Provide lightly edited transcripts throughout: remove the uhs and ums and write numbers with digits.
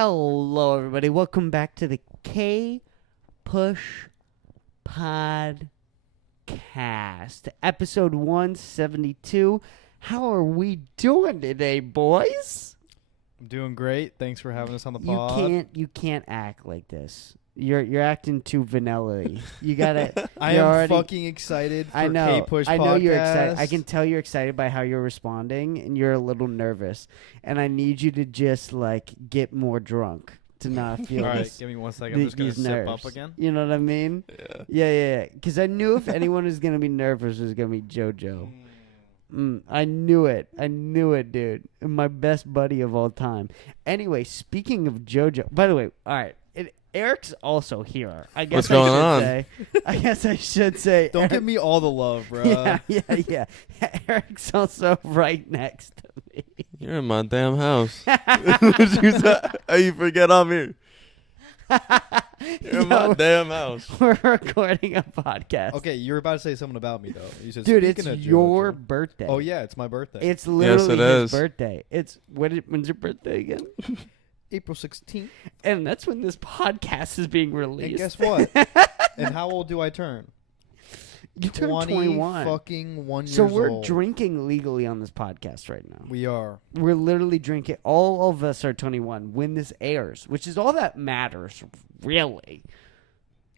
Hello, everybody. Welcome back to the Kpush Podcast, episode 172. How are we doing today, boys? I'm doing great. Thanks for having us on the pod. You can't act like this. You're acting too vanilla-y. You gotta. I am fucking excited for Kpush Podcast. I know you're excited. I can tell you're excited by how you're responding, and you're a little nervous. And I need you to just get more drunk to not feel. All right, give me 1 second. I'm just gonna sip up again. You know what I mean? Yeah. Because I knew if anyone was gonna be nervous, it was gonna be JoJo. I knew it, dude. My best buddy of all time. Anyway, speaking of JoJo, by the way, all right. Eric's also here. I guess What's going on? I guess I should say. Don't give me all the love, bro. Yeah. Eric's also right next to me. You're in my damn house. How you forget I'm here? You're in my damn house. We're recording a podcast. Okay, you were about to say something about me, though. You said, dude, it's your JoJo. birthday. Oh, yeah, it's my birthday. It's literally his is. birthday. When's your birthday again? April 16th. And that's when this podcast is being released. And guess what? And how old do I turn? You turn 21. Fucking 1 years So we're old. drinking legally on this podcast right now. We are. We're literally drinking. All of us are 21 when this airs, which is all that matters, really.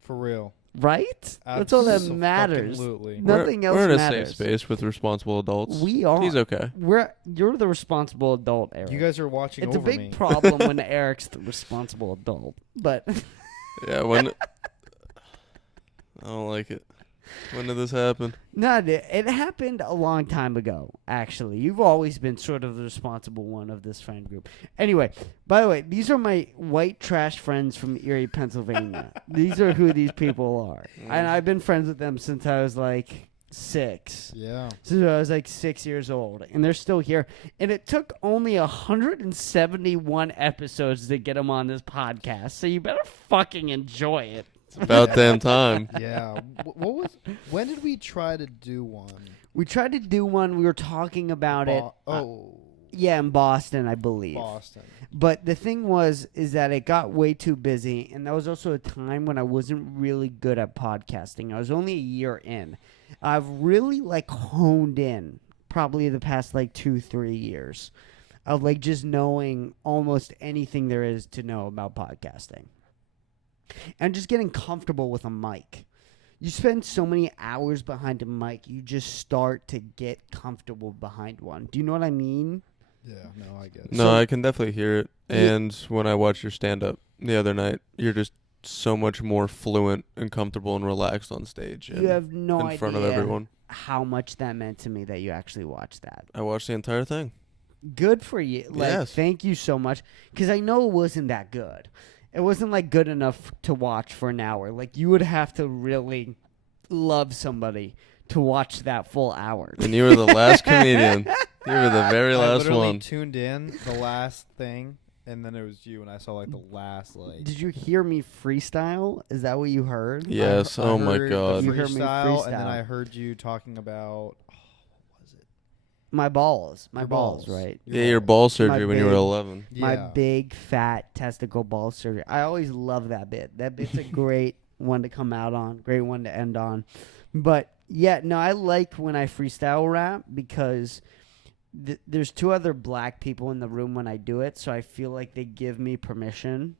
For real. Right? That's all that matters. Absolutely. Nothing else We're in a matters. safe space with responsible adults. We are. He's okay. You're the responsible adult, Eric. You guys are watching It's over a big me. problem when Eric's the responsible adult, but Yeah, when... I don't like it. When did this happen? no, it happened a long time ago, actually. You've always been sort of the responsible one of this friend group. Anyway, by the way, these are my white trash friends from Erie, Pennsylvania. These are who these people are. And I've been friends with them since I was 6. Yeah. Since I was 6 years old. And they're still here. And it took only 171 episodes to get them on this podcast. So you better fucking enjoy it. About damn time. Yeah. When did we try to do one? We tried to do one. We were talking about it. Yeah, in Boston, I believe. Boston. But the thing is that it got way too busy, and that was also a time when I wasn't really good at podcasting. I was only a year in. I've really honed in probably the past 2-3 years of just knowing almost anything there is to know about podcasting. And just getting comfortable with a mic. You spend so many hours behind a mic, you just start to get comfortable behind one. Do you know what I mean? Yeah, no, I get it. No, I can definitely hear it. And when I watched your stand-up the other night, you're just so much more fluent and comfortable and relaxed on stage. You have no idea in front of everyone. How much that meant to me that you actually watched that. I watched the entire thing. Good for you. Yes. Thank you so much. Because I know it wasn't that good. It wasn't good enough to watch for an hour. You would have to really love somebody to watch that full hour. And you were the last comedian. You were the very I last literally one. tuned in the last thing, and then it was you, and I saw the last Did you hear me freestyle? Is that what you heard? Yes. I Oh my heard God. You heard me freestyle, and then freestyle. I heard you talking about what was it? My balls. My Your balls, right? Yeah, your ball surgery My when you were big- 11. Yeah. My big, fat testicle ball surgery. I always love that bit. That bit's a great one to come out on, great one to end on. But, yeah, no, I like when I freestyle rap because there's 2 other black people in the room when I do it, so I feel like they give me permission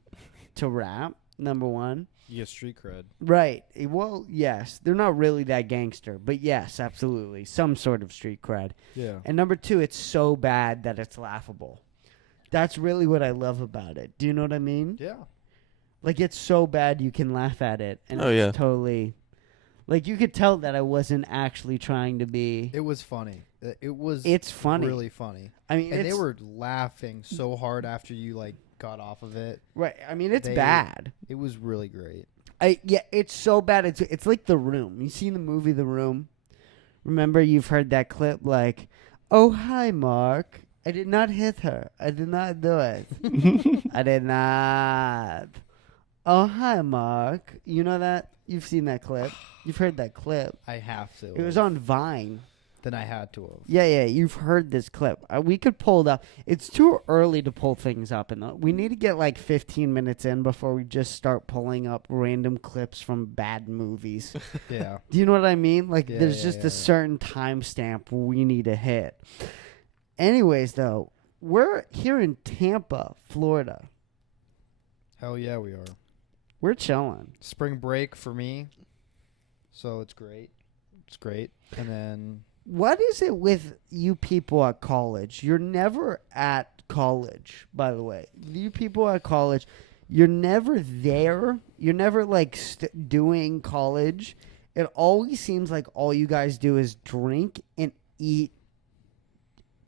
to rap, number one. You get street cred. Right. Well, yes. They're not really that gangster, but yes, absolutely. Some sort of street cred. Yeah. And number 2, it's so bad that it's laughable. That's really what I love about it. Do you know what I mean? Yeah. It's so bad you can laugh at it. And Oh, it's yeah. totally... you could tell that I wasn't actually trying to be... It was funny. It's funny. Really funny. I mean, And they were laughing so hard after you got off of it. Right. I mean, it's bad. It was really great. Yeah, it's so bad. It's like The Room. You seen the movie The Room? Remember, you've heard that clip oh, hi, Mark. I did not hit her. I did not do it. I did not. Oh, hi, Mark. You know that? You've seen that clip. You've heard that clip. I have to. It was on Vine. then I had to have. Yeah, you've heard this clip. We could pull it up. It's too early to pull things up, and we need to get like 15 minutes in before we just start pulling up random clips from bad movies. Yeah. Do you know what I mean? Like, Yeah, there's yeah, just yeah, a yeah. certain timestamp we need to hit. Anyways, though, we're here in Tampa, Florida. Hell yeah, we are. We're chilling. Spring break for me, so it's great. It's great. And then What is it with you people at college? You're never at college, by the way. You people at college, you're never there. You're never like doing college. It always seems like all you guys do is drink and eat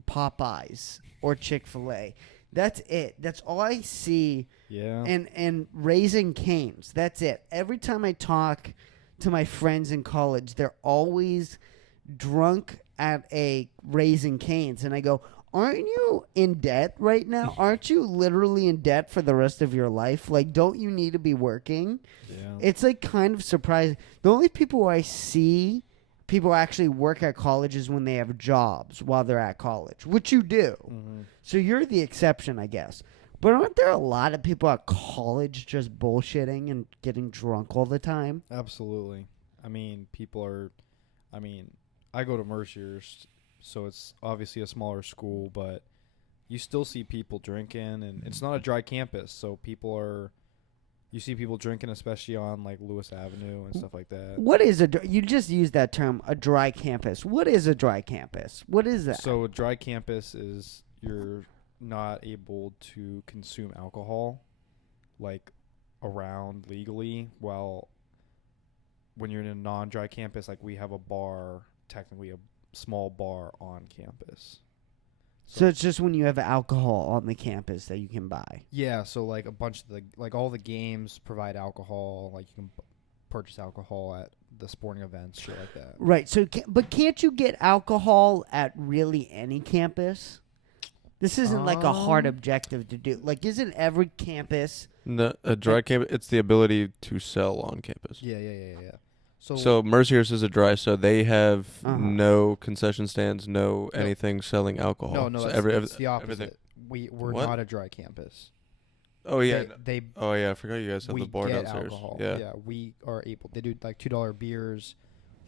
Popeyes or Chick-fil-A. That's it. That's all I see. yeah. And Raising Cane's. That's it. Every time I talk to my friends in college, they're always drunk at a Raising Cane's, and I go, aren't you in debt right now? Aren't you literally in debt for the rest of your life? Like, don't you need to be working? Yeah. It's like kind of surprising. The only people I see people actually work at college is when they have jobs while they're at college, which you do. Mm-hmm. So you're the exception, I guess. But aren't there a lot of people at college just bullshitting and getting drunk all the time? Absolutely. I mean, I go to Mercier's, so it's obviously a smaller school, but you still see people drinking, and it's not a dry campus, so you see people drinking, especially on like Lewis Avenue and stuff like that. What is you just used that term, a dry campus. What is a dry campus? What is that? So a dry campus is you're not able to consume alcohol like around legally, while when you're in a non-dry campus, like we have a bar, technically a small bar on campus. So it's just when you have alcohol on the campus that you can buy. Yeah, so like a bunch of all the games provide alcohol, like you can purchase alcohol at the sporting events, shit like that. Right. So, but can't you get alcohol at really any campus? This isn't like a hard objective to do. Like, isn't every campus? No, a dry campus. It's the ability to sell on campus. Yeah. So Mercier's is a dry, so they have Uh-huh. no concession stands, no anything selling alcohol. No, so it's the opposite. everything. We're What? not a dry campus. Oh yeah. They Oh yeah. I forgot you guys have we the bar get downstairs. alcohol. Yeah. We are able. They do like $2 beers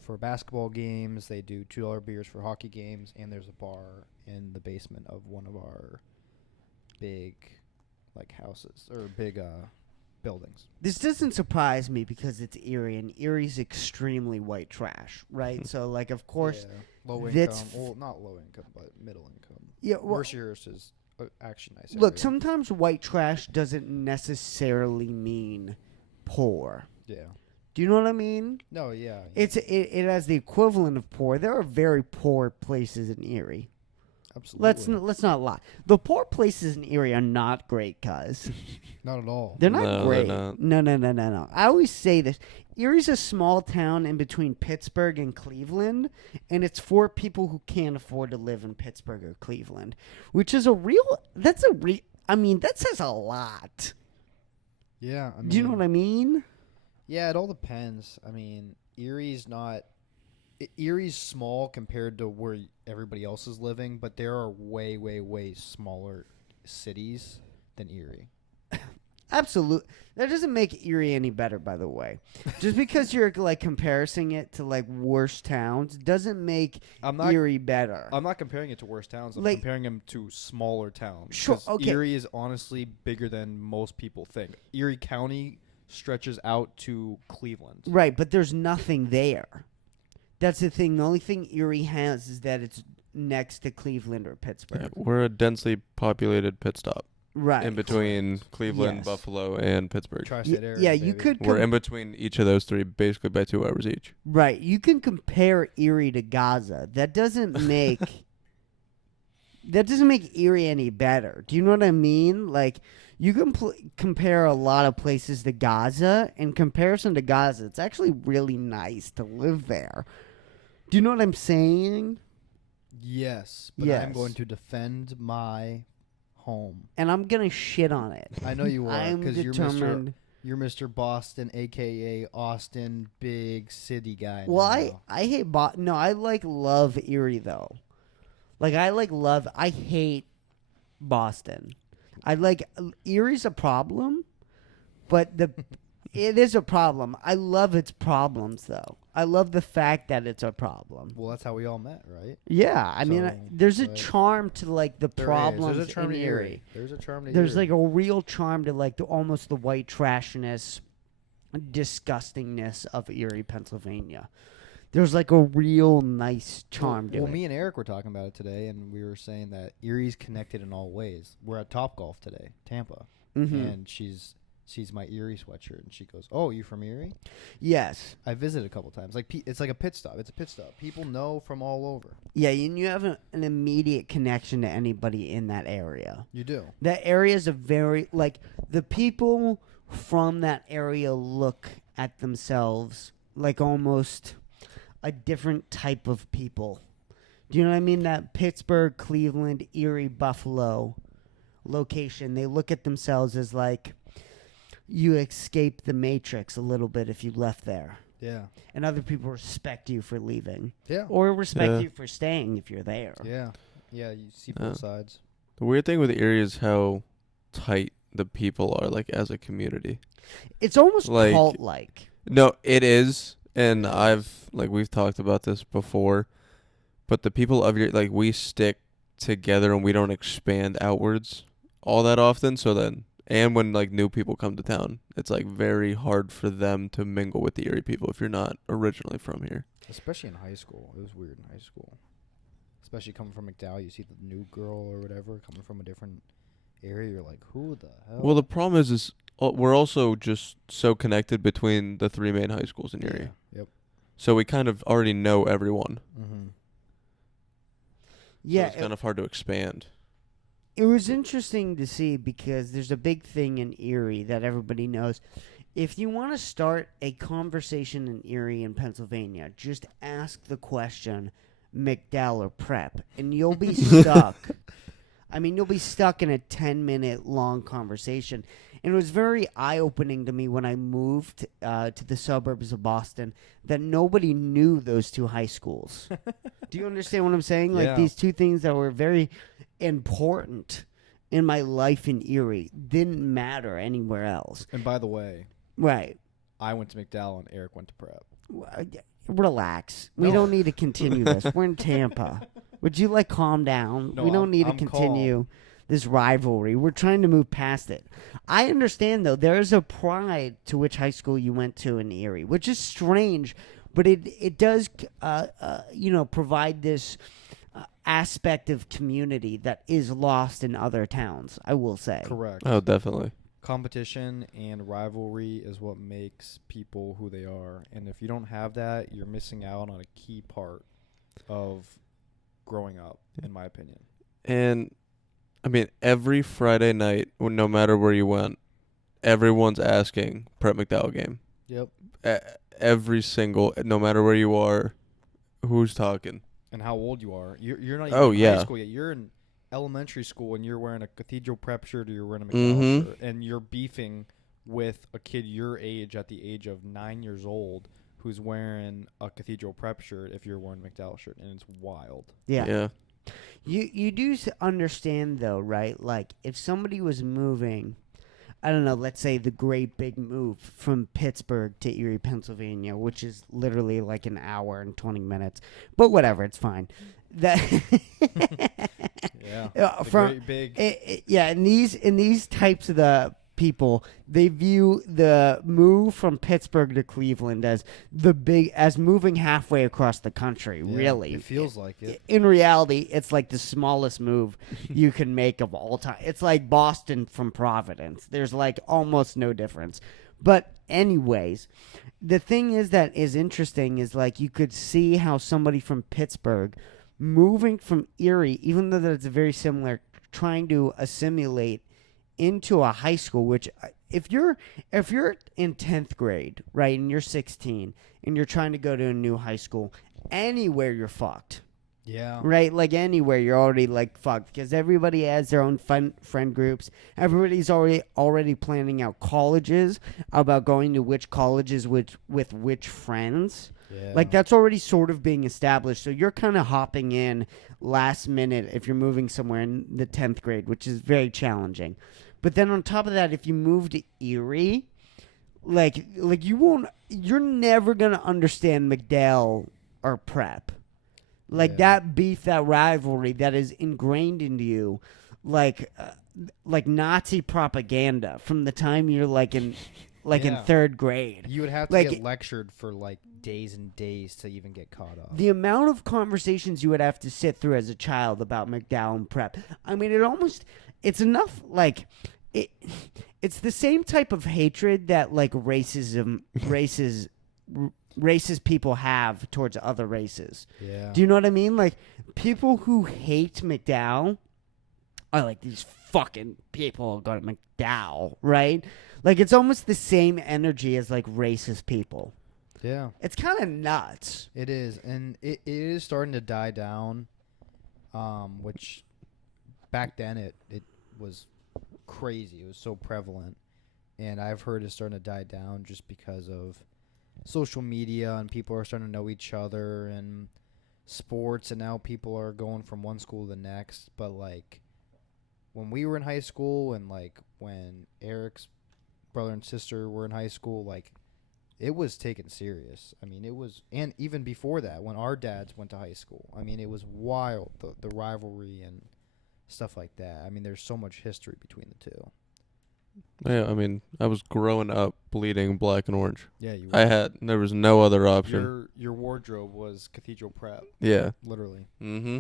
for basketball games. They do $2 beers for hockey games, and there's a bar in the basement of one of our big like houses or big buildings. This doesn't surprise me because it's Erie, and Erie's extremely white trash, right? So, like, of course, Yeah, low that's income. Well, not low income, but middle income. yeah. Well, Mercier's is actually nice. look, area. sometimes white trash doesn't necessarily mean poor. Yeah. Do you know what I mean? No. Yeah. It has the equivalent of poor. There are very poor places in Erie. Absolutely. Let's not lie. The poor places in Erie are not great, guys. Not at all. They're not No, they're great. not. No. I always say this. Erie's a small town in between Pittsburgh and Cleveland, and it's for people who can't afford to live in Pittsburgh or Cleveland, which is I mean, that says a lot. Yeah. I mean, Do you know what I mean? Yeah, it all depends. I mean, Erie's small compared to where everybody else is living, but there are way, way, way smaller cities than Erie. Absolutely. That doesn't make Erie any better, by the way. Just because you're like comparing it to like worse towns doesn't make Erie better. I'm not comparing it to worse towns. I'm Like- comparing them to smaller towns. Sure, 'Cause okay. Erie is honestly bigger than most people think. Erie County stretches out to Cleveland. Right, but there's nothing there. That's the thing. The only thing Erie has is that it's next to Cleveland or Pittsburgh. Yeah, we're a densely populated pit stop Right. in between Cleveland, Yes. Buffalo, and Pittsburgh. Tri-state area. Yeah, you baby. could We're in between each of those three basically by 2 hours each. right. You can compare Erie to Gaza. That doesn't make Erie any better. Do you know what I mean? Like you can compare a lot of places to Gaza. In comparison to Gaza, it's actually really nice to live there. Do you know what I'm saying? Yes, but Yes. I'm going to defend my home. And I'm gonna shit on it. I know you are I'm because you're determined. You're Mr. Boston, a.k.a. Austin, big city guy. Well, now. I hate No, I love Erie though. I hate Boston. Erie's a problem, but it is a problem. I love its problems though. I love the fact that it's a problem. Well, that's how we all met, right? Yeah, I mean, So, there's a but charm to the There is. problems There's a charm in to Erie. There's a charm to There's Erie. a real charm to almost the white trashiness, disgustingness of Erie, Pennsylvania. There's a real nice charm to Well, it. me and Eric were talking about it today, and we were saying that Erie's connected in all ways. We're at Topgolf today, Tampa, and she's sees my Erie sweatshirt, and she goes, "Oh, you from Erie?" Yes. I visited a couple times. It's like a pit stop. It's a pit stop. People know from all over. Yeah, and you have an immediate connection to anybody in that area. You do. That area is a very the people from that area look at themselves like almost a different type of people. Do you know what I mean? That Pittsburgh, Cleveland, Erie, Buffalo location, they look at themselves as you escape the matrix a little bit if you left there. Yeah. And other people respect you for leaving. Yeah. Or respect Yeah. you for staying if you're there. Yeah. Yeah. You see both sides. The weird thing with Erie is how tight the people are, as a community. It's almost Like- cult-like. No, it is, and we've talked about this before, but the people of Erie, we stick together and we don't expand outwards all that often. So then, and when new people come to town, it's very hard for them to mingle with the Erie people if you're not originally from here. Especially in high school. It was weird in high school. Especially coming from McDowell, you see the new girl or whatever coming from a different area. You're like, who the hell? Well, the problem is we're also just so connected between the three main high schools in Erie. Yeah. Yep. So we kind of already know everyone. Mm-hmm. Yeah, So it's kind of hard to expand. it was interesting to see because there's a big thing in Erie that everybody knows. If you want to start a conversation in Erie in Pennsylvania, just ask the question, McDowell or Prep, and you'll be stuck. I mean, you'll be stuck in a 10-minute long conversation. And it was very eye-opening to me when I moved to the suburbs of Boston that nobody knew those two high schools. Do you understand what I'm saying? Yeah. These two things that were very important in my life in Erie didn't matter anywhere else. And by the way, Right. I went to McDowell and Eric went to Prep. Relax. We No. don't need to continue this. We're in Tampa. Would you calm down? No, we don't need to I'm continue this rivalry. We're trying to move past it. I understand though, there is a pride to which high school you went to in Erie, which is strange, but it does provide this aspect of community that is lost in other towns, I will say. Correct. Oh, definitely. Competition and rivalry is what makes people who they are. And if you don't have that, you're missing out on a key part of growing up, in my opinion. And I mean, every Friday night, no matter where you went, everyone's asking Prep McDowell game. Yep. Every single, no matter where you are, who's talking. And how old you are. You're not Oh, even in yeah. high school yet. You're in elementary school and you're wearing a Cathedral Prep shirt or you're wearing a McDowell shirt. And you're beefing with a kid your age at the age of 9 years old who's wearing a Cathedral Prep shirt if you're wearing a McDowell shirt. And it's wild. Yeah. You do understand though, right? If somebody was moving, I don't know, let's say the great big move from Pittsburgh to Erie, Pennsylvania, which is literally an hour and 20 minutes. But whatever, it's fine. That Yeah. from Great big. in these types of the people, they view the move from Pittsburgh to Cleveland as moving halfway across the country. Yeah, really, It feels like it. in reality, it's the smallest move you can make of all time. It's like Boston from Providence. There's almost no difference. But anyways, the thing is that is interesting is you could see how somebody from Pittsburgh moving from Erie, even though that's very similar, trying to assimilate into a high school, which if you're in 10th grade, right, and you're 16 and you're trying to go to a new high school, anywhere you're fucked. Yeah. Right? Like anywhere, you're already like fucked because everybody has their own friend groups. Everybody's already planning out colleges, about going to which colleges with which friends. Yeah. Like that's already sort of being established. So you're kind of hopping in last minute if you're moving somewhere in the 10th grade, which is very challenging. But then on top of that, if you move to Erie, like you're never going to understand McDowell or Prep. Like that beef, that rivalry that is ingrained into you, like Nazi propaganda from the time you're in third grade. You would have to get lectured for like days and days to even get caught up. The amount of conversations you would have to sit through as a child about McDowell and Prep. I mean, it's enough like it's the same type of hatred that like racist people have towards other races. Yeah. Do you know what I mean? Like people who hate McDowell are like these fucking people go to McDowell, right? Like it's almost the same energy as like racist people. Yeah. It's kind of nuts. It is, and it is starting to die down. Which back then it was crazy. It was so prevalent, and I've heard it's starting to die down just because of social media and people are starting to know each other and sports, and now people are going from one school to the next. But like when we were in high school and like when Eric's brother and sister were in high school, like it was taken serious. I mean, it was, and even before that, when our dads went to high school, I mean, it was wild, the rivalry and stuff like that. I mean, there's so much history between the two. Yeah, I mean, I was growing up bleeding black and orange. Yeah, you There was no other option. Your wardrobe was Cathedral Prep. Yeah. literally. Mm-hmm.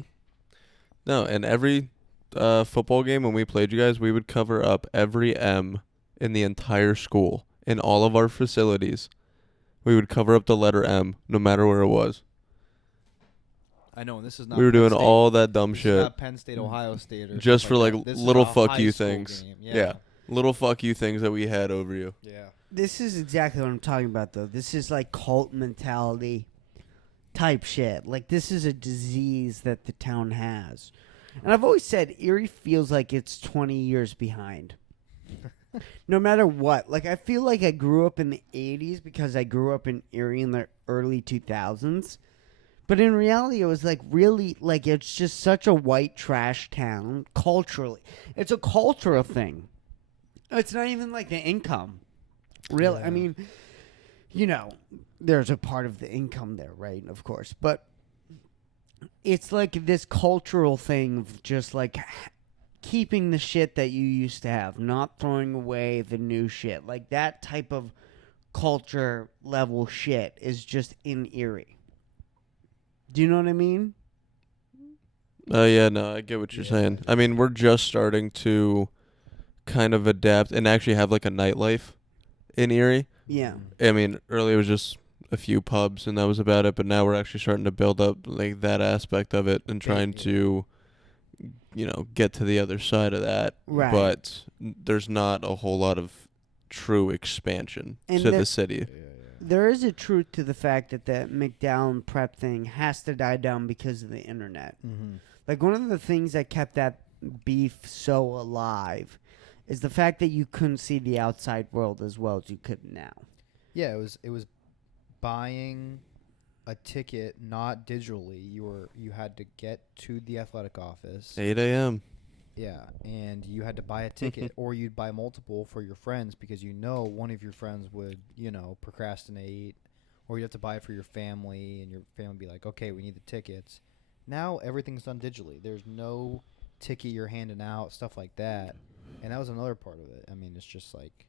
No, and every football game when we played you guys, we would cover up every M in the entire school. In all of our facilities, we would cover up the letter M, no matter where it was. I know, and this is not. We were Penn doing State. all that dumb This is shit not Penn State, Ohio State, or just for something like that. This little is a fuck high you school things. game. Yeah, little fuck you things that we had over you. Yeah. This is exactly what I'm talking about, though. This is like cult mentality type shit. Like, this is a disease that the town has. And I've always said Erie feels like it's 20 years behind. No matter what. Like, I feel like I grew up in the 80s because I grew up in Erie in the early 2000s. But in reality, it was like really, like, it's just such a white trash town culturally. It's a cultural thing. It's not even like the income. Really, Yeah. I mean, you know, there's a part of the income there, right? Of course. But it's like this cultural thing of just like keeping the shit that you used to have, not throwing away the new shit. Like that type of culture level shit is just in Erie. Do you know what I mean? Yeah, no, I get what you're saying. I mean, we're just starting to kind of adapt and actually have like a nightlife in Erie. Yeah. I mean, earlier it was just a few pubs and that was about it, but now we're actually starting to build up like that aspect of it and trying to, you know, get to the other side of that. Right. But there's not a whole lot of true expansion And to the city. There is a truth to the fact that the McDowell and Prep thing has to die down because of the internet. Mm-hmm. Like, one of the things that kept that beef so alive is the fact that you couldn't see the outside world as well as you could now. Yeah, it was buying a ticket not digitally. You had to get to the athletic office. 8 a.m. Yeah, and you had to buy a ticket, or you'd buy multiple for your friends because you know one of your friends would, you know, procrastinate, or you have to buy it for your family, and your family would be like, okay, we need the tickets. Now everything's done digitally. There's no ticket you're handing out, stuff like that, and that was another part of it. I mean, it's just like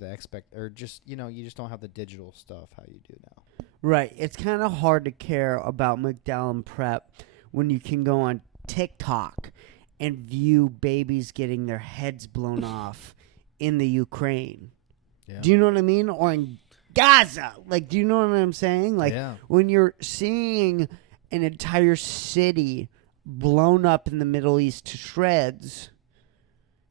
you just don't have the digital stuff how you do now. Right. It's kind of hard to care about McDowell and Prep when you can go on TikTok and view babies getting their heads blown off in the Ukraine. Yeah. Do you know what I mean? Or in Gaza. Like, do you know what I'm saying? Like, when you're seeing an entire city blown up in the Middle East to shreds,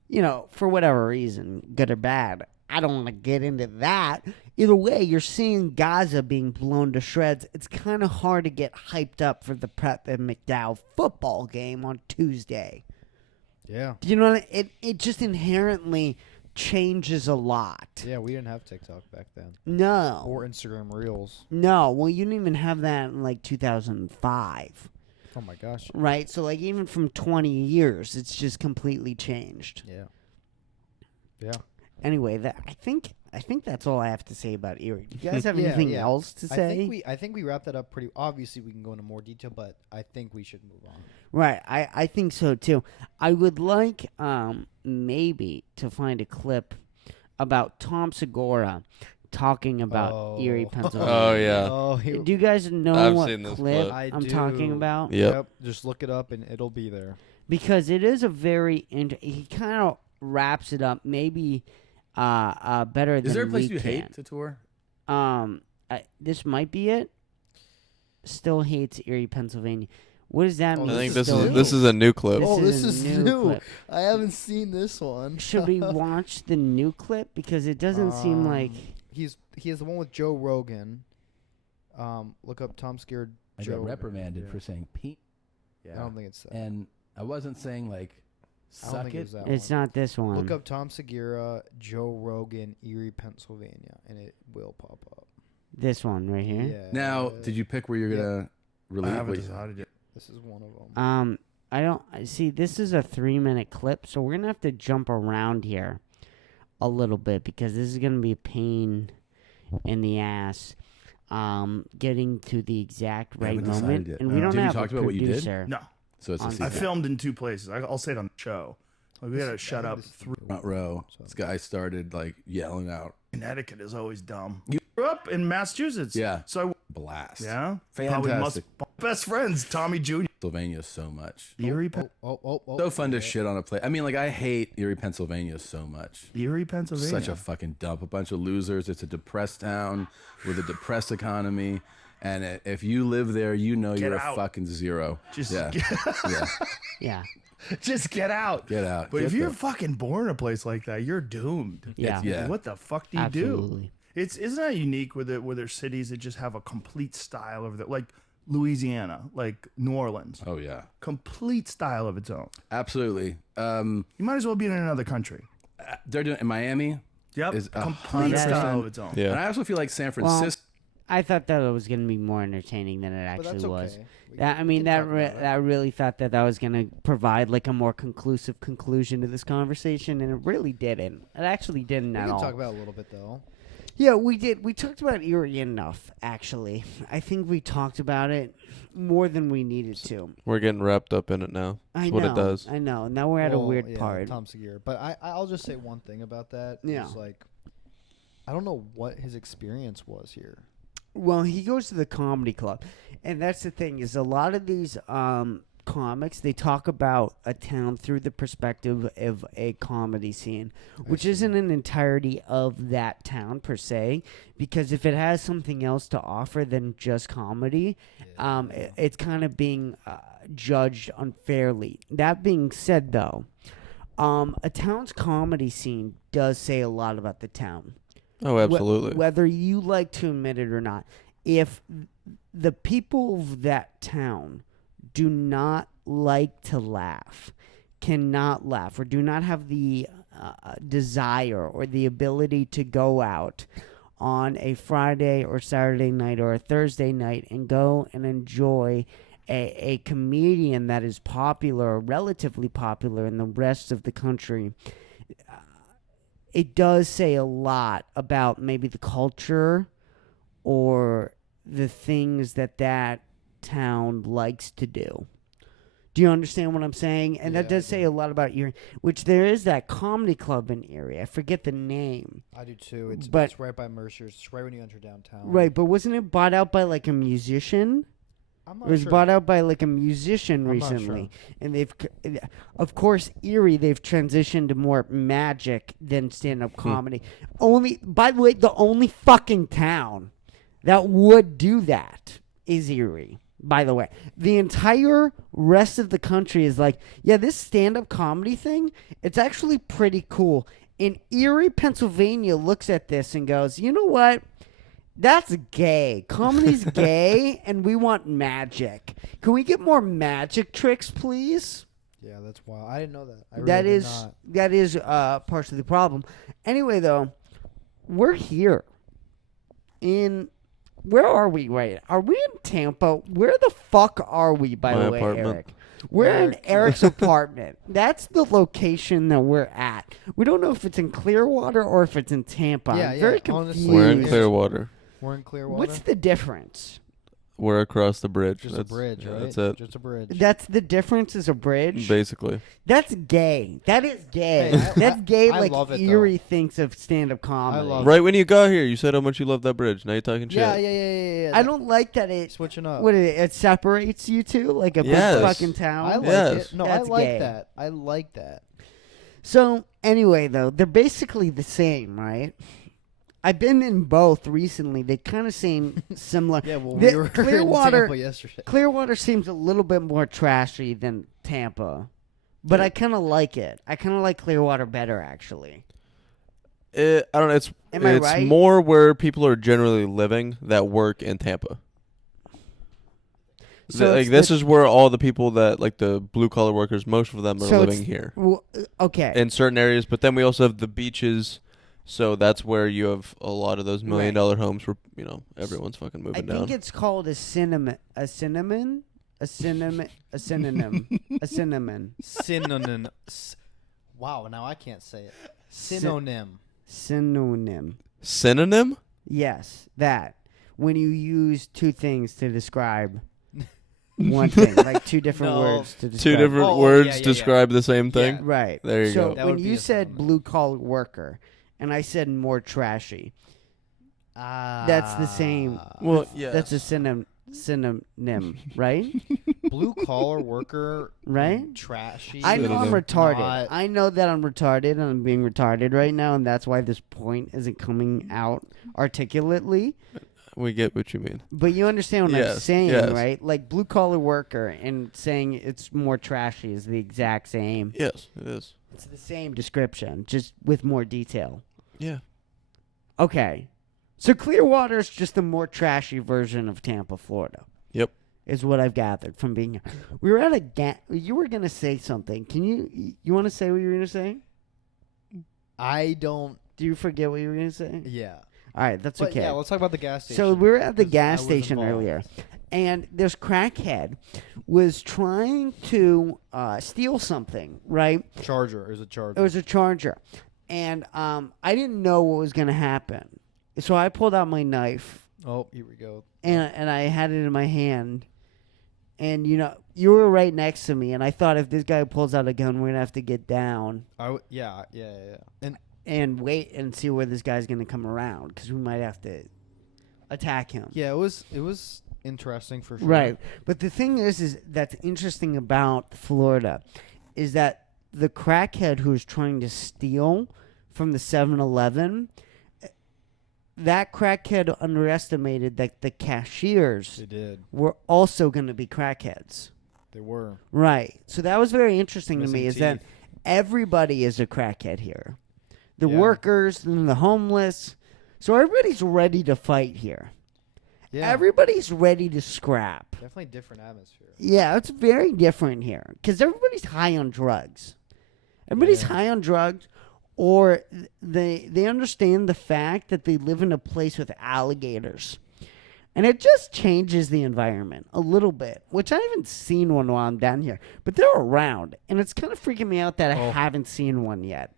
you know, for whatever reason, good or bad, I don't want to get into that. Either way, you're seeing Gaza being blown to shreds. It's kind of hard to get hyped up for the Prep and McDowell football game on Tuesday. Yeah. Do you know what it just inherently changes a lot. Yeah, we didn't have TikTok back then. No. Or Instagram Reels. No. Well, you didn't even have that in like 2005. Oh my gosh. Right? So like even from 20 years, it's just completely changed. Yeah. Yeah. Anyway, I think that's all I have to say about Erie. Do you guys have anything else to say? I think we wrapped that up pretty. Obviously, we can go into more detail, but I think we should move on. Right, I think so too. I would like maybe to find a clip about Tom Segura talking about Erie, Pennsylvania. Oh, yeah. Oh, Do you guys know I've what seen this clip clip. I'm talking about? Yep. Just look it up and it'll be there. Because it is a very he kind of wraps it up maybe better than Is there a place we you can. hate to tour? This might be it. Still hates Erie, Pennsylvania. What does that mean? I think Still this is a new clip. This is a new clip. I haven't seen this one. Should we watch the new clip because it doesn't seem like he has the one with Joe Rogan. Look up Tom Scared I Joe. got reprimanded for saying Pete. I don't think it's that. And I wasn't saying like I don't suck think it. it was that it's one. not this one. Look up Tom Segura, Joe Rogan, Erie, Pennsylvania, and it will pop up. This one right here. Yeah. Now, did you pick where you're gonna I release? haven't what- decided yet. This is one of them. I don't see. This is a 3-minute clip, so we're gonna have to jump around here a little bit because this is gonna be a pain in the ass. Getting to the exact right haven't decided moment, yet. and we don't Have you have talked a about what you did? producer. No, So it's a On- secret. I filmed in 2 places. I'll say it on the show. Like, we got to This- shut I up. think this is Through front row. So- This guy started like yelling out. Connecticut is always dumb. You grew up in Massachusetts. Yeah. So Blast. yeah, probably must Fantastic. best friends. Tommy Jr. Pennsylvania so much. Erie, So fun to shit on a place. I mean, like I hate Erie, Pennsylvania so much. Erie, Pennsylvania. Such a fucking dump. A bunch of losers. It's a depressed town with a depressed economy. And if you live there, you know Get you're out. a fucking zero. Just yeah. yeah. Yeah, just get out. Get out. But Get if you're the- fucking born in a place like that, you're doomed. yeah, yeah. What the fuck do you do? absolutely. Isn't that unique where there's cities that just have a complete style of it, like Louisiana, like New Orleans, Oh yeah. complete style of its own. Absolutely. You might as well be in another country. They're doing in Miami. Yep, Is complete 100%. style of its own. Yeah. And I also feel like San Francisco. I thought that it was gonna be more entertaining than it But actually that's was. okay. That I mean, that I really thought that was gonna provide like a more conclusive conclusion to this conversation, and it really didn't. It actually didn't We at can all. talk about it a little bit though. Yeah, we did. We talked about Erie enough, actually. I think we talked about it more than we needed to. We're getting wrapped up in it now. I That's know. what it does. I know. Now we're at a Well, weird yeah, part. Tom Segura. But I'll just say one thing about that. Yeah. Is like, I don't know what his experience was here. Well, he goes to the comedy club, and that's the thing is a lot of these comics they talk about a town through the perspective of a comedy scene, which isn't an entirety of that town per se, because if it has something else to offer than just comedy, it's kind of being judged unfairly. That being said, though, a town's comedy scene does say a lot about the town. Oh, absolutely. Whether you like to admit it or not, if the people of that town do not like to laugh, cannot laugh, or do not have the desire or the ability to go out on a Friday or Saturday night or a Thursday night and go and enjoy a comedian that is popular or relatively popular in the rest of the country, it does say a lot about maybe the culture or the things that town likes to do. Do you understand what I'm saying? And that Yeah, I does say do. a lot about Erie, which there is that comedy club in Erie. I forget the name. I do too. It's right by Mercer's. It's right when you enter downtown. Right, but wasn't it bought out by like a musician? I'm It not was sure. bought out by like a musician I'm not recently, and of course, Erie. They've transitioned to more magic than stand-up comedy. Only, by the way, the only fucking town that would do that is Erie. By the way, the entire rest of the country is like, yeah, this stand-up comedy thing, it's actually pretty cool. in Erie, Pennsylvania looks at this and goes, you know what? That's gay. Comedy's gay, and we want magic. Can we get more magic tricks, please? Yeah, that's wild. I didn't know that. I really That did is not. that is partially the problem. Anyway, though, we're here. Where are we? Right? Are we in Tampa? Where the fuck are we? By My the way, apartment. Eric. We're in Eric's apartment. That's the location that we're at. We don't know if it's in Clearwater or if it's in Tampa. Yeah, I'm very yeah, honestly, confused. We're in Huge. Clearwater. We're in Clearwater. What's the difference? We're across the bridge. Just That's, a bridge, yeah, right? That's it. Just a bridge. That's the difference is a bridge? Basically. That's gay. That is gay. Hey, That's gay I like love it, though. Erie thinks of stand-up comedy. love Right when you got here, you said how much you love that bridge. Now you're talking shit. Yeah. I don't like that it Switching up. it separates you two like a Yes. big fucking town. I like Yes. it. No, That's I like gay. that. I like that. So anyway, though, they're basically the same, right? I've been in both recently. They kind of seem similar. Yeah, well, The we were Clearwater- in Tampa yesterday. Clearwater seems a little bit more trashy than Tampa, but I kind of like it. I kind of like Clearwater better, actually. I don't know. It's Am I it's right? more where people are generally living that work in Tampa. So like it's this the- is where all the people that like the blue collar workers, most of them are So it's- living here Okay. in certain areas. But then we also have the beaches, so that's where you have a lot of those $1 million homes where everyone's fucking I moving think down. it's called a synonym. Synonym. Wow, now I can't say it. Synonym. Synonym. Synonym? Yes, that. When you use two things to describe one thing, like two different No. words to describe. Two different Oh, words yeah. describe the same thing. Yeah. Right. There you so go. That when would be you a said synonym. blue collar worker, and I said more trashy, that's the same. Well, yeah. That's a synonym, right? Blue collar worker. Right? Trashy. I know I'm Synonym. retarded. Not- I know that I'm retarded, and I'm being retarded right now, and that's why this point isn't coming out articulately. We get what you mean. But you understand what I'm Yes, saying, yes. right? Like blue collar worker and saying it's more trashy is the exact same. Yes, it is. It's the same description, just with more detail. Yeah. Okay. So Clearwater is just a more trashy version of Tampa, Florida. Yep. Is what I've gathered from being here. We were at a you were going to say something. Can you want to say what you were going to say? I don't. Do you forget what you were going to say? Yeah. All right, that's But okay. yeah, let's talk about the gas station. So we were at the 'cause gas I was station involved. earlier, and this crackhead was trying to steal something, right? Charger. It was a charger. It was a charger, and I didn't know what was going to happen. So I pulled out my knife, Oh, here we go. and I had it in my hand. And, you were right next to me, and I thought if this guy pulls out a gun, we're going to have to get down Yeah. and wait and see where this guy's going to come around, because we might have to attack him. Yeah, it was interesting for sure. Right. But the thing is that's interesting about Florida is that the crackhead who was trying to steal from the 7-Eleven, that crackhead underestimated that the cashiers They did. were also going to be crackheads. They were. Right. So that was very interesting to me Missing is that teeth. everybody is a crackhead here. The Yeah. workers and the homeless. So everybody's ready to fight here. Yeah. Everybody's ready to scrap. Definitely different atmosphere. Yeah, it's very different here because everybody's high on drugs. Everybody's Yeah. high on drugs, or they understand the fact that they live in a place with alligators, and it just changes the environment a little bit. Which I haven't seen one while I'm down here, but they're around, and it's kind of freaking me out that I Oh. haven't seen one yet.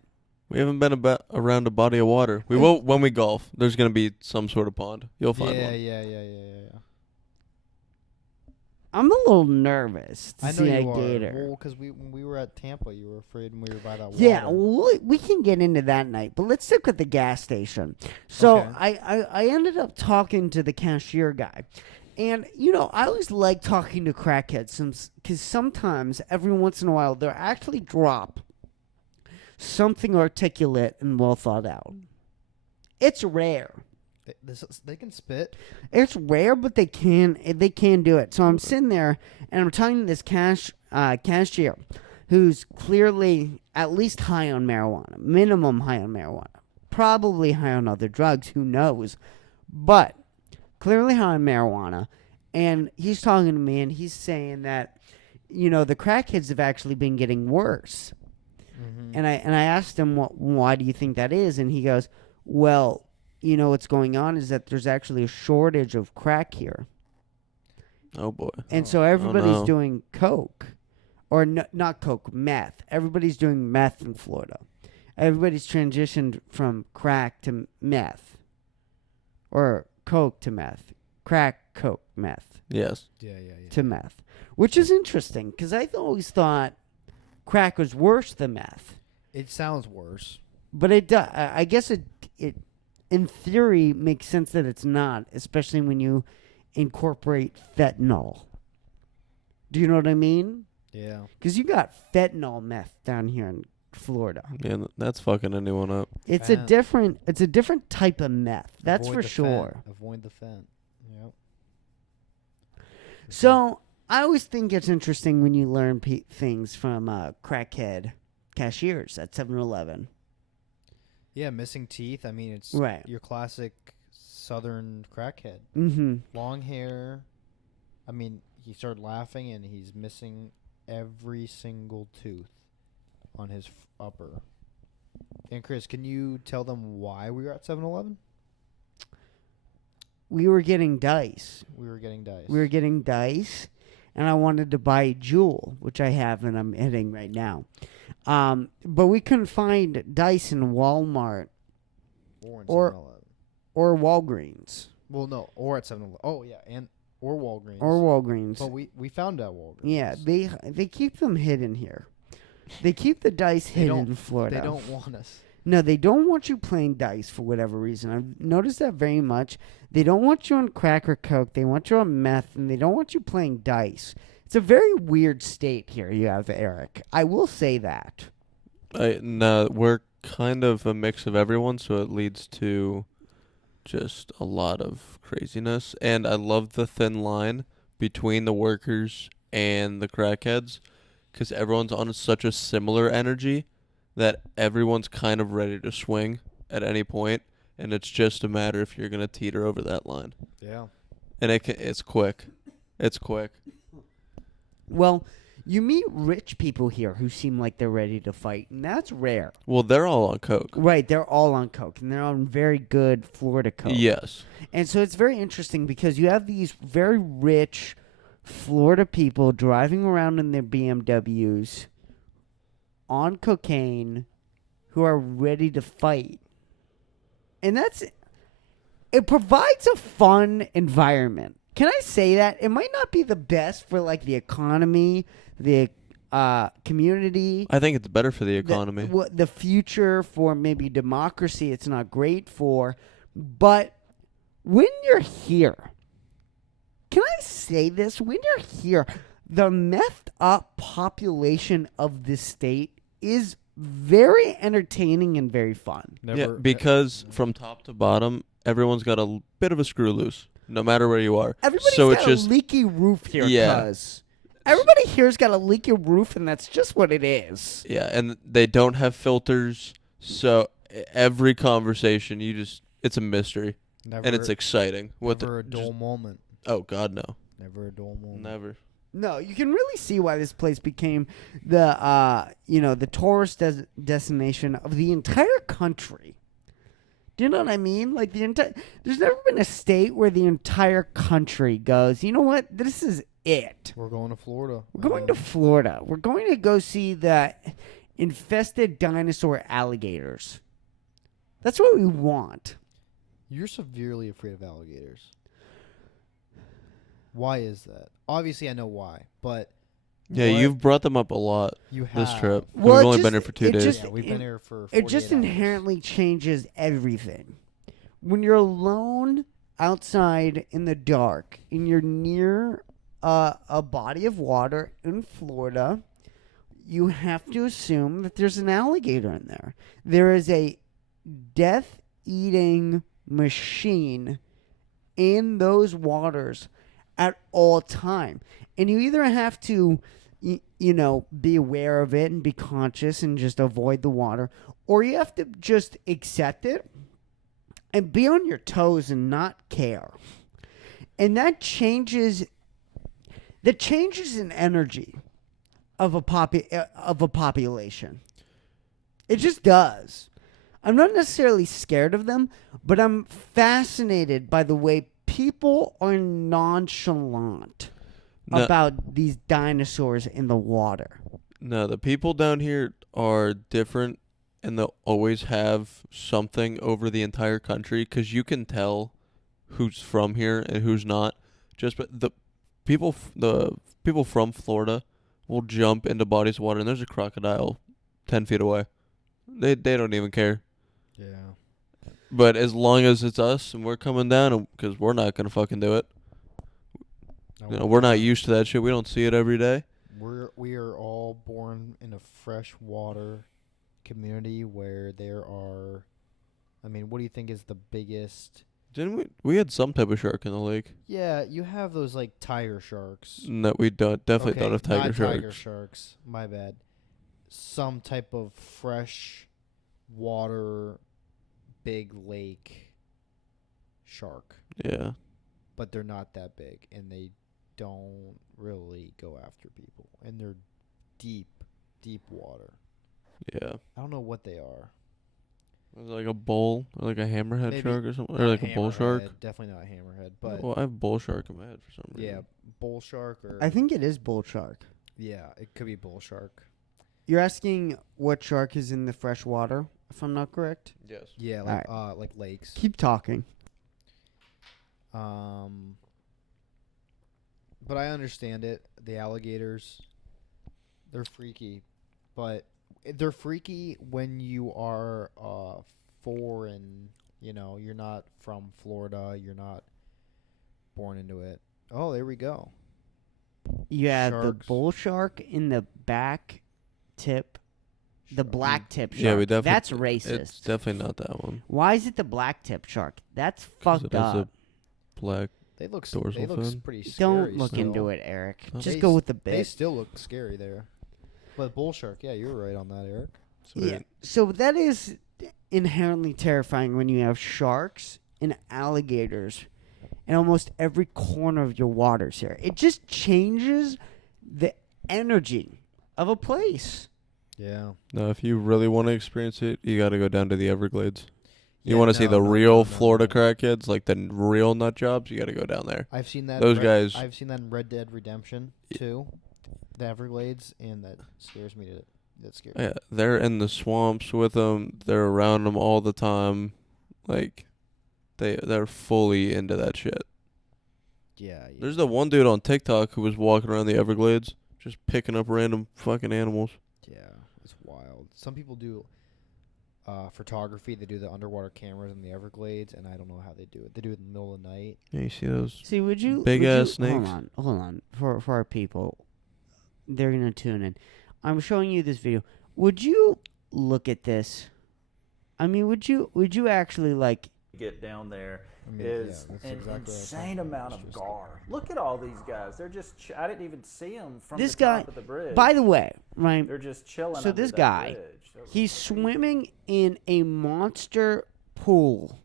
We haven't been around a body of water. We will when we golf. There's going to be some sort of pond. You'll find Yeah. one. I'm a little nervous to I know see a you are. gator. Well, because when we were at Tampa, you were afraid when we were by that water. Yeah, we can get into that night, but let's stick with the gas station. So Okay. I ended up talking to the cashier guy. And, I always like talking to crackheads because sometimes, every once in a while, they'll actually drop something articulate and well thought out. It's rare. They can spit. It's rare, but they can do it. So I'm sitting there and I'm talking to this cashier. who's clearly at least high on marijuana, minimum high on marijuana, probably high on other drugs, who knows, but clearly high on marijuana. And he's talking to me, and he's saying that, the crackheads have actually been getting worse. Mm-hmm. And I asked him, why do you think that is? And he goes, well, what's going on is that there's actually a shortage of crack here. Oh boy. And so everybody's no. doing coke. Or not coke, meth. Everybody's doing meth in Florida. Everybody's transitioned from crack to meth. Or coke to meth. Crack, coke, meth. Yes. Yeah. To meth. Which is interesting, because I always thought crack was worse than meth. It sounds worse. But it does. I guess it, in theory, makes sense that it's not, especially when you incorporate fentanyl. Do you know what I mean? Yeah. Because you got fentanyl meth down here in Florida. Yeah, that's fucking anyone up. It's Fent. a different type of meth. That's Avoid for the sure. Fent. Avoid the fent. Yep. So I always think it's interesting when you learn things from crackhead cashiers at 7-Eleven. Yeah, missing teeth. I mean, it's Right. your classic Southern crackhead. Mm-hmm. Long hair. I mean, he started laughing and he's missing every single tooth on his upper. And Chris, can you tell them why we were at 7-Eleven? We were getting dice. We were getting dice. And I wanted to buy a jewel, which I have and I'm hitting right now. But we couldn't find dice in Walmart Or in Or- 7-Eleven. or Walgreens. Well, no, or at 7-Eleven. Oh, yeah, or Walgreens. Or Walgreens. But we found out Walgreens. Yeah, they keep them hidden here. They keep the dice They hidden don't- in Florida. They don't want us. No, they don't want you playing dice for whatever reason. I've noticed that very much. They don't want you on crack or coke. They want you on meth, and they don't want you playing dice. It's a very weird state here you have, Eric. I will say that. No, we're kind of a mix of everyone, so it leads to just a lot of craziness. And I love the thin line between the workers and the crackheads, because everyone's on such a similar energy that everyone's kind of ready to swing at any point, and it's just a matter if you're gonna teeter over that line. Yeah. And it's quick. It's quick. Well, you meet rich people here who seem like they're ready to fight, and that's rare. Well, they're all on coke. Right, they're all on coke, and they're on very good Florida coke. Yes. And so it's very interesting because you have these very rich Florida people driving around in their BMWs on cocaine who are ready to fight. And it provides a fun environment. Can I say that? It might not be the best for like the economy, the community. I think it's better for the economy. The future for maybe democracy, it's not great for. But when you're here, can I say this? When you're here, the methed up population of this state is very entertaining and very fun. Yeah, because from top to bottom, everyone's got a bit of a screw loose, no matter where you are. Everybody's so got it's just a leaky roof here, Yeah. cuz. Everybody here's got a leaky roof, and that's just what it is. yeah, and they don't have filters, so every conversation it's a mystery, Never, and it's exciting. never a dull moment. Oh God, no, Never a dull moment. never. No, you can really see why this place became the tourist destination of the entire country. Do you know what I mean? Like there's never been a state where the entire country goes, you know what? This is it. We're going to Florida. We're going to Florida. We're going to go see the infested dinosaur alligators. That's what we want. You're severely afraid of alligators. Why is that? Obviously, I know why, but Yeah, what you've brought them up a lot you have this trip. Well, We've it only just- been here for 2 it days. just- Yeah, we've been here for. It just 48 hours. inherently changes everything. When you're alone outside in the dark and you're near a body of water in Florida, you have to assume that there's an alligator in there. There is a death-eating machine in those waters at all time. And you either have to be aware of it and be conscious and just avoid the water, or you have to just accept it and be on your toes and not care. And that changes in energy of a population. It just does. I'm not necessarily scared of them, but I'm fascinated by the way people are nonchalant about these dinosaurs in the water. No, the people down here are different, and they'll always have something over the entire country because you can tell who's from here and who's not. Just but the people from Florida will jump into bodies of water, and there's a crocodile 10 feet away. They don't even care. Yeah. But as long as it's us and we're coming down, because we're not gonna fucking do it. We're not used to that shit. We don't see it every day. We are all born in a freshwater community where there are. I mean, what do you think is the biggest? Didn't we had some type of shark in the lake? Yeah, you have those like tiger sharks. No, we don't. Definitely don't have tiger not sharks. Tiger sharks. My bad. Some type of fresh water, big lake shark, Yeah. but they're not that big, and they don't really go after people, and they're deep water. Yeah. I don't know what they are. Like a bull or like a hammerhead Maybe shark or something, Not or a like a bull shark. hammerhead, definitely not a hammerhead, but Well, I have bull shark in my head for some reason. yeah, bull shark or I think it is bull shark. yeah, it could be bull shark. You're asking what shark is in the fresh water, if I'm not correct? Yes. Yeah, like lakes. Keep talking. But I understand it. The alligators, they're freaky, but they're freaky when you are foreign. You're not from Florida. You're not born into it. Oh, there we go. You have the Sharks. bull shark in the back tip, the black tip shark. Yeah, we definitely. That's racist. It's definitely not that one. Why is it the black tip shark? That's 'Cause fucked it has up. a black. They look Dorsal fin. pretty scary. Don't look still. into it, Eric. Huh? Just They go s- with the They bit. still look scary there. But bull shark, yeah, you're right on that, Eric. Yeah. So that is inherently terrifying when you have sharks and alligators in almost every corner of your waters here. It just changes the energy of a place. Yeah. No, if you really want to experience it, you got to go down to the Everglades. You Yeah, want to see no, the no, real no, no, Florida no. crackheads, like the real nut jobs. You got to go down there. I've seen that. Those guys- I've seen that in Red Dead Redemption too, the Everglades, and that scares me. That scares me. Yeah, they're in the swamps with them. They're around them all the time. Like, they're fully into that shit. Yeah. There's the one dude on TikTok who was walking around the Everglades, just picking up random fucking animals. Yeah, it's wild. Some people do photography. They do the underwater cameras in the Everglades, and I don't know how they do it. They do it in the middle of the night. Yeah, you see those? See, would you Big would ass you- snakes. Hold on. For our people, they're gonna tune in. I'm showing you this video. Would you look at this? I mean, would you actually like? Get down there I mean, is yeah, that's an exactly what I was insane thinking. amount It's of just- gar. Look at all these guys. They're just. I didn't even see them from This the top guy- of the bridge. By the way, right? they're just chilling. So under this that guy, bridge. That was He's crazy. swimming in a monster pool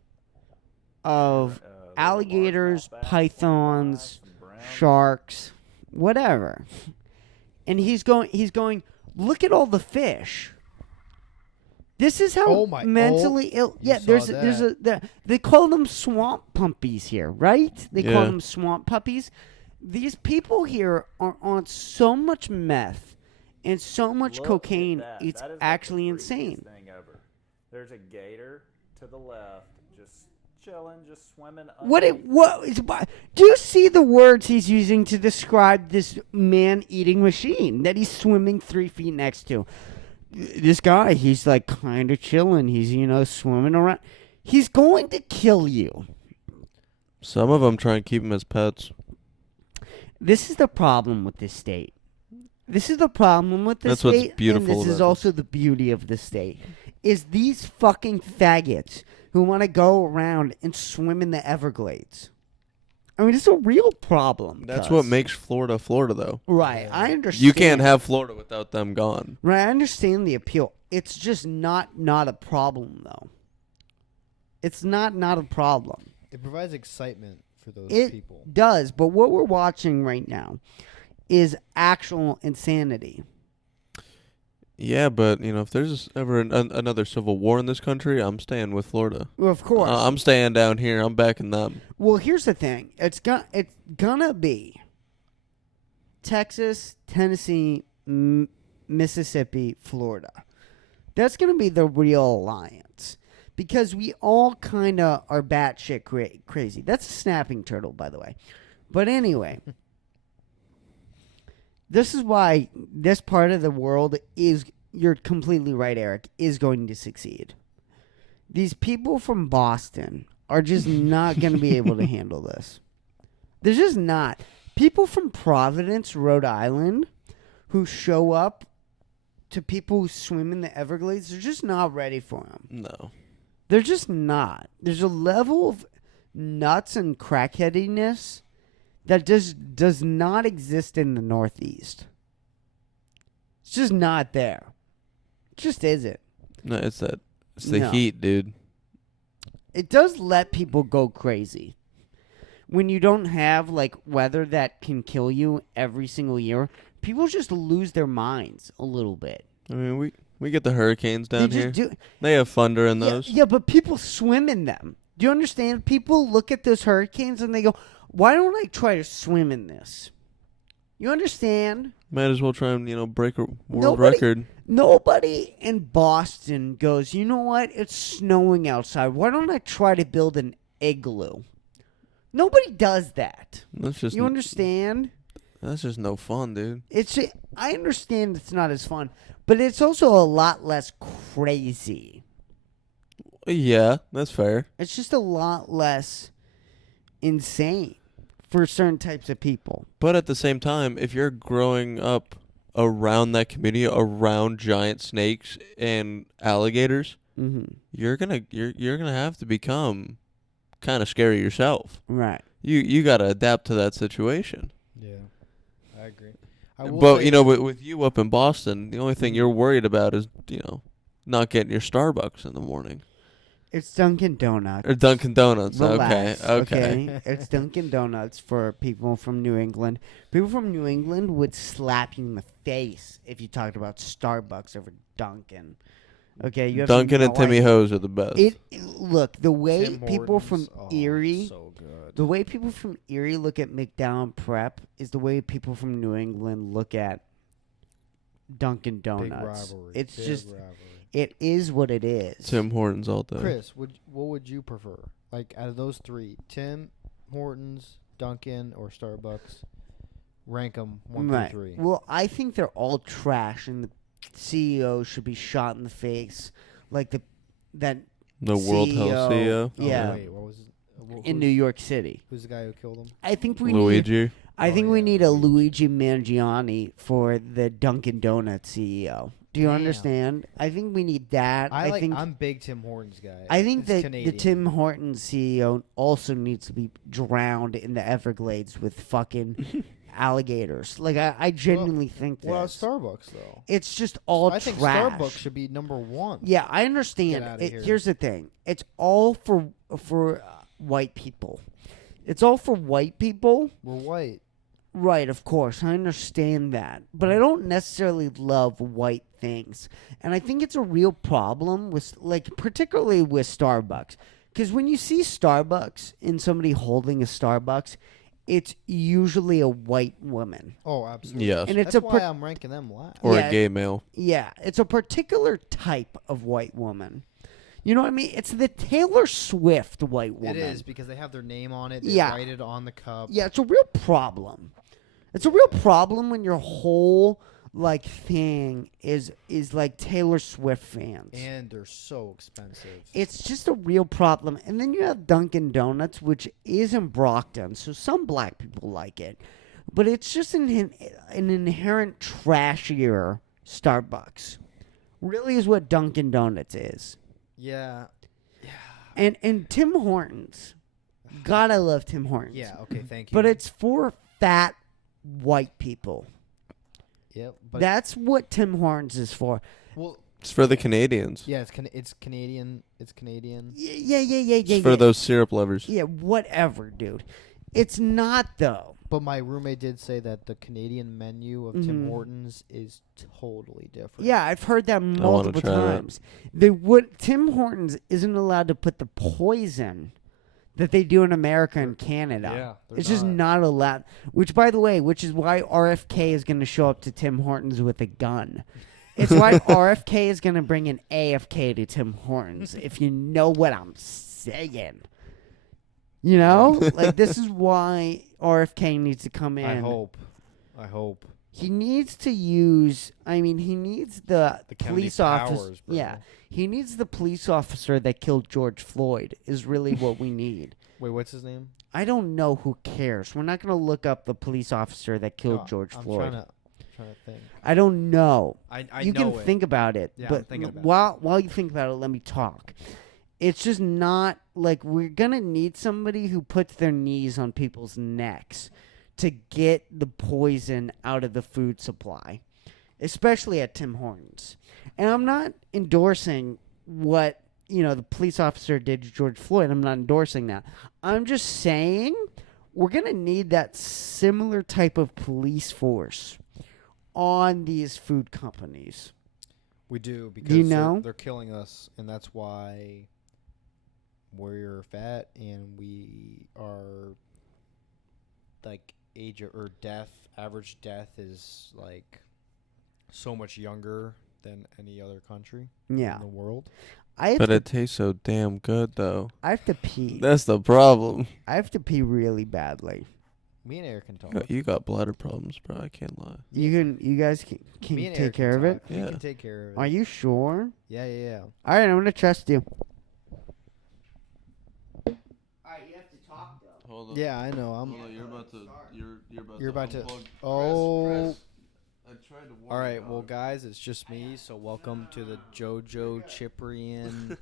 of Little alligators, largemouth bass, pythons, some brown. sharks, whatever. And he's going, look at all the fish. This is how Oh my- mentally ill. you Yeah, saw there's they call them swamp puppies here, right? They call Yeah. them swamp puppies. These people here are on so much meth and so much Look at cocaine. that. It's That is like the actually freakiest insane. thing ever. There's a gator to the left, just chilling, just swimming. What underneath. do you see the words he's using to describe this man-eating machine that he's swimming 3 feet next to? This guy, he's like kind of chilling. He's swimming around. He's going to kill you. Some of them try and keep them as pets. This is the problem with this state. This is the problem with this That's what's state. beautiful And this is about also the beauty of the state. Is these fucking faggots who want to go around and swim in the Everglades. I mean, it's a real problem. That's cuz. what makes Florida Florida, though. Right, I understand. You can't have Florida without them gone. Right, I understand the appeal. It's just not a problem, though. It's not a problem. It provides excitement for those It people. does, but what we're watching right now is actual insanity. Yeah, but if there's ever another civil war in this country, I'm staying with Florida. Well, of course. I'm staying down here. I'm backing them. Well, here's the thing. It's gonna be Texas, Tennessee, Mississippi, Florida. That's gonna be the real alliance because we all kind of are batshit crazy. That's a snapping turtle, by the way. But anyway, this is why this part of the world is. You're completely right, Eric. Is going to succeed. These people from Boston are just not going to be able to handle this. They're just not. People from Providence, Rhode Island, who show up to people who swim in the Everglades, they're just not ready for them. No. They're just not. There's a level of nuts and crackheadiness that just does not exist in the Northeast. It's just not there. It just isn't. No, it's the No. heat, dude. It does let people go crazy. When you don't have like weather that can kill you every single year, people just lose their minds a little bit. I mean, we get the hurricanes down They here. just do. They have fun during Yeah, those. yeah, but people swim in them. Do you understand? People look at those hurricanes and they go, "Why don't I try to swim in this?" You understand? Might as well try and break a world Nobody- record. Nobody in Boston goes, "You know what? It's snowing outside. Why don't I try to build an igloo?" Nobody does that. That's just You understand? That's just no fun, dude. I understand it's not as fun, but it's also a lot less crazy. Yeah, that's fair. It's just a lot less insane for certain types of people. But at the same time, if you're growing up around that community, around giant snakes and alligators, Mm-hmm. you're gonna have to become kind of scary yourself. Right. You got to adapt to that situation. Yeah, I agree. I will But say- with you up in Boston, the only thing you're worried about is not getting your Starbucks in the morning It's Dunkin' Donuts. or Dunkin' Donuts. Relax, Okay. It's Dunkin' Donuts for people from New England. People from New England would slap you in the face if you talked about Starbucks over Dunkin'. Okay, you have Dunkin' and no Timmy idea. Ho's are the best. Look, the way Tim people Hortons, from Erie, so good. the way people from Erie look at McDowell Prep is the way people from New England look at Dunkin' Big Donuts. rivalry. It's big just, rivalry. it is what it is. Tim Hortons all day. Chris, what would you prefer? Like out of those three, Tim Hortons, Dunkin', or Starbucks? Rank them 1 Right. through 3. Well, I think they're all trash, and the CEO should be shot in the face, like that The World Health CEO. Oh, yeah, wait, what was it? in New York City. Who's the guy who killed him? I think we need. Luigi. I think we yeah, need a Luigi Mangione for the Dunkin' Donuts CEO. Do you Damn. understand? I think we need that. I think I'm big Tim Hortons guy. I think It's that the Canadian. Tim Hortons CEO also needs to be drowned in the Everglades with fucking alligators. Like I genuinely think What about this. Starbucks though? It's just all I think trash. Starbucks should be number 1. Yeah, I understand. Get outta here. Here's the thing: it's all for white people. It's all for white people, We're white. right? Of course, I understand that, but I don't necessarily love white things, and I think it's a real problem with, like, particularly with Starbucks, because when you see Starbucks and somebody holding a Starbucks, it's usually a white woman. Oh, absolutely. Yes. And it's That's a why per- I'm ranking them last. Or Yeah. a gay male. Yeah, it's a particular type of white woman. You know what I mean? It's the Taylor Swift white woman. It is because they have their name on it. They Yeah. write it on the cup. Yeah, it's a real problem. It's a real problem when your whole like thing is like Taylor Swift fans. And they're so expensive. It's just a real problem. And then you have Dunkin' Donuts, which is in Brockton, so some black people like it. But it's just an inherent trashier Starbucks. Really is what Dunkin' Donuts is. Yeah. And Tim Hortons, God, I love Tim Hortons. Yeah. Okay. Thank you. But it's for fat white people. Yep. But That's what Tim Hortons is for. well, It's for the Canadians. yeah. It's Canadian. It's Canadian. Yeah. It's for those syrup lovers. Yeah, whatever, dude. It's not though. But my roommate did say that the Canadian menu of Tim Mhm. Hortons is totally different. Yeah, I've heard that wanna multiple try that. times. Tim Hortons isn't allowed to put the poison that they do in America and Canada. Yeah, they're It's just not allowed. Which, by the way, which is why RFK is going to show up to Tim Hortons with a gun. It's why RFK is going to bring an AFK to Tim Hortons, if you know what I'm saying. You know? Like, this is why RFK needs to come in. I hope. He needs to use, he needs the Kennedy police officer. powers, bro. Yeah. He needs the police officer that killed George Floyd, is really what we need. Wait, what's his name? I don't know. Who cares? We're not going to look up the police officer that killed No, George I'm Floyd. trying to think. I don't know. I You know can it. think about it. Yeah, I'm but thinking about it. while you think about it, let me talk. It's just not like we're going to need somebody who puts their knees on people's necks to get the poison out of the food supply, especially at Tim Hortons. And I'm not endorsing what, the police officer did to George Floyd. I'm not endorsing that. I'm just saying we're going to need that similar type of police force on these food companies. We do because Do you know? they're killing us, and that's why we're fat and we are like average death is like so much younger than any other country Yeah. in the world. But it tastes so damn good, though. I have to pee. That's the problem. I have to pee really badly. Me and Eric can talk. You got bladder problems, bro. I can't lie. You guys can Me and take Eric care can of it. talk. We Yeah. can take care of it. Are you sure? Yeah. All right, I'm gonna trust you. All right, you have to talk though. Hold on. Yeah, I know. You're about to. You're about to. unplug. Oh. I tried to warn All right, you, well, dog. guys, it's just me. So welcome to the JoJo Chiprean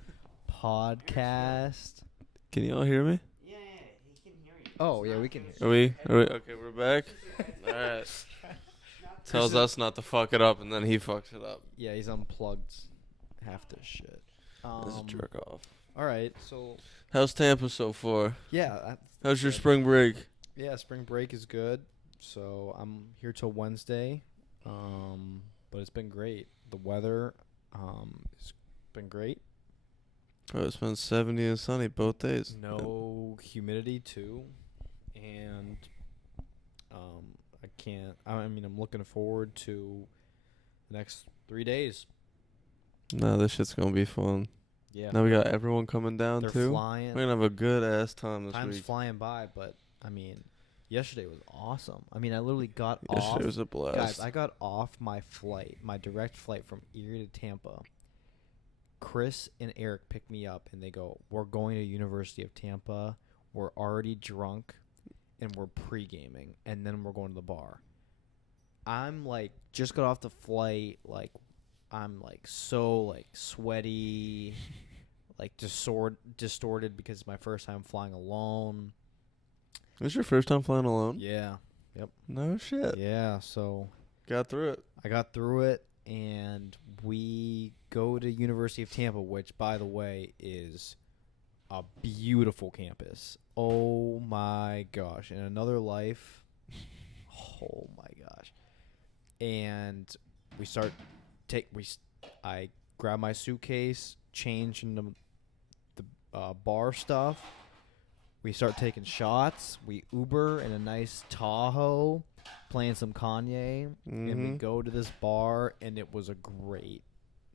podcast. Can y'all hear me? Yeah, he can hear you. Oh yeah, we can hear. Are we? Okay, we're back. All right. Tells us not to fuck it up, and then he fucks it up. Yeah, he's unplugged half this shit. That's a jerk off. All right, so How's Tampa so far? yeah, How's your good. spring break? Yeah, spring break is good. So I'm here till Wednesday. But it's been great. The weather, has been great. Bro, it's been 70 and sunny both days. No humidity too, and I can't. I'm looking forward to the next 3 days. No, this shit's gonna be fun. Yeah, Now we got everyone coming down they're too. flying. We're gonna have a good ass time this Time's week. flying by, but yesterday was awesome. I mean, I got Yesterday off. was a blast. Guys, I got off my flight, my direct flight from Erie to Tampa. Chris and Eric picked me up, and they go, "We're going to University of Tampa. We're already drunk, and we're pre-gaming, and then we're going to the bar." I'm like, just got off the flight, like, I'm like so like sweaty, like distorted because it's my first time flying alone. This your first time flying alone? Yeah. No shit. Yeah, so Got through it. I got through it, and we go to University of Tampa, which, by the way, is a beautiful campus. Oh my gosh! In another life, oh my gosh! And I grab my suitcase, change into the bar stuff. We start taking shots. We Uber in a nice Tahoe, playing some Kanye, and we Mhm. go to this bar, and it was a great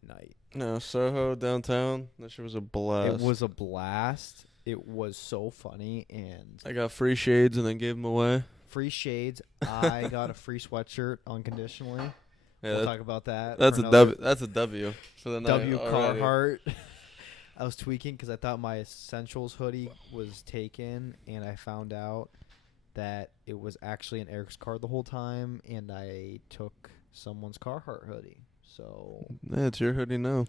night. No, Soho downtown. That shit was a blast. It was a blast. It was so funny, and I got free shades and then gave them away. free shades. I got a free sweatshirt unconditionally. Yeah, We'll that- talk about that. that's for a another- W. That's a W for the night. W already. Carhartt. I was tweaking because I thought my Essentials hoodie was taken, and I found out that it was actually in Eric's car the whole time, and I took someone's Carhartt hoodie. So Yeah, it's your hoodie now.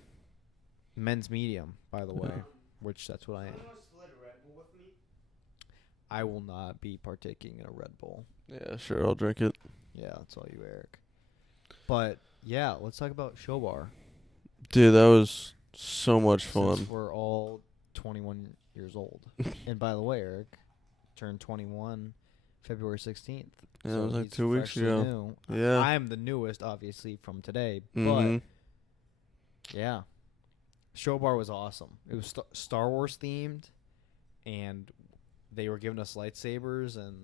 men's medium, by the way, which that's what I am. I will not be partaking in a Red Bull. Yeah, sure, I'll drink it. Yeah, that's all you, Eric. But yeah, let's talk about Show Bar. Dude, that was so much fun. Since we're all 21 years old. And by the way, Eric turned 21 February 16th. Yeah, so it was like he's 2 weeks freshly ago. new. Yeah. I'm the newest, obviously, from today. Mhm. But yeah, Show Bar was awesome. It was Star Wars themed, and they were giving us lightsabers, and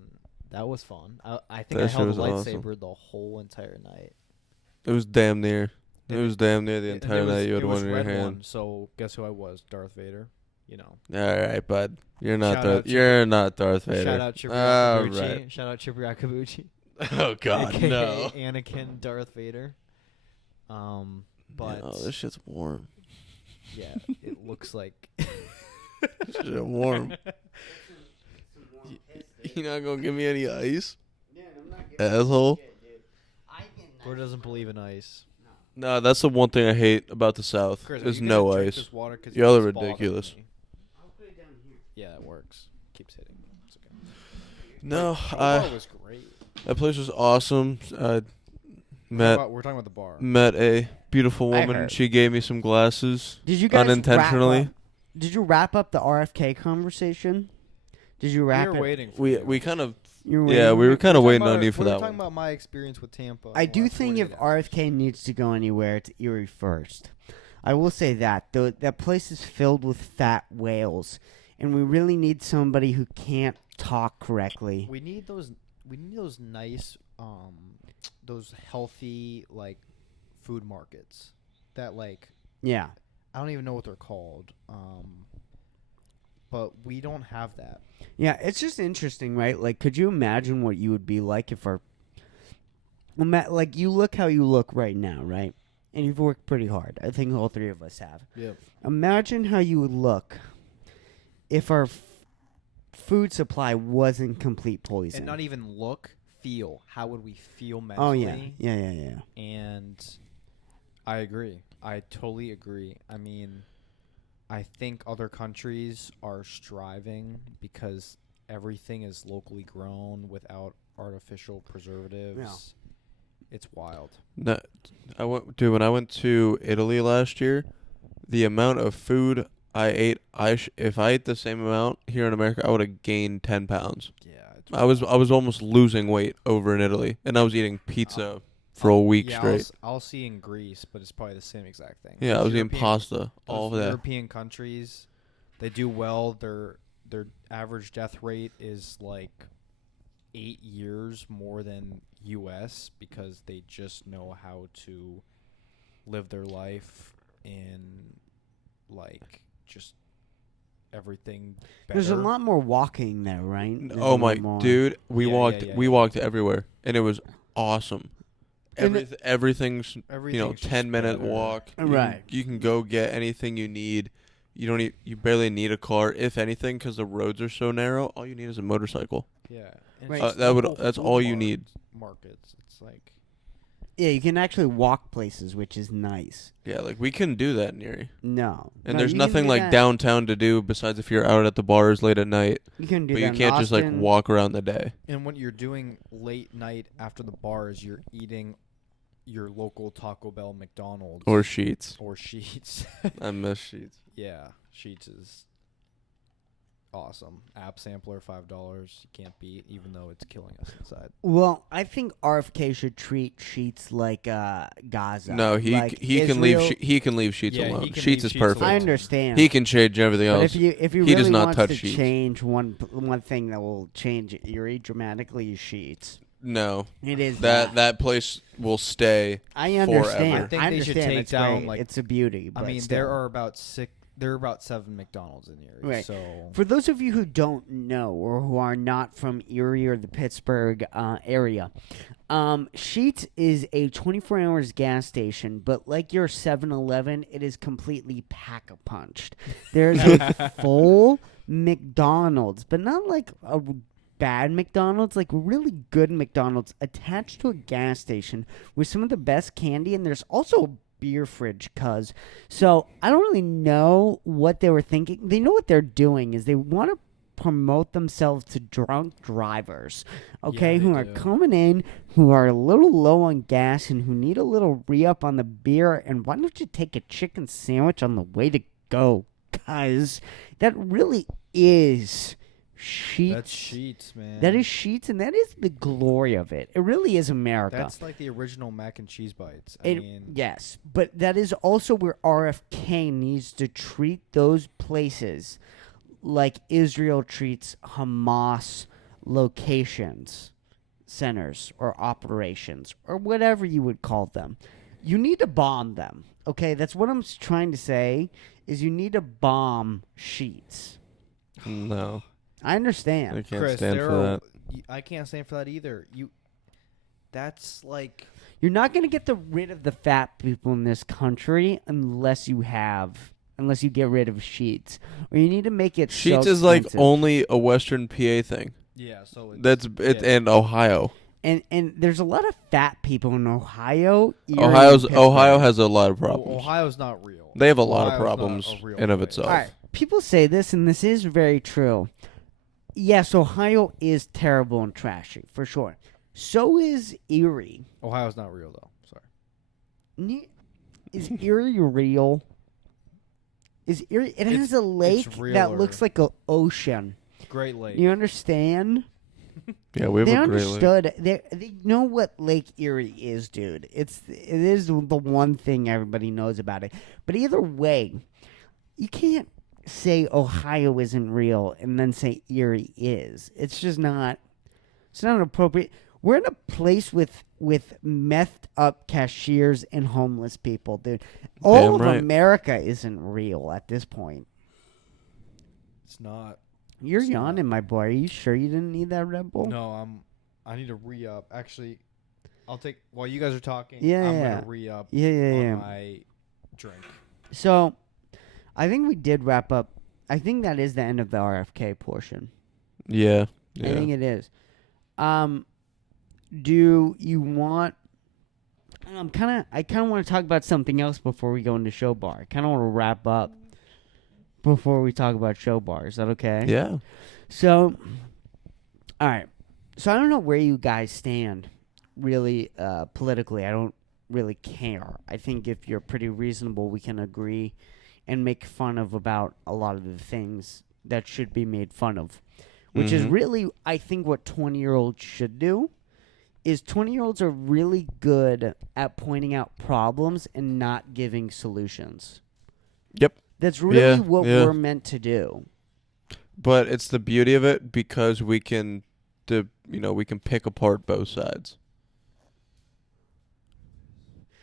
that was fun. I think That I shit held a was awesome. lightsaber the whole entire night. It was damn near. It was damn near the And entire night you had it was one in your red hand. one, so guess who I was? Darth Vader. You know. All right, bud. You're not Shout Darth. out You're not Darth Vader. Shout out Chiprean All Kpush. right. Shout out Chiprean Kpush. Oh God, AKA no. Anakin Darth Vader. But Oh, this shit's warm. yeah, it looks like This shit warm. You not gonna give me any ice, asshole? Bro doesn't believe in ice. No, that's the one thing I hate about the South. Chris, are Is you no gonna drink ice. this water 'cause Y'all it's are bothering ridiculous. me? Yeah, it works. Keeps hitting. It's okay. No, The bar was great. that place was awesome. I We're met talking about the bar. met a beautiful I woman. heard. And she gave me some glasses. Did you guys unintentionally. Did you wrap up the RFK conversation? Did you wrap We it? were waiting for We you. we kind of You were yeah waiting? we were kind of talking waiting about on you for we were that talking one. about my experience with Tampa. I in the do last think if 48 hours. RFK needs to go anywhere, it's Erie first. I will say that that place is filled with fat whales, and we really need somebody who can't talk correctly. We need those nice, those healthy like food markets that like Yeah. I don't even know what they're called. But we don't have that. Yeah, it's just interesting, right? Like, could you imagine what you would be like if our... Like, you look how you look right now, right? And you've worked pretty hard. I think all three of us have. Yep. Imagine how you would look if our food supply wasn't complete poison. And not even look, feel. How would we feel Oh, mentally? yeah. And I agree. I totally agree. I mean, I think other countries are striving because everything is locally grown without artificial preservatives. Yeah. It's wild. No, when I went to Italy last year, the amount of food I ate, if I ate the same amount here in America, I would have gained 10 pounds. Yeah. It's I was almost losing weight over in Italy, and I was eating pizza for a week straight. I'll see in Greece, but it's probably the same exact thing. Yeah, I Those was eating European- pasta, all of those that. European countries, they do well. Their average death rate is like 8 years more than U.S. because they just know how to live their life in like just everything better. There's a lot more walking there, right? There's Oh a my lot more. dude, we Yeah, walked everywhere, and it was awesome. And it- Everything's Everything's just 10-minute better. walk. Right. You can go get anything you need. You barely need a car, if anything, because the roads are so narrow. All you need is a motorcycle. Yeah. And Right. it's just the whole That's food all you need. Markets. It's like Yeah, you can actually walk places, which is nice. Yeah, like we couldn't do that in Erie. No. And No, there's you can nothing do like that. downtown to do besides if you're out at the bars late at night. You can do But that you in can't just like Austin. walk around the day. and what you're doing late night after the bars, you're eating your local Taco Bell, McDonald's, Or Sheets. or Sheets. I miss Sheets. Yeah, Sheets is awesome. App sampler, $5. You can't beat, even though it's killing us inside. Well, I think RFK should treat Sheets like Gaza. No, he Like can leave Israel- he can leave Sheets Yeah, he alone. can Sheets leave is Sheets perfect. I alone. understand. He can change everything But else. if you he really does not wants touch to Sheets. change one thing that will change Erie dramatically is Sheets. No, It is that place will stay. I understand. forever. I think I they should understand. take It's down, great. like- it's a beauty. I but mean, still. there are about 7 McDonald's in Erie. Right. So For those of you who don't know or who are not from Erie or the Pittsburgh area, Sheetz is a 24 hours gas station, but like your 7-Eleven, it is completely pack-a-punched. There's a full McDonald's, but not like a bad McDonald's, like really good McDonald's attached to a gas station with some of the best candy, and there's also a beer fridge, so I don't really know what they were thinking. They know what they're doing is they want to promote themselves to drunk drivers, okay, Yeah, who they are do. coming in, who are a little low on gas and who need a little re-up on the beer. And why don't you take a chicken sandwich on the way to go? Because that really is Sheets. That's Sheets, man. That is Sheets, and that is the glory of it. It really is America. That's like the original mac and cheese bites. Yes, but that is also where RFK needs to treat those places like Israel treats Hamas locations, centers, or operations, or whatever you would call them. You need to bomb them, okay? That's what I'm trying to say, is you need to bomb Sheets. No. I understand. I can't Chris, stand for that. I can't stand for that either. That's like You're not going to get rid of the fat people in this country unless you get rid of Sheets. Or you need to make it Sheets so is like expensive. only a Western PA thing. yeah. So it's, That's it, and Ohio. And there's a lot of fat people in Ohio. Erie, Ohio and Pittsburgh. has a lot of well, problems. Ohio's not real. They have a lot of Ohio's not problems a real in of place. itself. All right, people say this, and this is very true. Yes, Ohio is terrible and trashy, for sure. So is Erie. Ohio's not real though. Sorry. Is Erie real? Is Erie? It has a lake that realer. looks like an ocean. Great Lake. You understand? Yeah, we have They a great lake. understood. They know what Lake Erie is, dude. It is the one thing everybody knows about it. But either way, you can't say Ohio isn't real and then say Erie is. It's just not. It's not appropriate. We're in a place with methed up cashiers and homeless people, dude. All Damn of right. America isn't real at this point. It's not. You're It's not. yawning, my boy. Are you sure you didn't need that Red Bull? No, I need to re-up. Actually, I'll take while you guys are talking. Yeah, I'm yeah. gonna re-up Yeah, yeah, on yeah. my drink. So, I think we did wrap up. I think that is the end of the RFK portion. Yeah. I think it is. Do you want? I kind of want to talk about something else before we go into show bar. I kind of want to wrap up before we talk about show bar. Is that okay? Yeah. So, all right. So I don't know where you guys stand, really, politically. I don't really care. I think if you're pretty reasonable, we can agree and make fun of about a lot of the things that should be made fun of, which is Mhm. really, I think, what 20-year-olds should do. Is 20-year-olds are really good at pointing out problems and not giving solutions. Yep. That's really Yeah, what yeah. we're meant to do. But it's the beauty of it because we can pick apart both sides.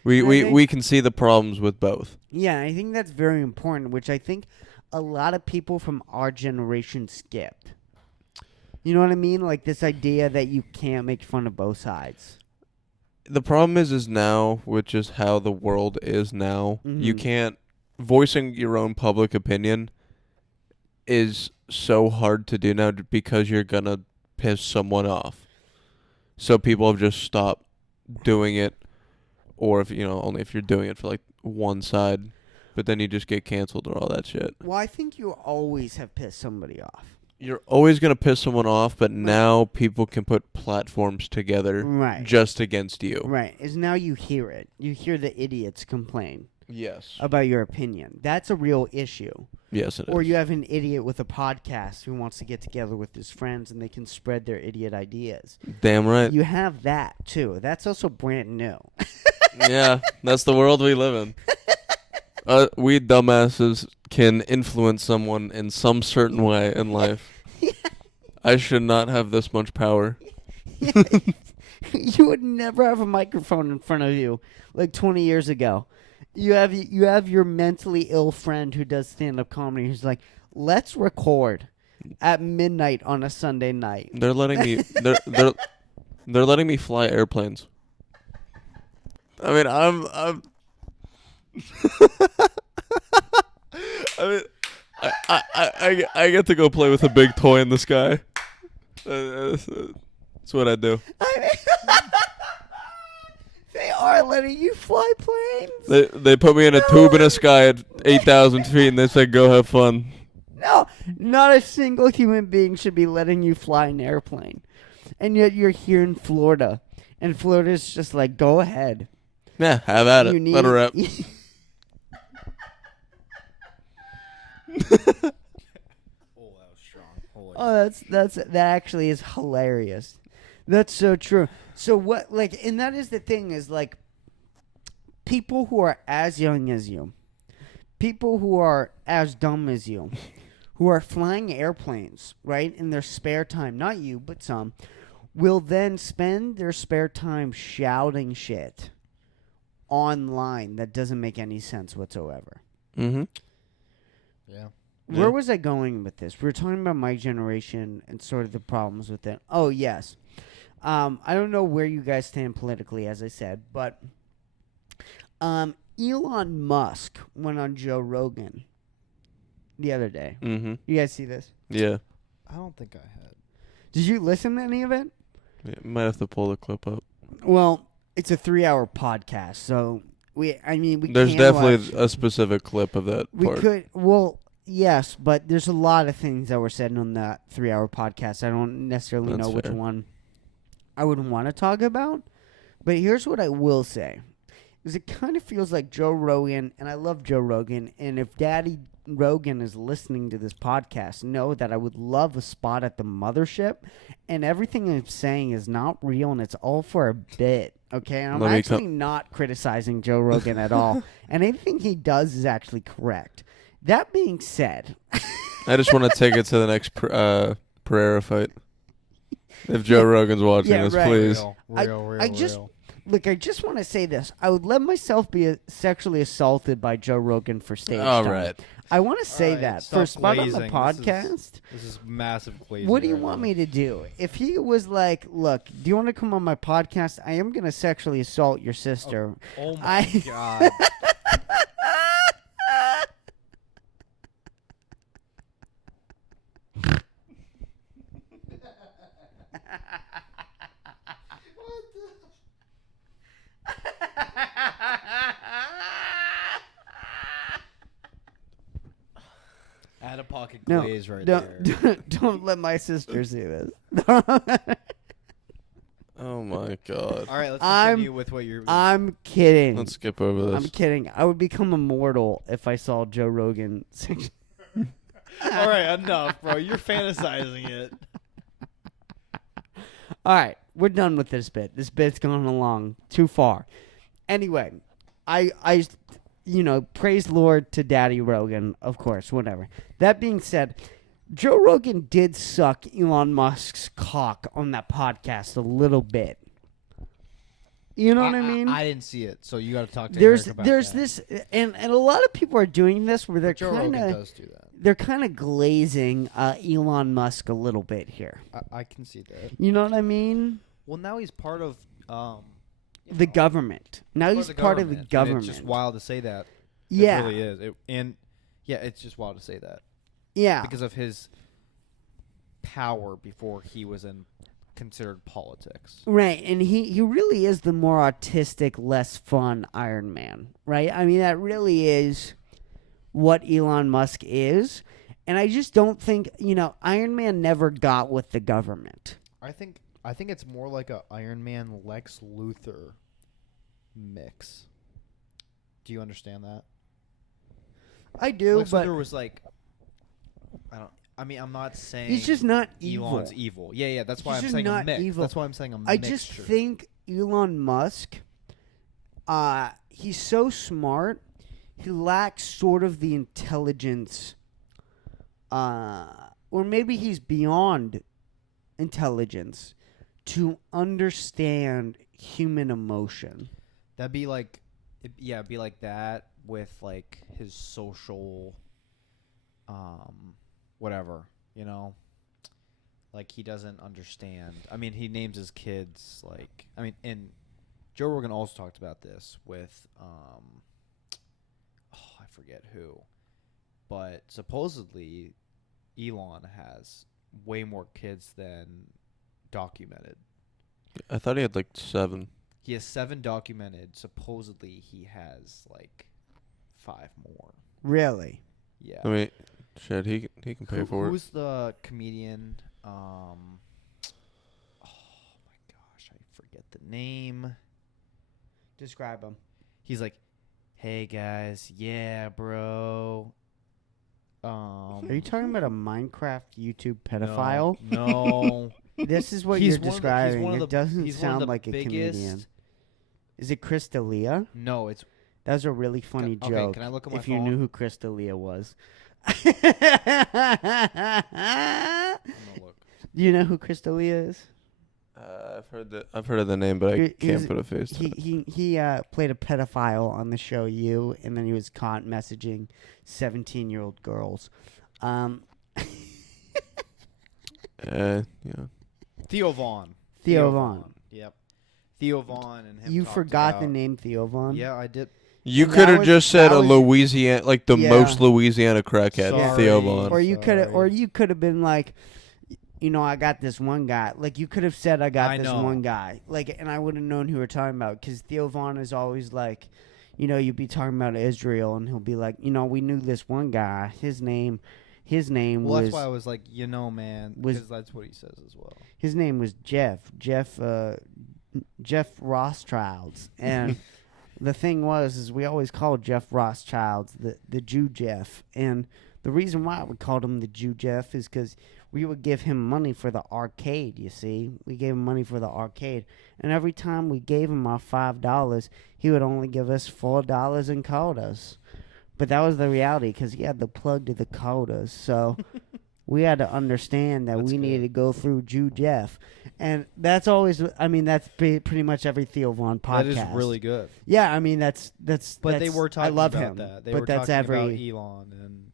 I We think- can see the problems with both. Yeah, I think that's very important, which I think a lot of people from our generation skipped. You know what I mean? Like this idea that you can't make fun of both sides. The problem is now, which is how the world is now, you Mhm. can't voicing your own public opinion is so hard to do now because you're gonna piss someone off. So people have just stopped doing it, or if only if you're doing it for like one side, but then you just get canceled or all that shit. Well, I think you always have pissed somebody off. You're always gonna piss someone off, but now people can put platforms together Right. just against you. Right. Is now you hear it. You hear the idiots complain Yes. about your opinion. That's a real issue. Yes, it is. Or you have an idiot with a podcast who wants to get together with his friends and they can spread their idiot ideas. Damn right. You have that too. That's also brand new. Yeah, that's the world we live in. We dumbasses can influence someone in some certain way in life. I should not have this much power. You would never have a microphone in front of you like 20 years ago. You have your mentally ill friend who does stand-up comedy who's like, let's record at midnight on a Sunday night. They're letting me. They're letting me fly airplanes. I mean, I'm. I mean, I get to go play with a big toy in the sky. That's what I do. I mean, they are letting you fly planes. They put me in a tube in the sky at 8,000 feet and they say go have fun. No, not a single human being should be letting you fly an airplane. And yet you're here in Florida. And Florida's just like, go ahead. Yeah, have at it. Let her rip. Oh, that was strong. Holy. Oh, that actually is hilarious. That's so true. So what, like, and that is the thing is, like, people who are as young as you, people who are as dumb as you, who are flying airplanes, right, in their spare time, not you, but some, will then spend their spare time shouting shit online that doesn't make any sense whatsoever. Mm-hmm. Yeah. Where was I going with this? We were talking about my generation and sort of the problems with it. Oh, yes. I don't know where you guys stand politically, as I said, but Elon Musk went on Joe Rogan the other day. Mm-hmm. You guys see this? Yeah. I don't think I had. Did you listen to any of it? Yeah. Might have to pull the clip up. Well, it's a 3-hour podcast, so we There's can definitely watch- a specific clip of that we part. could, well, yes, but there's a lot of things that were said on that 3-hour podcast. I don't necessarily That's know which fair. one I would want to talk about, but here's what I will say. Is it kind of feels like Joe Rogan, and I love Joe Rogan, and if Daddy Rogan is listening to this podcast, know that I would love a spot at the mothership, and everything I'm saying is not real, and it's all for a bit, okay? And I'm Let me actually not criticizing Joe Rogan at all, and anything he does is actually correct. That being said... I just want to take it to the next Pereira fight. If Joe Rogan's watching Yeah, this, right. please. I just look. I just want to say this. I would let myself be sexually assaulted by Joe Rogan for stage All time. right. I want to say All right, that stop for a spot on the glazing. podcast. This is massive glazing. What do you right want now. me to do? If he was like, "Look, do you want to come on my podcast? I am going to sexually assault your sister." Oh my I- god. Out of pocket No, glaze right don't, there. don't let my sister see this. Oh my god. All right, let's I'm- continue with what you're. I'm kidding. Let's skip over this. I'm kidding. I would become immortal if I saw Joe Rogan. All right, enough, bro. You're fantasizing it. All right, we're done with this bit. This bit's gone along too far. Anyway, I praise Lord to Daddy Rogan, of course, whatever. That being said, Joe Rogan did suck Elon Musk's cock on that podcast a little bit. You know what I mean? I didn't see it, so you got to talk to there's Eric about there's that. this, and a lot of people are doing this where they're Joe kind Rogan of does do that. they're kind of glazing Elon Musk a little bit here. I can see that. You know what I mean? Well, now he's part of The government. Now he's part of the and government. It's just wild to say that. Yeah. It really is. It's just wild to say that Yeah. because of his power before he was in considered politics. Right, and he really is the more autistic, less fun Iron Man, right? I mean, that really is what Elon Musk is. And I just don't think, Iron Man never got with the government. I think it's more like a Iron Man Lex Luthor mix. Do you understand that? I do, Lex but Luthor was like, I'm not saying he's just not evil. Elon's evil. Yeah, that's why He's I'm just saying not a mix. evil. That's why I'm saying a I mixture. just think Elon Musk, he's so smart, he lacks sort of the intelligence, or maybe he's beyond intelligence to understand human emotion. That'd be like, it'd be like that with like his social, whatever, like he doesn't understand. I mean, he names his kids like, and Joe Rogan also talked about this with, I forget who, but supposedly Elon has way more kids than documented. I thought he had like 7. He has 7 documented. Supposedly, he has like 5 more. Really? Yeah. I mean, shit, He can pay for it. Who's the comedian? Oh my gosh, I forget the name. Describe him. He's like, "Hey guys, yeah, bro." Are you talking about a Minecraft YouTube pedophile? No. This is what He's you're one of the- he's describing. one of It the- doesn't he's one of sound the like a biggest- comedian. Is it Chris D'Elia? No, it's That was a really funny okay, joke. can I look at my if you phone? knew who Chris D'Elia was. I'm gonna look. Do you know who Chris D'Elia is? I've heard of the name, but I He- can't he's- put a face to it. He played a pedophile on the show You, and then he was caught messaging 17-year-old girls. Yeah. Theo Vaughn. Theo Vaughn. Yep. Theo Vaughn and him. You talked forgot the about- name Theo Vaughn? Yeah, I did. You And could that have was- just said that a was- Louisiana, like the Yeah. most Louisiana crackhead, Sorry. Theo Vaughn. Or you could have, Sorry. been like, I got this one guy. Like you could have said, I got I this know. one guy. Like, and I would have known who you were talking about because Theo Vaughn is always like, you'd be talking about Israel, and he'll be like, we knew this one guy. His name Well, was that's why I was like, man, was- because that's what he says as well. his name was Jeff Rothschilds, and the thing is we always called Jeff Rothschilds the Jew Jeff, and the reason why we called him the Jew Jeff is because we would give him money for the arcade. You see, we gave him money for the arcade, and every time we gave him our $5, he would only give us $4 in quotas. But that was the reality because he had the plug to the quotas, so. We had to understand that That's we good. needed to go through Jew Jeff. And that's always, that's pretty much every Theo Vaughn podcast. That is really good. Yeah, that's. But they were talking I love about him. that. They but were that's talking about every. Elon and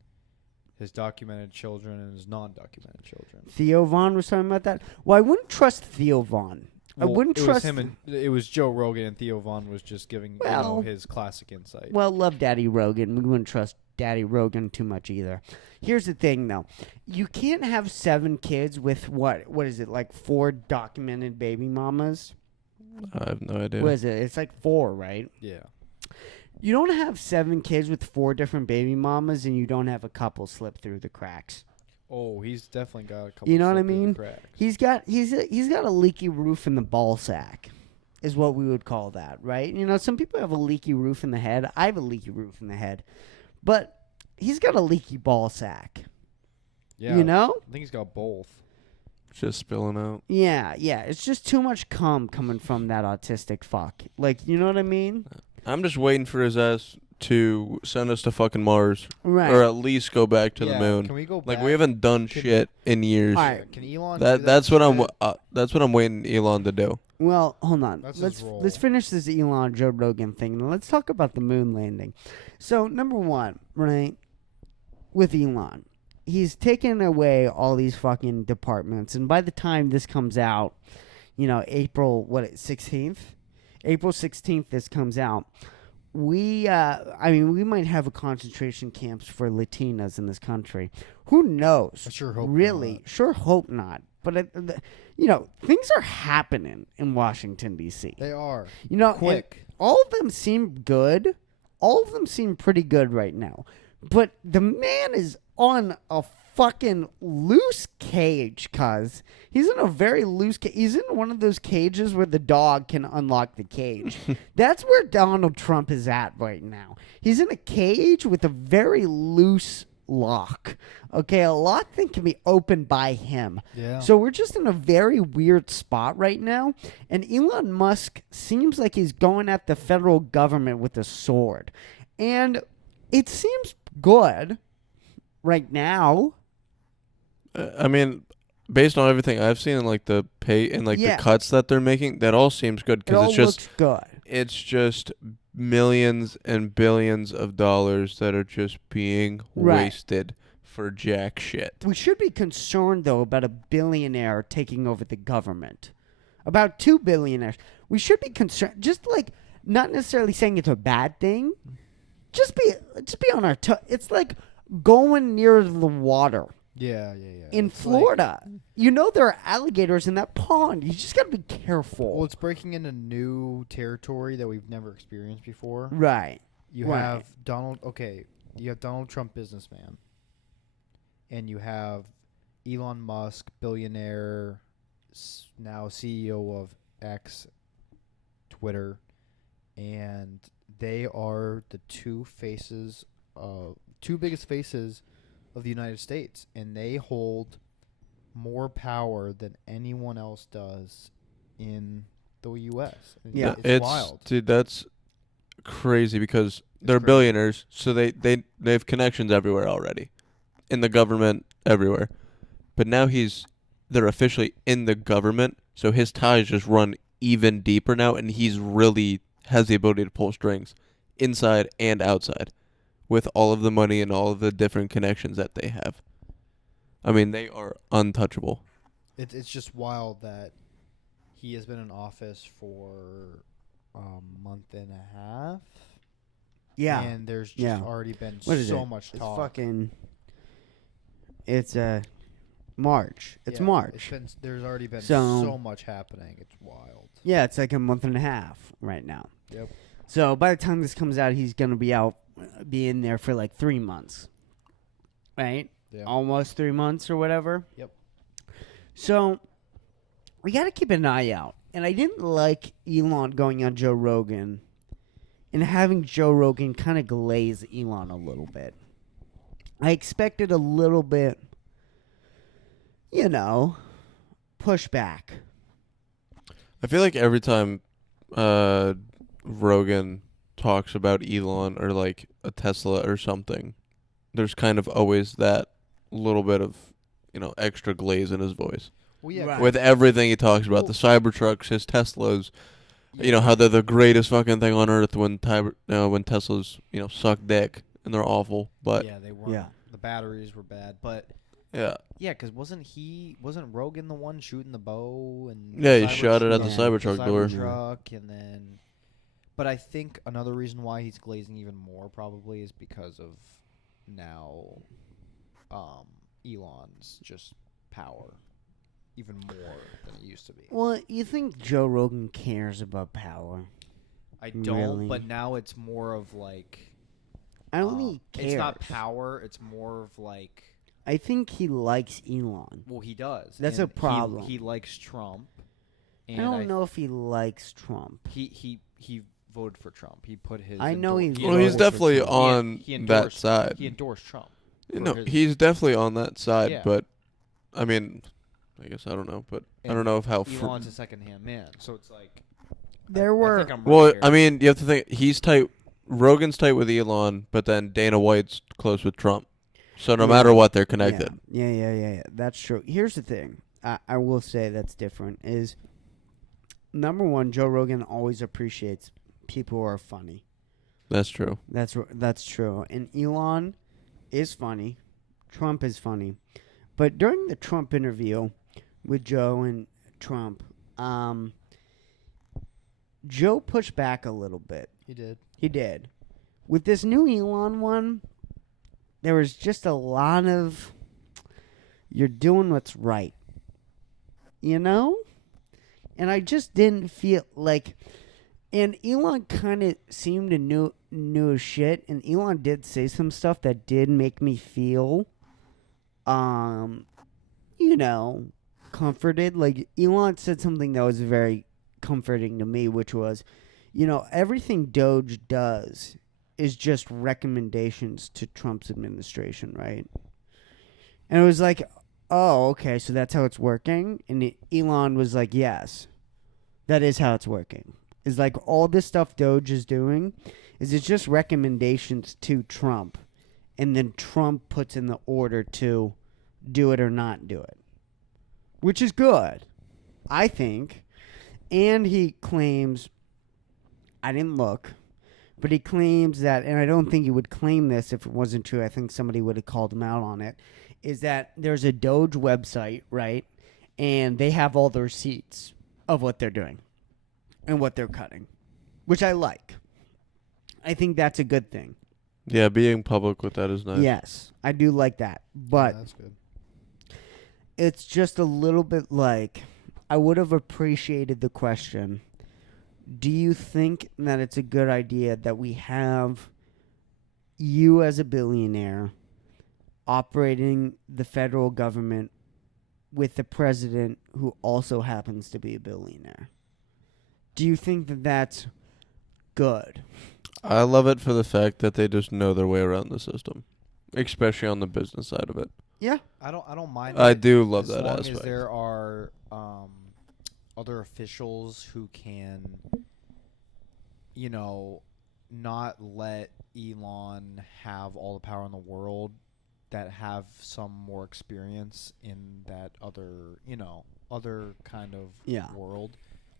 his documented children and his non-documented children. Theo Vaughn was talking about that. Well, I wouldn't trust Theo Vaughn. I Well, wouldn't it trust was him and it was Joe Rogan, and Theo Vaughn was just giving Well- his classic insight. Well, love Daddy Rogan. We wouldn't trust Daddy Rogan too much either. Here's the thing, though. You can't have 7 kids with what is it, like 4 documented baby mamas? I have no idea. What is it? It's like 4, right? Yeah. You don't have 7 kids with 4 different baby mamas, and you don't have a couple slip through the cracks. Oh, he's definitely got a couple. You know what I slip through the mean? cracks. He's got a leaky roof in the ball sack, is what we would call that, right? Some people have a leaky roof in the head. I have a leaky roof in the head, but he's got a leaky ball sack. Yeah. I think he's got both. Just spilling out. Yeah. It's just too much cum coming from that autistic fuck. Like, you know what I mean? I'm just waiting for his ass to send us to fucking Mars, Right. or at least go back to the Yeah, moon. Can we go Like back? we haven't done Can- shit in years. All right. Can Elon? That do that's what I'm shit? that's what I'm waiting Elon to do. Well, hold on. That's let's his role. let's finish this Elon Joe Rogan thing. Now let's talk about the moon landing. So number 1, right, with Elon, he's taken away all these fucking departments, and by the time this comes out, April 16th, April 16th, this comes out. We might have a concentration camps for Latinas in this country. Who knows? I sure hope Really, not. sure hope not. But things are happening in Washington D.C. They are and quick. all of them seem good. All of them seem pretty good right now. But the man is on a fucking loose cage, cuz. He's in a very loose cage. He's in one of those cages where the dog can unlock the cage. That's where Donald Trump is at right now. He's in a cage with a very loose lock. Okay, a lock that can be opened by him. Yeah. So we're just in a very weird spot right now. And Elon Musk seems like he's going at the federal government with a sword. And it seems good right now. I mean, based on everything I've seen and like the pay and like Yeah. the cuts that they're making, that all seems good It all because it's just looks good. it's just millions and billions of dollars that are just being Right. wasted for jack shit. We should be concerned, though, about a billionaire taking over the government. About 2 billionaires. We should be concerned. Just like, not necessarily saying it's a bad thing. Just be on our toe. It's like going near the water Yeah. in It's like- Florida. There are alligators in that pond. You just got to be careful. well, it's breaking into new territory that we've never experienced before. Right. You Right. have Donald. Okay, you have Donald Trump, businessman. and you have Elon Musk, billionaire, now CEO of X, Twitter, and they are the two biggest faces of the United States, and they hold more power than anyone else does in the U.S. Yeah. It's wild. Dude, that's crazy because they're crazy. billionaires, so they have connections everywhere already, in the government, everywhere. But now they're officially in the government, so his ties just run even deeper now, and he's really has the ability to pull strings inside and outside with all of the money and all of the different connections that they have. I mean, they are untouchable. It's just wild that he has been in office for a month and a half. Yeah. And there's just Yeah. already been What is so it? much It's talk. fucking. It's March. It's Yeah, March. There's already been So- so much happening. It's wild. Yeah, it's like a month and a half right now. Yep. So by the time this comes out, he's gonna be in there for like 3 months, right? Yeah. Almost 3 months or whatever. Yep. So we got to keep an eye out. And I didn't like Elon going on Joe Rogan and having Joe Rogan kind of glaze Elon a little bit. I expected a little bit, pushback. I feel like every time Rogan talks about Elon or like a Tesla or something, there's kind of always that little bit of, extra glaze in his voice. Well, yeah. Right. With everything he talks about, the Cybertrucks, his Teslas, how they're the greatest fucking thing on earth when Teslas, suck dick and they're awful. But Yeah, they weren't. Yeah. The batteries were bad, but yeah, because wasn't Rogan the one shooting the bow and Yeah, he shot it at the Cybertruck door. Cybertruck, and then. But I think another reason why he's glazing even more probably is because of now, Elon's just power, even more than it used to be. Well, you think Joe Rogan cares about power? I don't, Really? but now it's more of like. I don't think he cares. It's not power. It's more of like. I think he likes Elon. Well, he does. That's and a problem. He likes Trump. And I don't know if he likes Trump. He voted for Trump. He put his. I know he well, he's voted for definitely Trump. on He that endorsed- side. He endorsed Trump. No, his- he's definitely on that side. Yeah. But I mean, I guess I don't know. But I don't And know if how. Elon's a second-hand man, so it's like. There I were. think I'm right Well, here. I mean, you have to think he's tight. Rogan's tight with Elon, but then Dana White's close with Trump. So no Yeah. matter what, they're connected. Yeah. That's true. Here's the thing. I will say that's different. Is number one, Joe Rogan always appreciates people who are funny. That's true. That's true. And Elon is funny. Trump is funny. But during the Trump interview with Joe and Trump, Joe pushed back a little bit. he did. He did. With this new Elon one, there was just a lot of you're doing what's right. And I just didn't feel like and Elon kind of seemed to knew his shit, and Elon did say some stuff that did make me feel comforted. Like Elon said something that was very comforting to me, which was, everything Doge does is just recommendations to Trump's administration, right? And it was like, oh, okay, so that's how it's working? And Elon was like, yes, that is how it's working. It's like all this stuff Doge is doing is it's just recommendations to Trump, and then Trump puts in the order to do it or not do it, which is good, I think. And he claims, I didn't look, but he claims that, and I don't think he would claim this if it wasn't true. I think somebody would have called him out on it, is that there's a Doge website, right? And they have all the receipts of what they're doing and what they're cutting, which I like. I think that's a good thing. Yeah, being public with that is nice. Yes, I do like that. But Yeah, that's good. it's just a little bit like I would have appreciated the question. Do you think that it's a good idea that we have you as a billionaire operating the federal government with the president who also happens to be a billionaire. Do you think that that's good? I love it for the fact that they just know their way around the system, especially on the business side of it. Yeah. I don't mind. I it do love as that long aspect. as there are other officials who can, not let Elon have all the power in the world, that have some more experience in that other kind of world.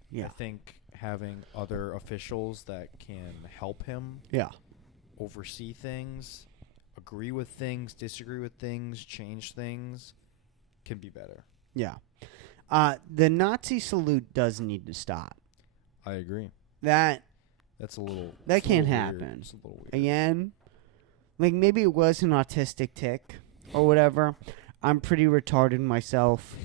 Yeah. I think having other officials that can help him Yeah. oversee things, agree with things, disagree with things, change things, can be better. Yeah. The Nazi salute does need to stop. I agree. That That's a little. That it's a can't little weird. happen. It's a little weird. again, like maybe it was an autistic tick or whatever. I'm pretty retarded myself.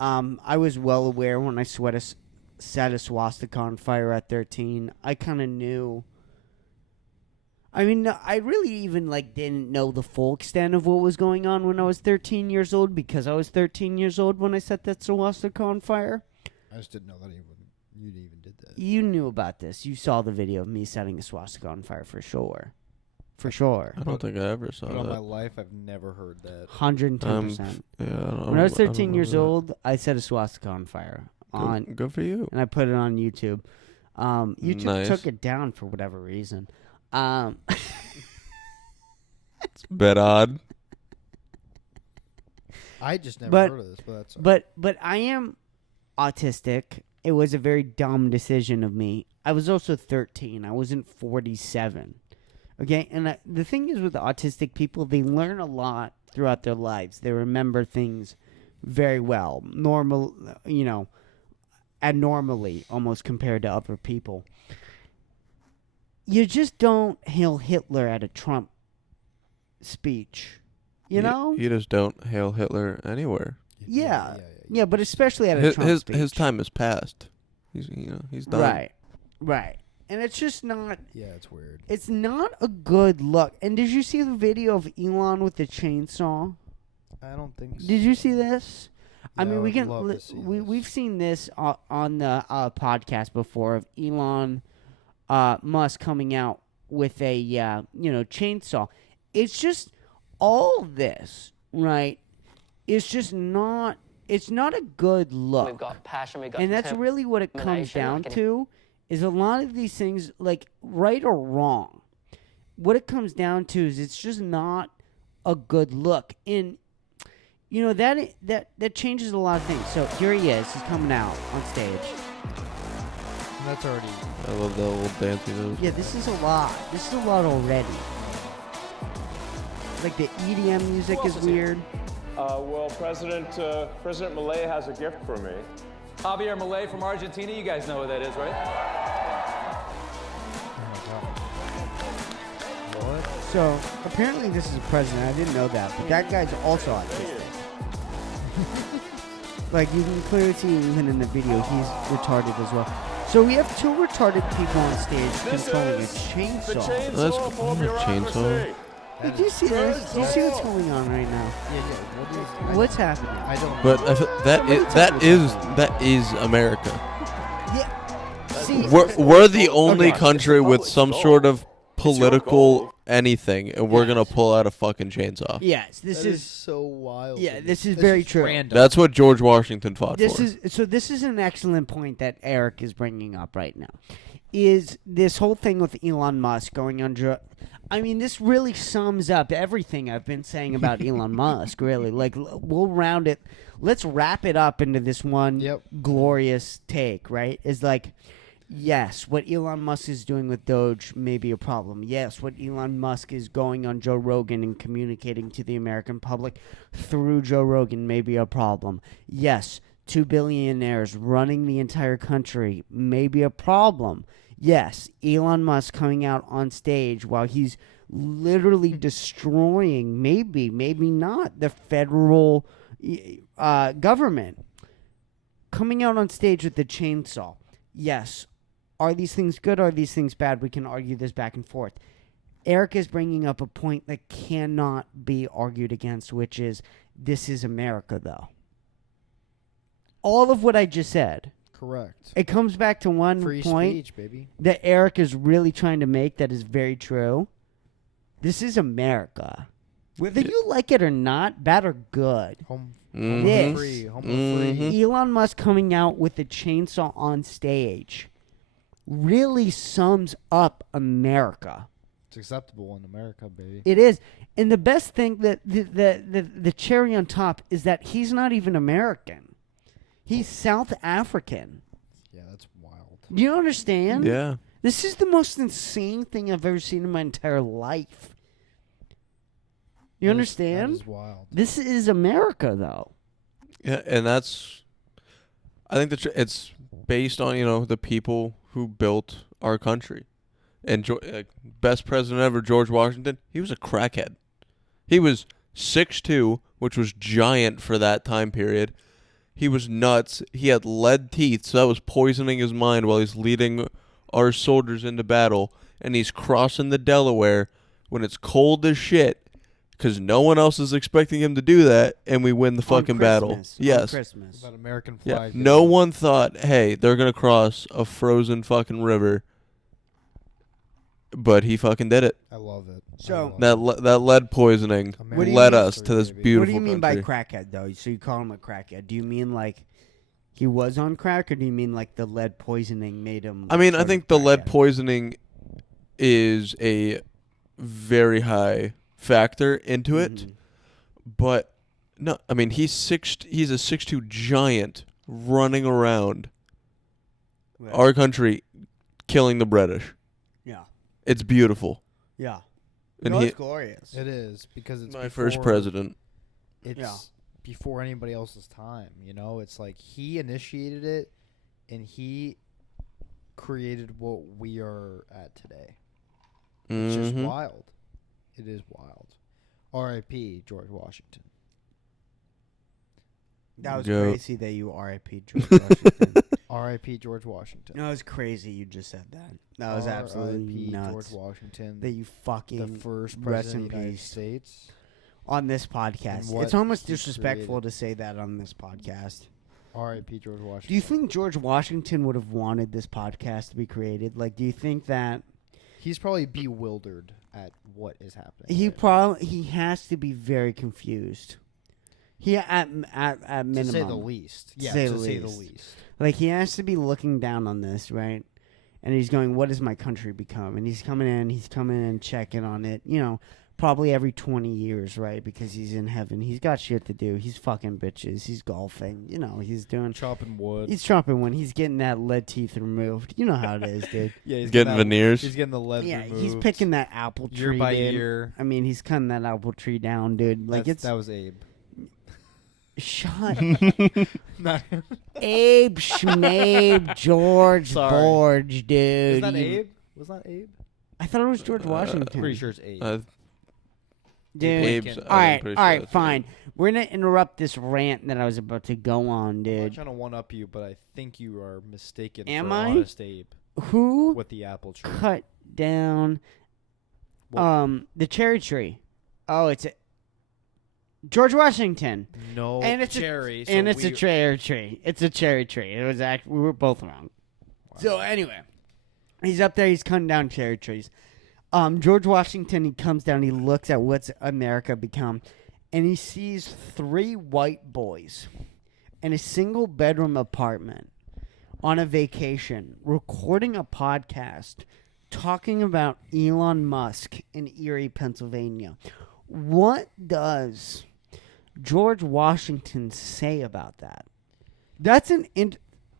I was well aware when I set a swastika on fire at 13. I kind of knew. I mean, I really even didn't know the full extent of what was going on when I was 13 years old, because I was 13 years old when I set that swastika on fire. I just didn't know that you even did that. You knew about this. You saw the video of me setting a swastika on fire for sure. For sure. I don't think I ever saw But all my that. life, I've never heard that. 110%. Yeah, When I was 13 don't years remember old, I set a swastika on fire. that. Good for you. And I put it on YouTube. YouTube Nice. took it down for whatever reason. It's a bit odd. I just never But- heard of this, but that's all right. But I am autistic. It was a very dumb decision of me. I was also 13. I wasn't 47. Okay? And the thing is with autistic people, they learn a lot throughout their lives. They remember things very well. Abnormally, almost compared to other people. You just don't hail Hitler at a Trump speech. You know? You just don't hail Hitler anywhere. Yeah. Yeah, but especially at a Trump speech. His time has passed. He's done. Right. And it's just not. Yeah, it's weird. It's not a good look. And did you see the video of Elon with the chainsaw? I don't think so. Did you see this? I Yeah, mean, I we would can. love to see this. We've seen this on the podcast before of Elon Musk coming out with a chainsaw. It's just all this, right? It's just not. It's not a good look. We've got passion, we've got And that's really what it comes down to, is a lot of these things, like right or wrong, what it comes down to is it's just not a good look. And that changes a lot of things. So here he is. He's coming out on stage. And that's already. I love the old dancing moves. Yeah, this is a lot. This is a lot already. Like the EDM music is weird. Well, President Milei has a gift for me. Javier Milei from Argentina. You guys know who that is, right? So apparently this is a president. I didn't know that, but that guy's also autistic. Like you can clearly see even in the video, he's retarded as well. So we have two retarded people on stage controlling a chainsaw. That's cool. Chainsaw. Did you see this? Do you see what's going on right now? Yeah. What's happening? I don't. But I feel that is America. Yeah. See, We're the only Okay. country with It's some gold. sort of It's your political gold. anything, and we're gonna pull out a fucking chainsaw. yes, this That is so wild. yeah, to me. this is That's very just true. Random. That's what George Washington fought This for. this is an excellent point that Eric is bringing up right now. Is this whole thing with Elon Musk going on? I mean, this really sums up everything I've been saying about Elon Musk. Really, like we'll round it. Let's wrap it up into this one glorious take. Right? Is like, yes, what Elon Musk is doing with Doge may be a problem. Yes, what Elon Musk is going on Joe Rogan and communicating to the American public through Joe Rogan may be a problem. Yes, 2 billionaires running the entire country may be a problem. Yes, Elon Musk coming out on stage while he's literally destroying, maybe not, the federal government. Coming out on stage with the chainsaw. Yes. Are these things good? Are these things bad? We can argue this back and forth. Eric is bringing up a point that cannot be argued against, which is this is America, though. All of what I just said. Correct. It comes back to one Free point speech, baby. that Eric is really trying to make that is very true. This is America. Whether you like it or not, bad or good. Home This. free. Home free. Elon Musk coming out with a chainsaw on stage really sums up America. It's acceptable in America, baby. It is. And the best thing, that the cherry on top, is that he's not even American. He's South African. Yeah, that's wild. Do you understand? Yeah. This is the most insane thing I've ever seen in my entire life. You understand? That is wild. This is America, though. Yeah, and that's, I think it's based on, the people who built our country. And best president ever, George Washington, he was a crackhead. He was 6'2", which was giant for that time period. He was nuts. He had lead teeth, so that was poisoning his mind while he's leading our soldiers into battle. And he's crossing the Delaware when it's cold as shit, because no one else is expecting him to do that, and we win the fucking battle. Yes. Christmas. That American Yeah. flag. No one thought, hey, they're going to cross a frozen fucking river. But he fucking did it. I love it. So- That lead poisoning American led history, us to this baby. beautiful What do you mean by country. crackhead, though? So you call him a crackhead. Do you mean like he was on crack, or do you mean like the lead poisoning made him... I mean, I sort of think the lead crackhead? poisoning is a very high factor into it. Mhm. But no, I mean, he's a 6'2" giant running around Right. our country killing the British. Yeah. It's beautiful. Yeah. And No, he, it's glorious. It is because it's my first before- president. It's Yeah. before anybody else's time. It's like he initiated it, and he created what we are at today. It's just Mhm. wild. It is wild. R.I.P. George Washington. That was Go. crazy that you R.I.P. George Washington. R.I.P. George Washington. No, it was crazy you just said that. That was absolutely R.I.P. nuts. George Washington. That you fucking the first rest president in of the United peace. States. On this podcast. what It's almost he disrespectful created. to say that on this podcast. R.I.P. George Washington. Do you think George Washington would have wanted this podcast to be created? Like, do you think that He's probably bewildered at what is happening. he right now. he has to be very confused. He at minimum, to say the least. Yeah, say to the say the least. least. Like, he has to be looking down on this, right? And he's going, what has my country become? And he's coming in checking on it, probably every 20 years, right? Because he's in heaven. He's got shit to do. He's fucking bitches. He's golfing. He's doing... Chopping wood. He's chopping when he's getting that lead teeth removed. You know how it is, dude. Yeah, he's Getting that- veneers. He's getting the lead Yeah, removed. he's picking that apple tree, year by dude. year. I mean, he's cutting that apple tree down, dude. Like, That was Abe. Shut Not him. Abe Schmabe George Sorry. Borge, dude. Was that You- Abe? Was that Abe? I thought it was George Washington. Pretty sure it's Abe. Dude. Abe's, All right, I'm pretty all sure right, that's fine. We're gonna interrupt this rant that I was about to go on, I'm not dude. trying to one up you, but I think you are mistaken Am for I? Honest Abe Who with the apple tree. cut down the cherry tree? Oh, it's a George Washington. No, And it's cherry. and it's a cherry tree. It's a cherry tree. It was we were both wrong. So anyway, he's up there. He's cutting down cherry trees. George Washington. He comes down. He looks at what's America become, and he sees 3 white boys in a single bedroom apartment on a vacation, recording a podcast, talking about Elon Musk in Erie, Pennsylvania. What does George Washington say about that? That's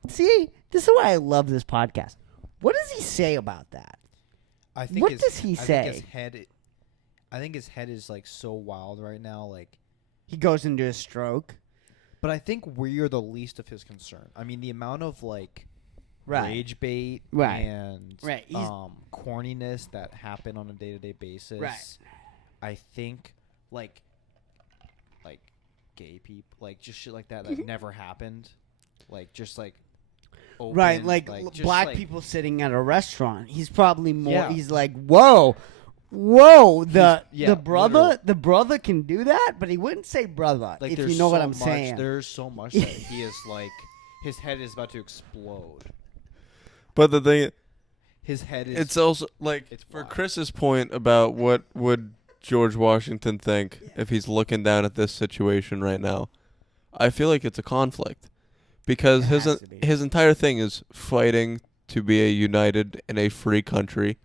see, this is why I love this podcast. What does he say about that? I think What his- does he I think say? I think his head is like so wild right now. Like, He goes into a stroke. but I think we are the least of his concern. I mean, the amount of like Right. rage bait Right. and Right. He's- corniness that happen on a day-to-day basis. Right. I think like gay people, like just shit like that never happened. Like just like open, Right, like just, black like- people sitting at a restaurant. He's probably more. Yeah. He's like, whoa, Whoa, the yeah, brother, literally. the brother can do that, but he wouldn't say brother. Like if there's you know so what I'm much, saying. There's so much that he is like, his head is about to explode. But the thing, His head is. it's also like it's for wild. Chris's point about what would George Washington think if he's looking down at this situation right now. I feel like it's a conflict because It his has to be. his entire thing is fighting to be a united and a free country,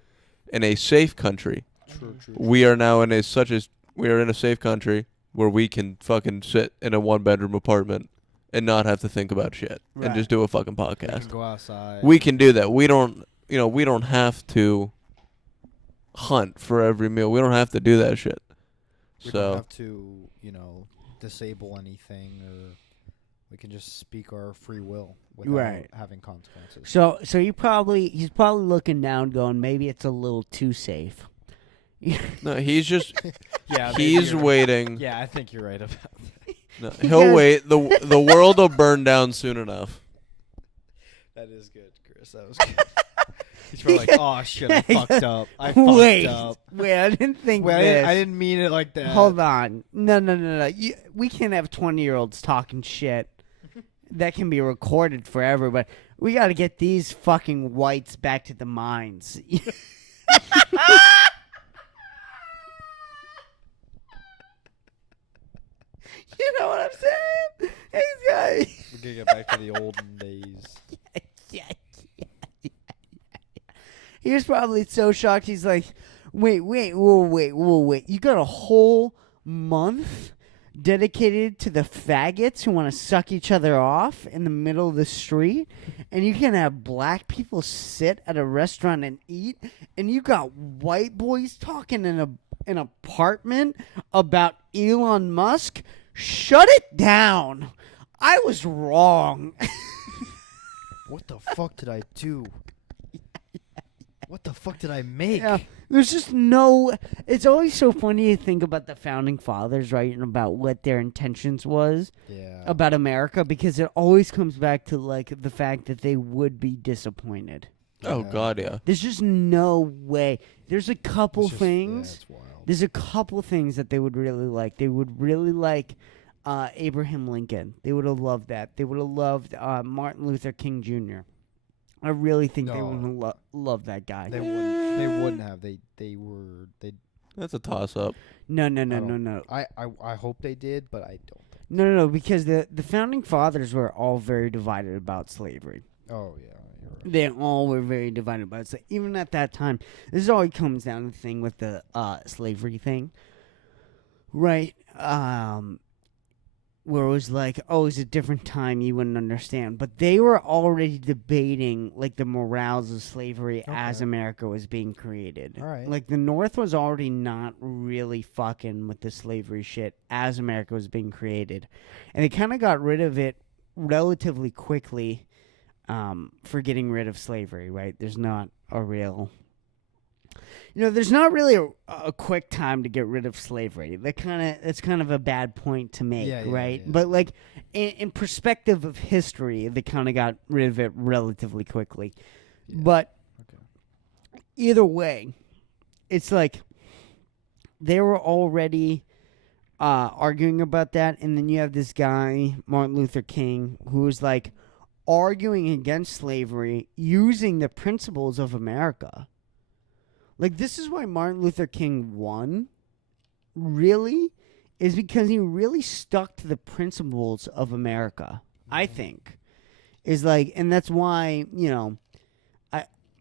in a safe country. True. We are now in a safe country where we can fucking sit in a 1-bedroom apartment and not have to think about shit and just Right. do a fucking We podcast. can go outside. We can do that. We don't have to hunt for every meal. We don't have to do that shit. We So don't have to, disable anything, or we can just speak our free will without Right. having consequences. So he's probably looking down, going, maybe it's a little too safe. no, he's just Yeah, maybe he's you're- waiting. Yeah, I think you're right about that. No, he'll wait. The world will burn down soon enough. That is good, Chris. That was good. He's probably like, oh shit, I fucked up. I fucked Wait, up. I didn't think Wait, this. I didn't mean it like that. Hold on. No. We can't have 20-year-olds talking shit. That can be recorded forever, but we got to get these fucking whites back to the mines. You know what I'm saying? These guys. We're gonna get back to the olden days. Yeah. He was probably so shocked. He's like, wait. You got a whole month dedicated to the faggots who want to suck each other off in the middle of the street, and you can have black people sit at a restaurant and eat, and you got white boys talking in an apartment about Elon Musk? Shut it down. I was wrong. What the fuck did I do? What the fuck did I make? Yeah, there's just no. It's always so funny to think about the founding fathers, right, and about what their intentions was Yeah. about America, because it always comes back to like the fact that they would be disappointed. Oh Yeah. God, yeah. There's just no way. There's a couple It's just- things. Yeah, it's wild. There's a couple things that they would really like. They would really like Abraham Lincoln. They would have loved that. They would have loved Martin Luther King Jr. I really think they No. would have loved that guy. They wouldn't. They wouldn't have. They. That's a toss up. No. don't- I hope they did, but I don't. No, because the founding fathers were all very divided about slavery. Oh yeah, you're right. They all were very divided about it. So even at that time, this is always comes down to the thing with the slavery thing, right? Where it was like, oh, it's a different time, you wouldn't understand. But they were already debating like the morals of slavery as Okay. America was being created. All right. Like the North was already not really fucking with the slavery shit as America was being created, and they kind of got rid of it relatively quickly. For getting rid of slavery, right? There's not a real, there's not really a quick time to get rid of slavery. That's kind of a bad point to make, Yeah, right? yeah. But like in perspective of history, they kind of got rid of it relatively quickly. Yeah. But Okay. either way, it's like they were already arguing about that, and then you have this guy, Martin Luther King, who was like arguing against slavery using the principles of America. Like, this is why Martin Luther King won, really, is because he really stuck to the principles of America, I think. Is like, and that's why,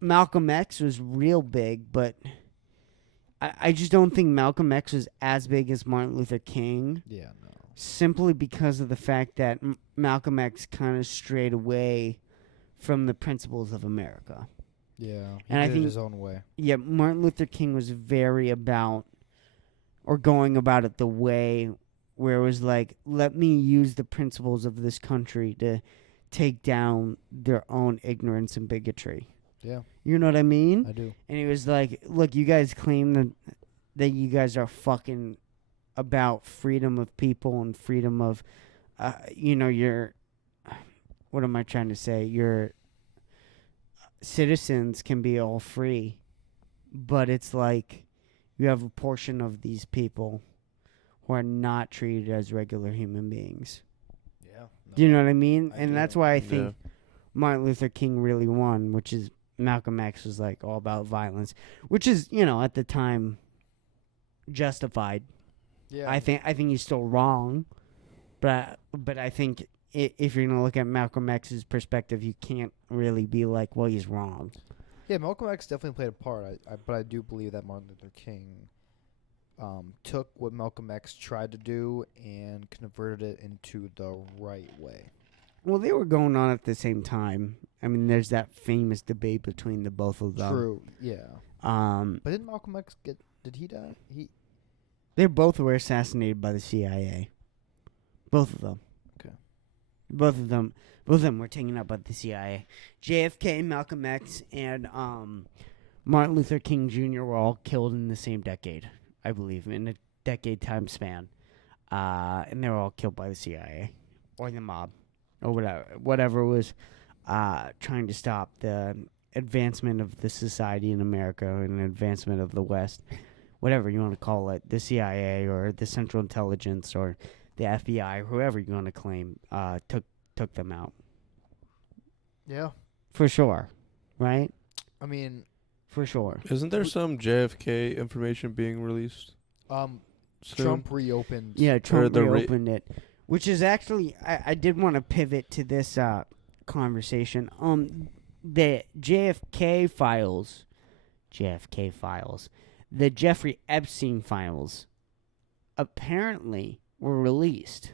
Malcolm X was real big, but I just don't think Malcolm X was as big as Martin Luther King. Yeah, no. Simply because of the fact that Malcolm X kind of strayed away from the principles of America. Yeah, he And I did think- it his own way. Yeah, Martin Luther King was very about, or going about it the way where it was like, let me use the principles of this country to take down their own ignorance and bigotry. Yeah, You know what I mean? I do. And he was like, look, you guys claim that you guys are fucking about freedom of people and freedom of, your, what am I trying to say? Your citizens can be all free. But it's like, you have a portion of these people who are not treated as regular human beings. Yeah. Do you know what I mean? I And do. that's why I Yeah. think Martin Luther King really won, which is Malcolm X was like all about violence, which is, at the time justified. Yeah. I think he's still wrong, but I think if you're gonna look at Malcolm X's perspective, you can't really be like, well, he's wrong. Yeah, Malcolm X definitely played a part. But I do believe that Martin Luther King took what Malcolm X tried to do and converted it into the right way. Well, they were going on at the same time. I mean, there's that famous debate between the both of them. True. Yeah. But didn't Malcolm X did he die? They both were assassinated by the CIA. Both of them. Okay. Both of them were taken out by the CIA. JFK, Malcolm X, and Martin Luther King Jr. were all killed in the same decade, I believe, in a decade time span. And they were all killed by the CIA or the mob or whatever was trying to stop the advancement of the society in America and advancement of the West. Whatever you want to call it, the CIA or the Central Intelligence or the FBI, whoever you want to claim, took them out. Yeah. For sure, right? I mean, For sure. Isn't there some JFK information being released? soon? Trump reopened. Yeah, Trump the reopened it, which is actually I did want to pivot to this conversation. The JFK files, the Jeffrey Epstein files, apparently were released.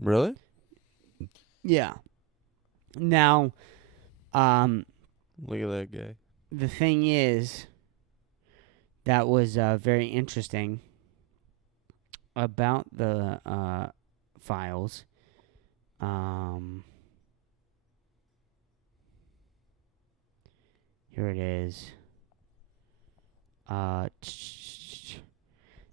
Really? Yeah. Now, Look at that guy. the thing is, that was very interesting about the files. Here it is.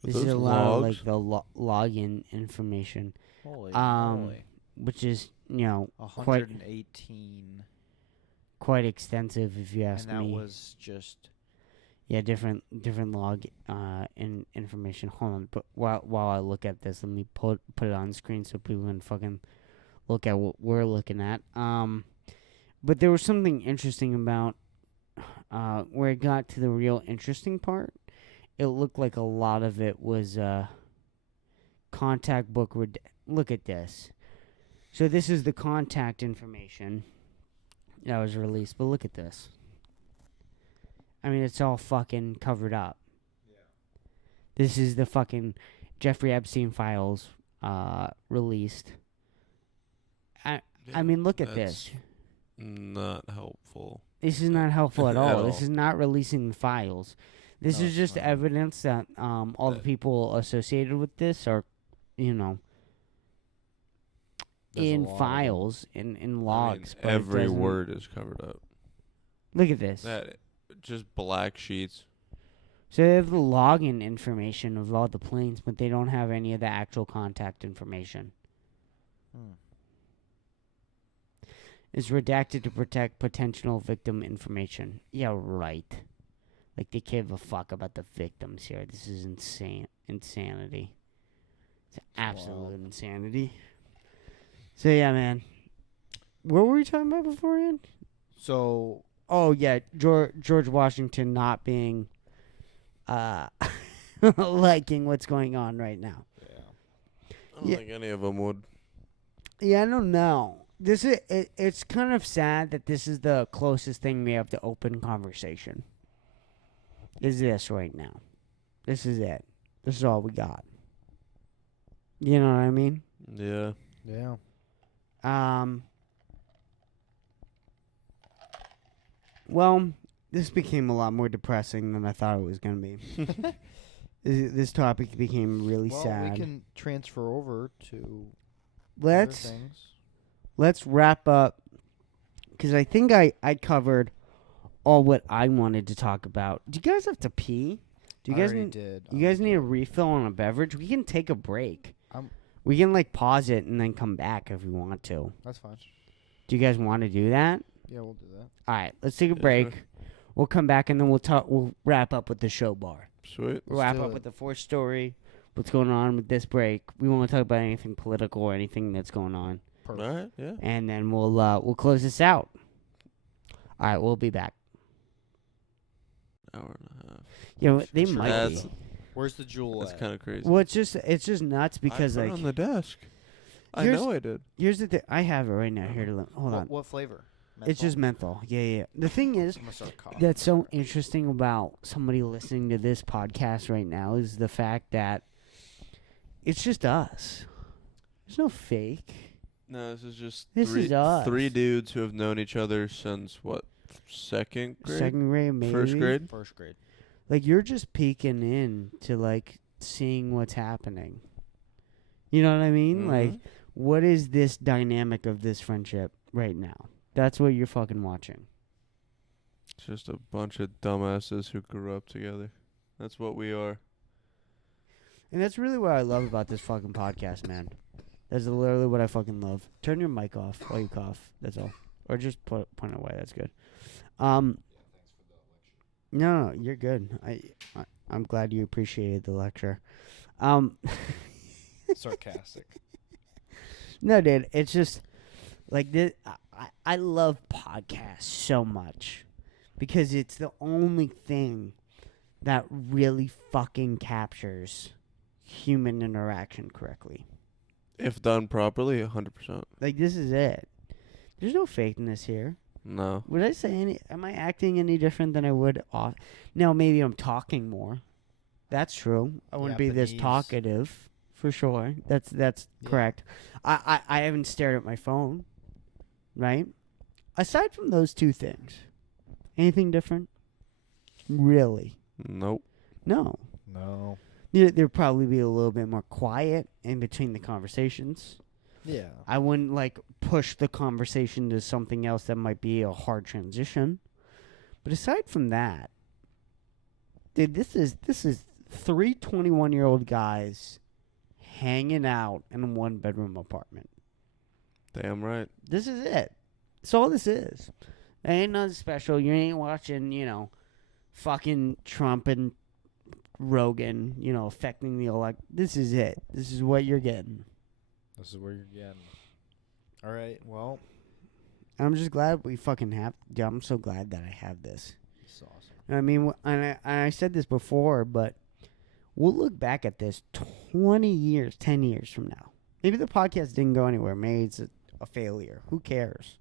This is those a lot of logs? like the login information, Holy which is quite 118, quite extensive if you ask and that me. was just different log information. Hold on, but while I look at this, let me put it on screen so people can fucking look at what we're looking at. But there was something interesting about where it got to the real interesting part. It looked like a lot of it was contact book. Look at this. So this is the contact information that was released. But look at this. I mean, it's all fucking covered up. Yeah. This is the fucking Jeffrey Epstein files released. I mean, look at this. Not helpful. This is not helpful at At all. all. This is not releasing the files. This No, is it's just not. evidence that all the people associated with this are, There's a in lot of them. files, in logs. but it every doesn't- word is covered up. Look at this. That just black sheets. So they have the login information of all the planes, but they don't have any of the actual contact information. It's redacted to protect potential victim information. Yeah, right. Like, they give a fuck about the victims here. This is insanity. It's absolute wild. insanity. So, yeah, man. What were we talking about beforehand? so. Oh, yeah, George Washington not being, liking what's going on right now. I don't Yeah. think any of them would. Yeah, I don't know. This is it's kind of sad that this is the closest thing we have to open conversation. Is this right now? This is it. This is all we got. You know what I mean? Yeah. Yeah. Well, this became a lot more depressing than I thought it was going to be. This topic became really Well, sad. we can transfer over to Let's other things. let's wrap up, because I think I covered all what I wanted to talk about. Do you guys have to pee? Do you guys need? did. You guys need a refill on a beverage? We can take a break. Um, We can pause it and then come back if we want to. That's fine. Do you guys want to do that? Yeah, we'll do that. All right, let's take a Yeah, break. sure. We'll come back and then we'll wrap up with the show bar. Sweet. Wrap do up it. with the fourth story. What's going on with this break? We won't talk about anything political or anything that's going on, All right. Yeah. and then we'll close this out. All right, we'll be back. Hour and a half. You know, they Sure. might That's- be. Where's the jewel That's at? kind of crazy. Well, it's just nuts because I put it like on the desk. I Here's- know I did. here's the thing. I have it right now here. Hold on. What flavor? It's just menthol. Yeah. The thing is, I'm gonna start coughing. that's so interesting about somebody listening to this podcast right now is the fact that it's just us. There's no fake. No, this is just This is us. three dudes who have known each other since what? Second grade? Second grade, maybe. First grade? First grade. Like you're just peeking in to like seeing what's happening. You know what I mean? Like, what is this dynamic of this friendship right now? That's what you're fucking watching. It's just a bunch of dumbasses who grew up together. That's what we are. And that's really what I love about this fucking podcast, man. That's literally what I fucking love. Turn your mic off while you cough. That's all. Or just point it away. That's good. No, you're good. I'm glad you appreciated the lecture. Sarcastic. No, dude. It's just like this. I love podcasts so much because it's the only thing that really fucking captures human interaction correctly. If done properly, 100%. Like, this is it. There's no fakeness here. No. Would I say any? Am I acting any different than I would off? Now, maybe I'm talking more. That's true. I wouldn't be this Japanese. talkative, for sure. That's correct. I haven't stared at my phone, right? Aside from those two things, anything different? Really? Nope. No. No. There'd probably be a little bit more quiet in between the conversations. Yeah. I wouldn't like push the conversation to something else that might be a hard transition. But aside from that, dude, this is 3 21-year-old guys hanging out in a 1-bedroom apartment. Damn right. This is it. That's all this is. Ain't nothing special. You ain't watching, fucking Trump and Rogan, affecting the elect. This is it. This is what you're getting. This is where you're getting. All right. Well, I'm just glad we fucking have. Dude, I'm so glad that I have this. it's awesome. I mean, and I said this before, but we'll look back at this 20 years, 10 years from now. Maybe the podcast didn't go anywhere. Maybe it's a failure. Who cares?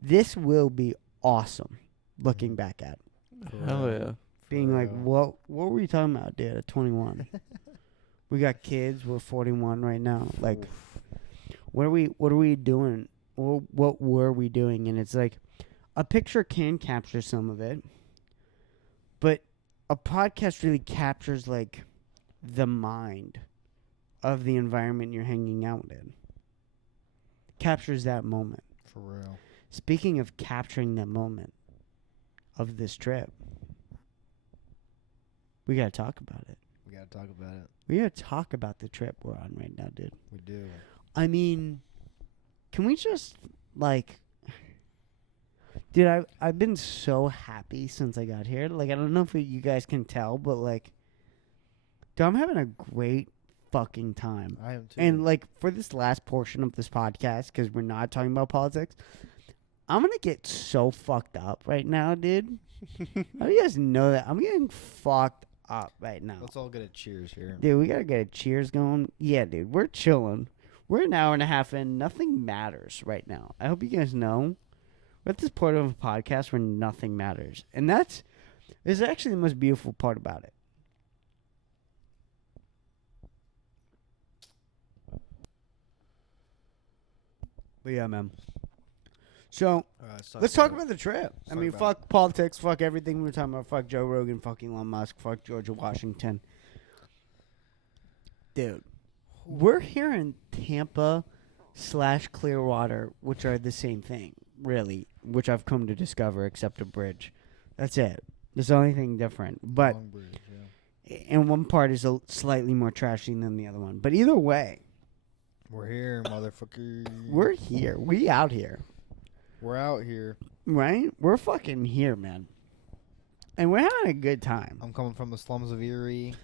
This will be awesome looking back at. Hell yeah. Being like, real. what were we talking about, dude, at 21? We got kids. We're 41 right now. Like, what are we doing? What were we doing? And it's like, a picture can capture some of it, but a podcast really captures like the mind of the environment you're hanging out in. Captures that moment. For real. Speaking of capturing that moment of this trip, we gotta talk about it. We gotta talk about it. We gotta talk about the trip we're on right now, dude. We do. I mean, can we just like, dude? I've been so happy since I got here. Like, I don't know if you guys can tell, but like, dude, I'm having a great fucking time. I am too. And like, for this last portion of this podcast, because we're not talking about politics, I'm gonna get so fucked up right now, dude. How do you guys know that? I'm getting fucked up right now. Let's all get a cheers here. Dude, we gotta get a cheers going. Yeah, dude, we're chilling. We're an hour and a half in. Nothing matters right now. I hope you guys know we're at this part of a podcast where nothing matters. And that's actually the most beautiful part about it. But yeah, man. So let's talk about the trip. I mean, fuck politics, fuck everything we were talking about. Fuck Joe Rogan, fuck Elon Musk, fuck Georgia Washington. Dude, we're here in Tampa / Clearwater, which are the same thing, really, which I've come to discover, except a bridge. That's it. There's the only thing different. But Long bridge, yeah. and one part is slightly more trashy than the other one. But either way, We're here, motherfucker. we're here. We out here. We're out here. Right? We're fucking here, man. And we're having a good time. I'm coming from the slums of Erie.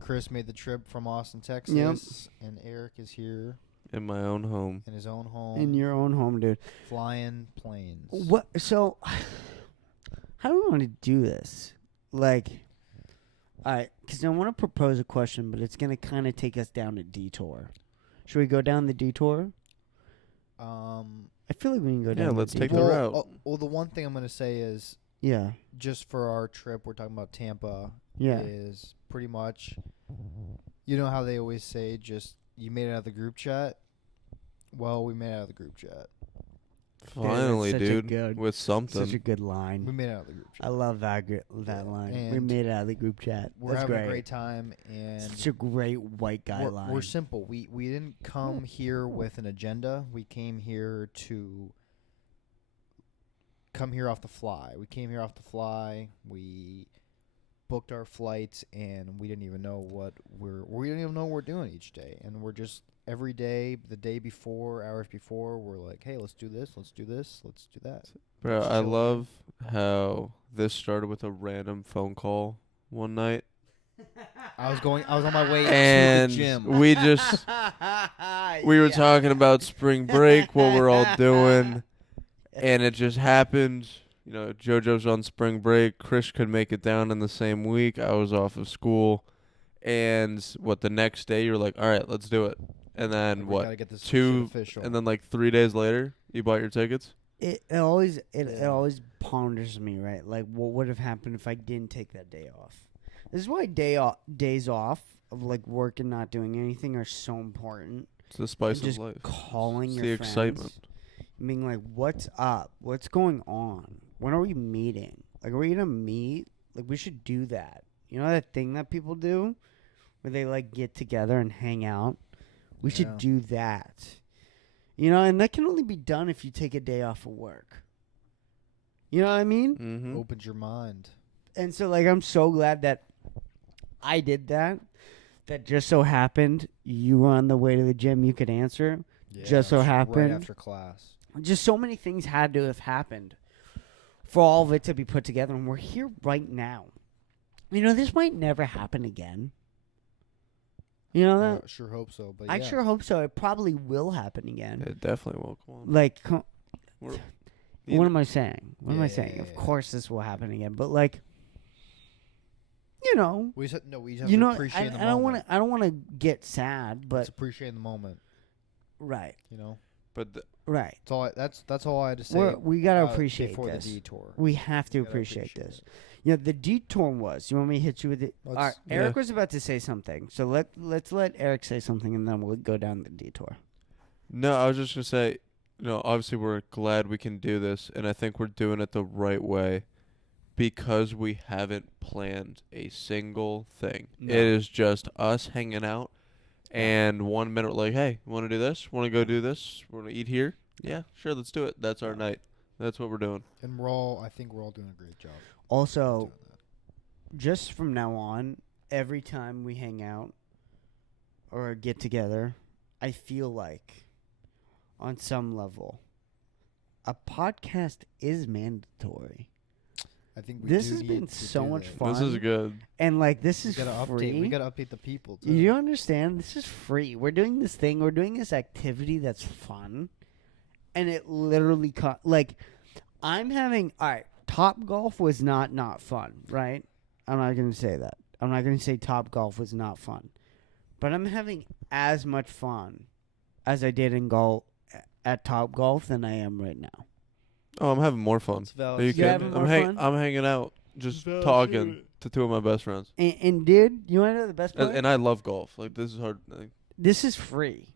Chris made the trip from Austin, Texas, and Eric is here In my own home. in his own home. In your own home, dude. flying planes. What? So, how do we want to do this? Like, all right, because I want to propose a question, but it's gonna kind of take us down a detour. Should we go down the detour? I feel like we can go down. Yeah, the let's take detour. the route. Well, the one thing I'm gonna say is Yeah. just for our trip, we're talking about Tampa. Yeah. Is pretty much, you know how they always say, just you made it out of the group chat. Well, we made it out of the group chat. Finally, such a dude. good- With something. Such a good line. We made it out of the group chat. I love that line. We And made it out of the group chat. We're That's having great. a great time, and Such a great white guy line. we're simple. We didn't come here with an agenda. We came here to come here off the fly. We came here off the fly. We booked our flights, and we didn't even know what we're doing each day. And we're just every day, the day before, hours before, we're like, hey, let's do this, let's do this, let's do that. Bro, Just I chill. love how this started with a random phone call one night. I was on my way And to the gym. we just we were talking about spring break, what we're all doing, and it just happened. You know, JoJo's on spring break. Chris could make it down in the same week. I was off of school, and the next day you're like, all right, let's do it. And then We gotta get this shit 2, official. and then like 3 days later, you bought your tickets. It always ponders me, right? Like, what would have happened if I didn't take that day off? This is why days off of like work and not doing anything are so important. It's the spice And just of life. calling It's your the friends, excitement. being like, "What's up? What's going on? When are we meeting? Like, are we gonna meet? Like, we should do that. You know that thing that people do, where they like get together and hang out. We Yeah. should do that. You know, and that can only be done if you take a day off of work. You know what I mean? Mm-hmm. Opens your mind. And so, like, I'm so glad that I did that. That just so happened you were on the way to the gym, you could answer. Just so right happened. after class. Just so many things had to have happened for all of it to be put together, and we're here right now. You know, this might never happen again. You know that? Sure hope so, but I yeah. sure hope so. It probably will happen again. It definitely will. Come on. Like, We're- what am I saying? What am I Yeah, saying? yeah, Of yeah. course this will happen again, but like, you know, We just have you to know, appreciate the I don't moment. I don't want to get sad, but Let's appreciate the moment. right, You know, But right. that's all I had to say. We gotta appreciate before this. the detour. We have to We gotta appreciate this. Yeah, the detour was. You want me to hit you with it? All right, Let's- Eric Yeah. was about to say something, so let's let Eric say something, and then we'll go down the detour. No, I was just gonna say, obviously we're glad we can do this, and I think we're doing it the right way because we haven't planned a single thing. No. It is just us hanging out, and 1 minute like, hey, want to do this? Want to go do this? Want to eat here? Yeah, sure, let's do it. That's our night. That's what we're doing. And I think we're all doing a great job. Also, doing that. just from now on, every time we hang out or get together, I feel like, on some level, a podcast is mandatory. I think we This do has need been to so do much that. fun. This is good. And like, this We is gotta free. update. We gotta update the people too. You understand? This is free. We're doing this thing. We're doing this activity that's fun, and it literally I'm having. All right, Top Golf was not fun, right? I'm not gonna say that. I'm not gonna say Top Golf was not fun, but I'm having as much fun as I did in golf at Top Golf than I am right now. Oh, I'm having more fun. It's valid. Are you You having kidding? more fun? I'm hanging out, just talking to 2 of my best friends. And dude, you want to know the best part? And I love golf. Like, this is hard. Like, This is free.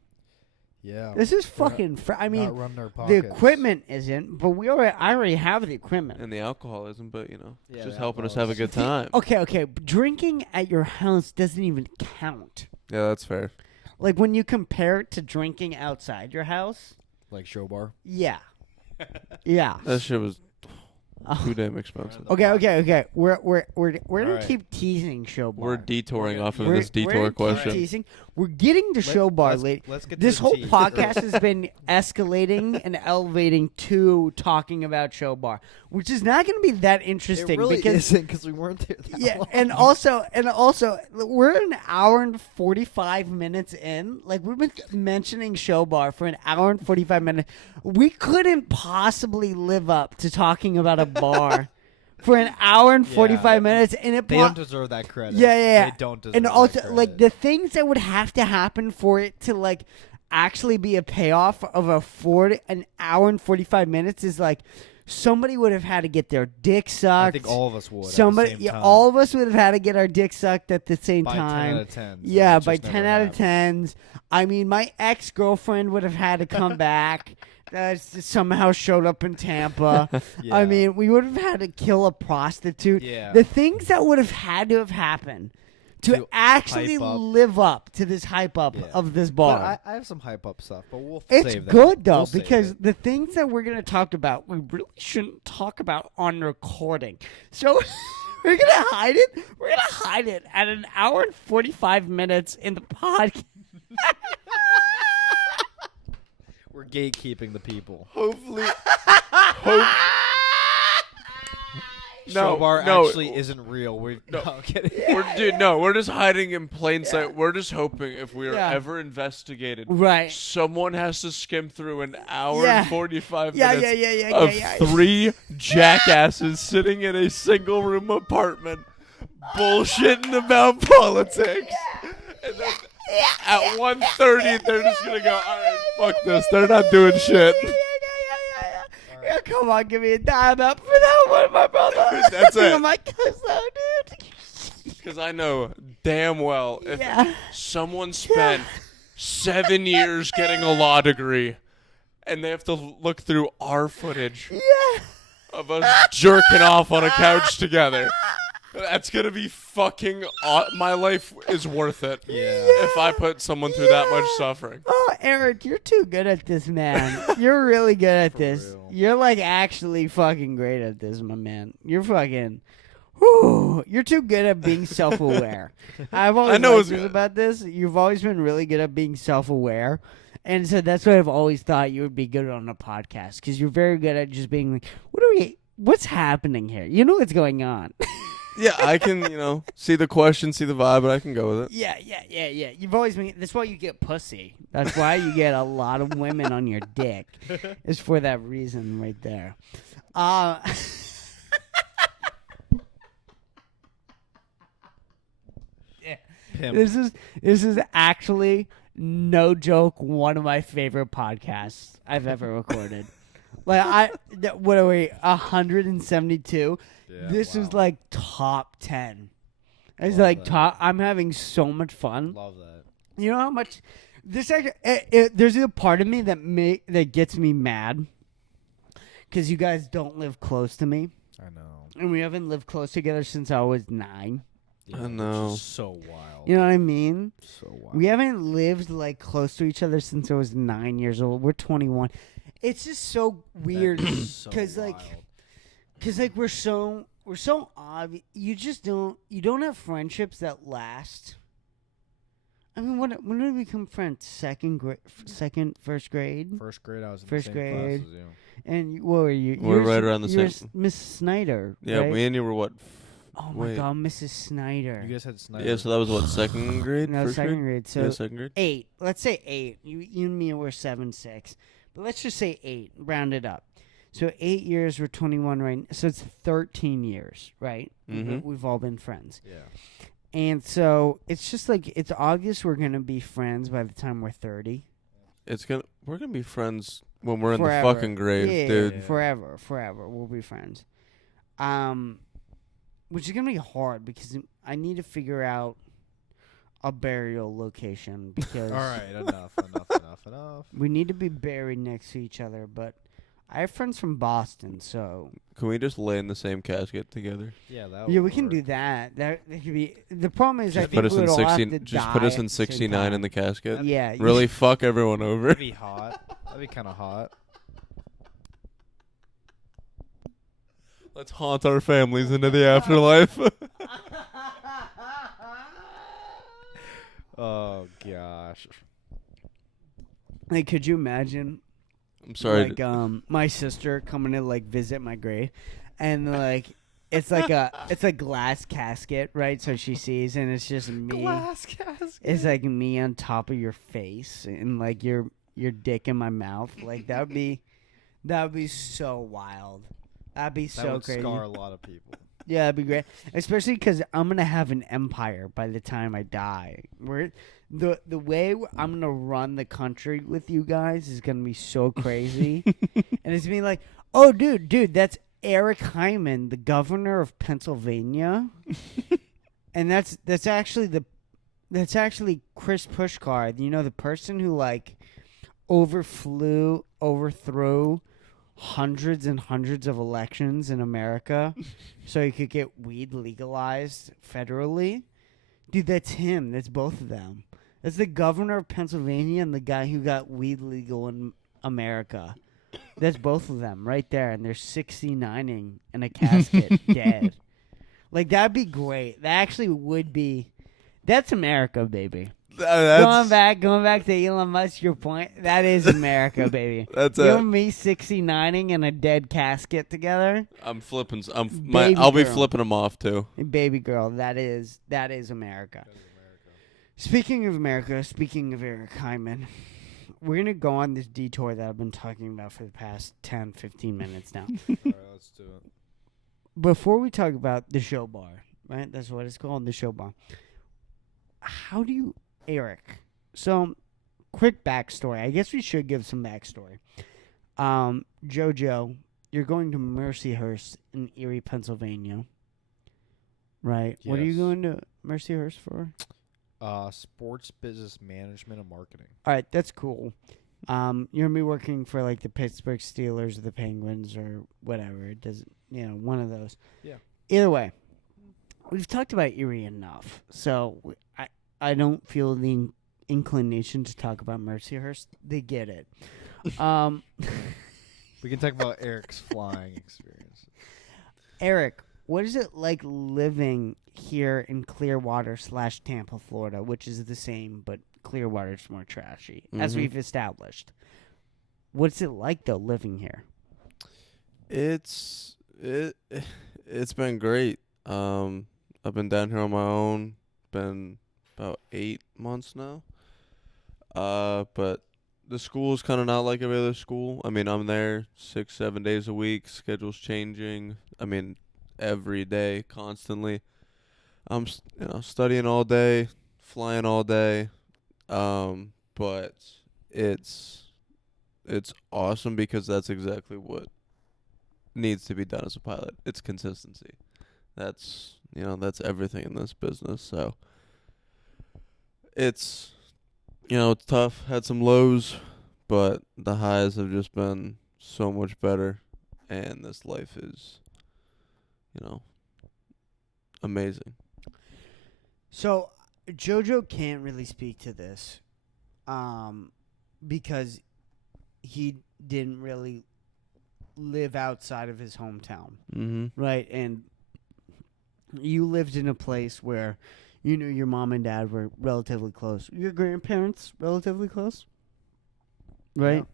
Yeah. This is We're not- fucking free. I not mean, running our the pockets. equipment isn't, but I already have the equipment. and the alcohol isn't, but, it's Yeah, just the helping us alcohol have a is- good time. Okay. Drinking at your house doesn't even count. Yeah, that's fair. Like, when you compare it to drinking outside your house, Like show bar. yeah. Yeah. That shit was Oh. too damn expensive. Okay. We're gonna Alright. keep teasing show bar. We're detouring off of We're- this we're detour gonna keep question. teasing. We're getting to show bar late. Let's get This to whole the tea. podcast has been escalating and elevating to talking about show bar, which is not going to be that interesting. It really because isn't because we weren't there that yeah, long. and also, we're an hour and 45 minutes in. Like, we've been mentioning show bar for an hour and 45 minutes. We couldn't possibly live up to talking about a bar for an hour and 45 minutes, and They don't deserve that credit. yeah. They don't deserve And that also, credit. like, the things that would have to happen for it to, like, actually be a payoff of an hour and 45 minutes is, like, somebody would have had to get their dick sucked. I think all of us would. Somebody, at the same time. all of us would have had to get our dick sucked at the same by time. 10 out of 10. Yeah, It by just 10 never out of happened. 10s. I mean, my ex-girlfriend would have had to come back. Somehow showed up in Tampa. Yeah. I mean, we would have had to kill a prostitute. Yeah. The things that would have had to have happened to actually hype up. live up to this hype up Yeah. of this But bar. I have some hype up stuff, but we'll It's save that. good though We'll save because it. the things that we're gonna talk about, we really shouldn't talk about on recording. So we're gonna hide it. We're gonna hide it at an hour and 45 minutes in the podcast. We're gatekeeping the people. Hopefully. Show bar no. actually isn't real. No, I'm kidding. We're just hiding in plain sight. We're just hoping if we are Yeah. ever investigated, Right. someone has to skim through an hour Yeah. and 45 Yeah, minutes yeah, of yeah. 3 jackasses sitting in a single room apartment bullshitting about politics. And then at 1:30 they're just going to go, all right, fuck this. They're not doing shit. Yeah, come on, give me a dime up for that one, my brother. That's it. I'm like, so, dude. Because I know damn well if Yeah. someone spent 7 years getting a law degree and they have to look through our footage Yeah. of us jerking off on a couch together, that's going to be fucking my life is worth it. If I put someone through that much suffering. Oh, Eric, you're too good at this, man. You're really good at this. real. You're like actually fucking great at this, my man. You're fucking. Whew, you're too good at being self-aware. I've always know liked it's this good. about this. You've always been really good at being self-aware. And so that's why I've always thought you would be good on a podcast because you're very good at just being like, what's happening here? You know what's going on. Yeah, I can, see the question, see the vibe, but I can go with it. Yeah. You've always been. That's why you get pussy. That's why you get a lot of women on your dick. It's for that reason right there. Pimp. This is actually no joke. One of my favorite podcasts I've ever recorded. What are we? 172. Yeah, This is wow. like top 10. It's Love like that. top. I'm having so much fun. Love that. You know how much this there's a part of me that gets me mad because you guys don't live close to me, I know. and we haven't lived close together since I was 9. I know. Which is so wild. You know what I mean? So wild. We haven't lived like close to each other since I was 9 years old. We're 21. It's just so weird so because wild. we're so obvious. You don't have friendships that last. I mean, when did we become friends? First grade? First grade, I was in First the same grade. class as you. And what were you? We're right around the you're same- Miss Snyder. Yeah, right? me and you were what? Oh my wait. God, Mrs. Snyder. You guys had Snyder. Yeah, so that was what, second grade? No, First second grade. So yeah, second grade. 8. Let's say 8. You and me were 7, 6. But let's just say 8. Round it up. So 8 years, we're 21 right. So it's 13 years, right? Mhm. We've all been friends. Yeah. And so it's just like, it's obvious we're going to be friends by the time we're 30. We're gonna be friends when we're in Forever. the fucking grave, Yeah, dude. Forever. We'll be friends. Which is going to be hard because I need to figure out a burial location because All right, enough. we need to be buried next to each other, but I have friends from Boston, so Can we just lay in the same casket together? Yeah, that. yeah, we can do that. That could be. The problem is, I Just think put us we in would all have 60. to Just put die us at in the same 69 in the time. casket. Yeah, Really fuck everyone over. That'd be hot. That'd be kind of hot. Let's haunt our families into the afterlife. Oh God. Like, could you imagine? I'm sorry. Like, my sister coming to like visit my grave, and like, it's like a glass casket, right? So she sees, and it's just me. Glass casket. It's like me on top of your face, and like your dick in my mouth. Like that would be so wild. That'd be That so would crazy. scar a lot of people. Yeah, that'd be great. Especially because I'm gonna have an empire by the time I die. The way I'm gonna run the country with you guys is gonna be so crazy, and it's gonna be like, oh, dude, that's Eric Hyman, the governor of Pennsylvania, and that's actually Chris Pushkar. You know, the person who like overthrew hundreds and hundreds of elections in America so he could get weed legalized federally. Dude, that's him. That's both of them. That's the governor of Pennsylvania and the guy who got weed legal in America. That's both of them right there, and they're 69ing in a casket, dead. Like, that'd be great. That actually would be. That's America, baby. Going back to Elon Musk, your point, that is America, baby. That's you it. and me 69ing in a dead casket together. I'm flipping. Baby I'll be girl. flipping them off too. Baby girl, that is America. Speaking of America, speaking of Eric Hyman, we're going to go on this detour that I've been talking about for the past 10, 15 minutes now. All right, let's do it. Before we talk about the show bar, right? That's what it's called, the show bar. How do you, Eric? So, quick backstory. I guess we should give some backstory. JoJo, you're going to Mercyhurst in Erie, Pennsylvania, right? What are you Yes. going to Mercyhurst for? Sports business management and marketing. All right, that's cool. You're gonna be working for like the Pittsburgh Steelers or the Penguins or whatever. It doesn't, one of those. Yeah. Either way, we've talked about Erie enough, so I don't feel the inclination to talk about Mercyhurst. They get it. We can talk about Eric's flying experience. Eric, what is it like living here in Clearwater/Tampa, Florida, which is the same, but Clearwater's more trashy, as we've established? What's it like though living here? It's been great. I've been down here on my own. Been about 8 months now. But the school is kind of not like every other school. I mean, I'm there 6-7 days a week. Schedule's changing. I mean, every day, constantly. I'm studying all day, flying all day. But it's awesome because that's exactly what needs to be done as a pilot. It's consistency. That's everything in this business. So it's it's tough. Had some lows, but the highs have just been so much better, and this life is amazing. So JoJo can't really speak to this, because he didn't really live outside of his hometown, right? And you lived in a place where your mom and dad were relatively close. Your grandparents relatively close, right?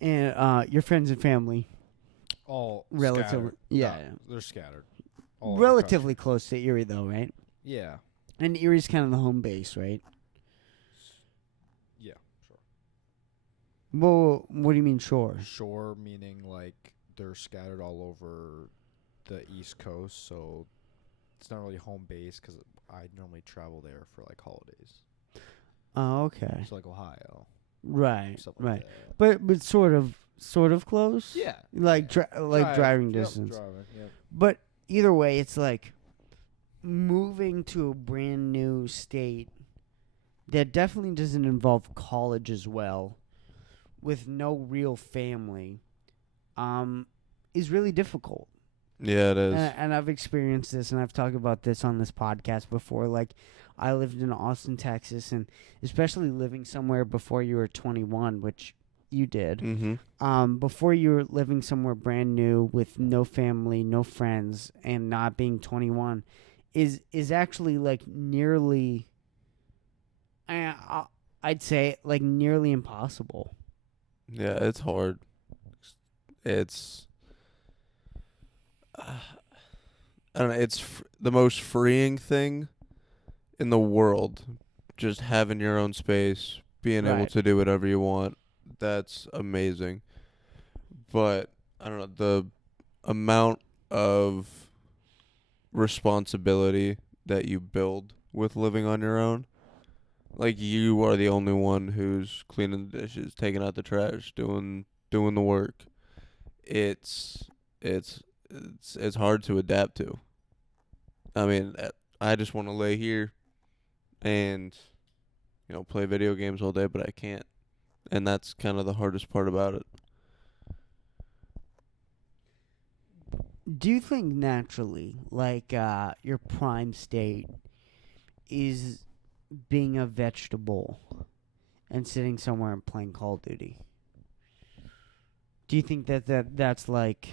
Yeah. And your friends and family All relatively, scattered. yeah, No, they're scattered. All over the relatively close to Erie, though, right? country. Yeah. And Erie's kind of the home base, right? Yeah, sure. Well, what do you mean, sure? Shore meaning like they're scattered all over the East Coast, so it's not really home base because I normally travel there for like holidays. Oh, okay. So like Ohio, Right, stuff like right. that. But sort of close. Yeah. Like driving Yep, distance. driving, yep. But either way, it's like moving to a brand new state that definitely doesn't involve college as well, with no real family, is really difficult. Yeah, it is. And I've experienced this, and I've talked about this on this podcast before. Like, I lived in Austin, Texas, and especially living somewhere before you were 21, which you did. Before you were living somewhere brand new with no family, no friends, and not being 21 is actually like nearly. I'd say like nearly impossible. Yeah, it's hard. It's I don't know. It's the most freeing thing in the world. Just having your own space, being able Right. to do whatever you want. That's amazing. But I don't know, the amount of responsibility that you build with living on your own. Like you are the only one who's cleaning the dishes, taking out the trash, doing the work. It's it's it's hard to adapt to. I mean, I just want to lay here and play video games all day, but I can't. And that's kind of the hardest part about it. Do you think naturally, like your prime state is being a vegetable and sitting somewhere and playing Call of Duty? Do you think that's like,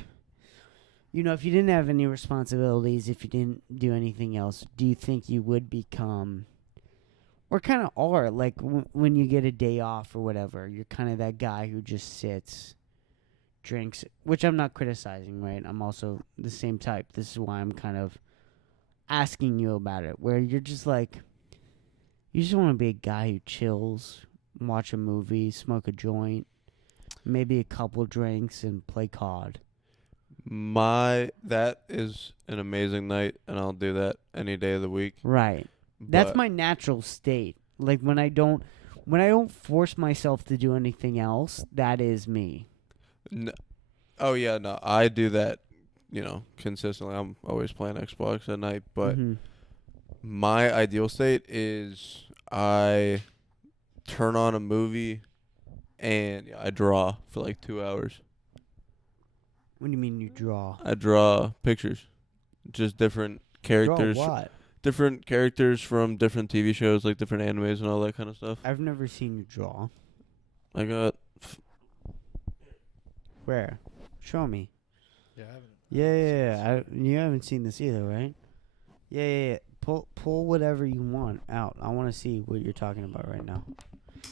if you didn't have any responsibilities, if you didn't do anything else, do you think you would become, or kind of are, like when you get a day off or whatever, you're kind of that guy who just sits, drinks, which I'm not criticizing, right? I'm also the same type. This is why I'm kind of asking you about it, where you're just like, you just want to be a guy who chills, watch a movie, smoke a joint, maybe a couple drinks, and play COD. That is an amazing night, and I'll do that any day of the week. Right. That's But my natural state. Like when I don't force myself to do anything else, that is me. Oh yeah, no, I do that, consistently. I'm always playing Xbox at night, but my ideal state is I turn on a movie and I draw for like 2 hours. What do you mean you draw? I draw pictures, just different characters. Draw what? Different characters from different TV shows, like different animes and all that kind of stuff. I've never seen you draw. I got. Where? Show me. Yeah, I haven't. Yeah. You haven't seen this either, right? Yeah. Pull whatever you want out. I want to see what you're talking about right now.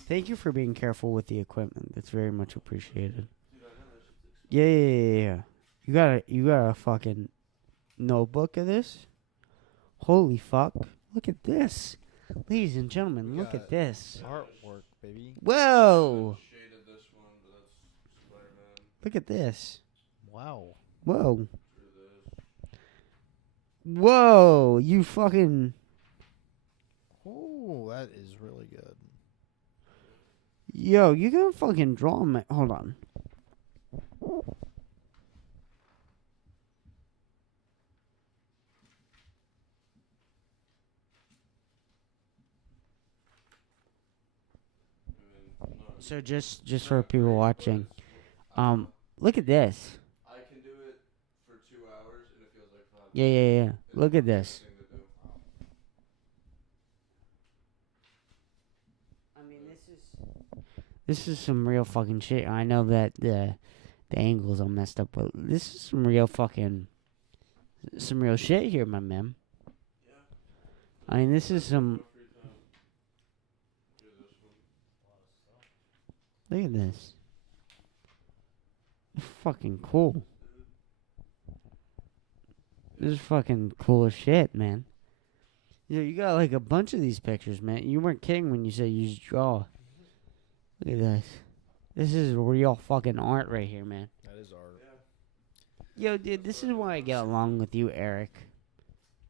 Thank you for being careful with the equipment. That's very much appreciated. Yeah. You got a fucking notebook of this? Holy fuck. Look at this. Ladies and gentlemen, look at this. Artwork, baby. Whoa. Look at this. Wow. Whoa, you fucking... Oh, that is really good. Yo, you gonna fucking draw me... Hold on. So just for people watching, look at this. I can do it for 2 hours and it feels like 5. Yeah. Look at this. I mean, this is some real fucking shit. I know that the angles all messed up, but this is some real shit here, my man. I mean, this is some. Look at this. It's fucking cool. This is fucking cool as shit, man. You got like a bunch of these pictures, man. You weren't kidding when you said you just draw. Look at this. This is real fucking art right here, man. That is art. Yo, dude, this is why I get along with you, Eric.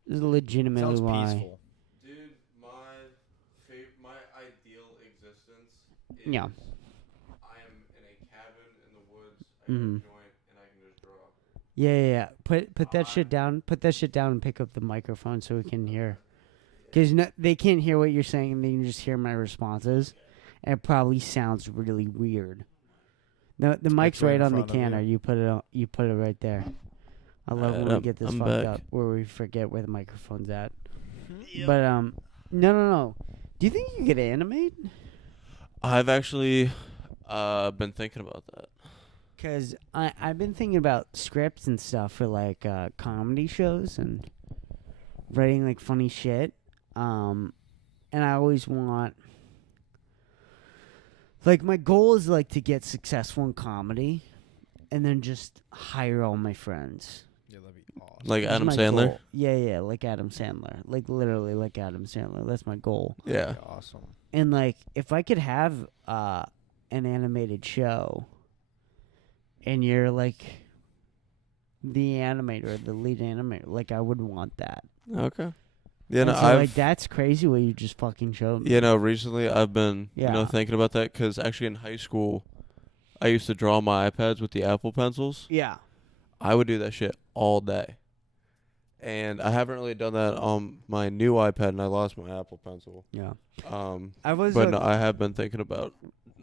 This is legitimately Sounds why. peaceful. Dude, my ideal existence is Yeah. I am in a cabin in the woods. I got a joint and I can just draw. Yeah. Put that shit down. Put that shit down and pick up the microphone so we can hear. Because they can't hear what you're saying, and they can just hear my responses. And it probably sounds really weird. The mic's right on the canner. You put it right there. I love when we get this I'm fucked back. up where we forget where the microphone's at. But no. Do you think you could animate? I've actually been thinking about that. Because I've been thinking about scripts and stuff for like comedy shows and writing like funny shit. And I always want Like, my goal is, like, to get successful in comedy and then just hire all my friends. Yeah, that'd be awesome. Like That's Adam my Sandler. goal. Yeah, like Adam Sandler. Like, literally like Adam Sandler. That's my goal. Yeah. That'd be awesome. And, like, if I could have an animated show and you're, like, the animator, the lead animator, like, I would want that. Okay. Yeah, And no, so, I've like, that's crazy what you just fucking showed me. you know recently I've been Yeah. thinking about that because actually in high school I used to draw my iPads with the Apple pencils. Yeah. I would do that shit all day, and I haven't really done that on my new iPad, and I lost my Apple Pencil. Yeah. But Like, no, I have been thinking about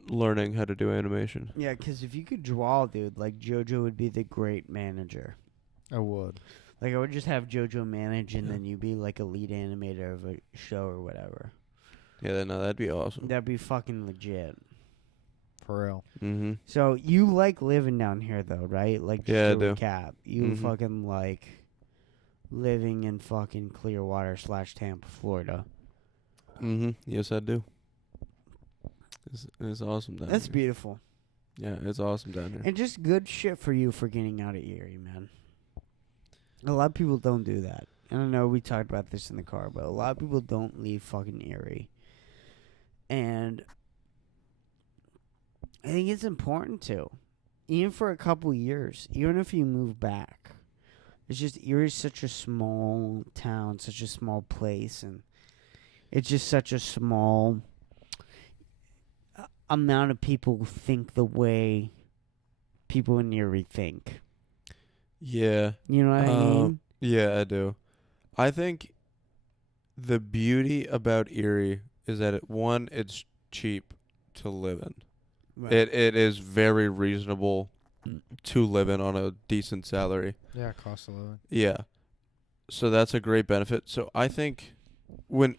learning how to do animation. yeah, because if you could draw, dude, like, JoJo would be the great manager. I would. Like, I would just have JoJo manage, and then you be, like, a lead animator of a show or whatever. Yeah, no, that'd be awesome. That'd be fucking legit. For real. Mm-hmm. So, you like living down here, though, right? Like, just Yeah, I to do. recap, you Mhm. fucking like living in fucking Clearwater/Tampa, Florida. Mm-hmm. Yes, I do. It's awesome down That's here. beautiful. Yeah, it's awesome down here. And just good shit for you for getting out of Erie, man. A lot of people don't do that. And I know we talked about this in the car, but a lot of people don't leave fucking Erie. And I think it's important to. Even for a couple years, even if you move back. It's just Erie's such a small town, such a small place, and it's just such a small amount of people who think the way people in Erie think. Yeah. You know what I mean? Yeah, I do. I think the beauty about Erie is that it's cheap to live in. Right. It is very reasonable to live in on a decent salary. Yeah, cost of living. Yeah. So that's a great benefit. So I think when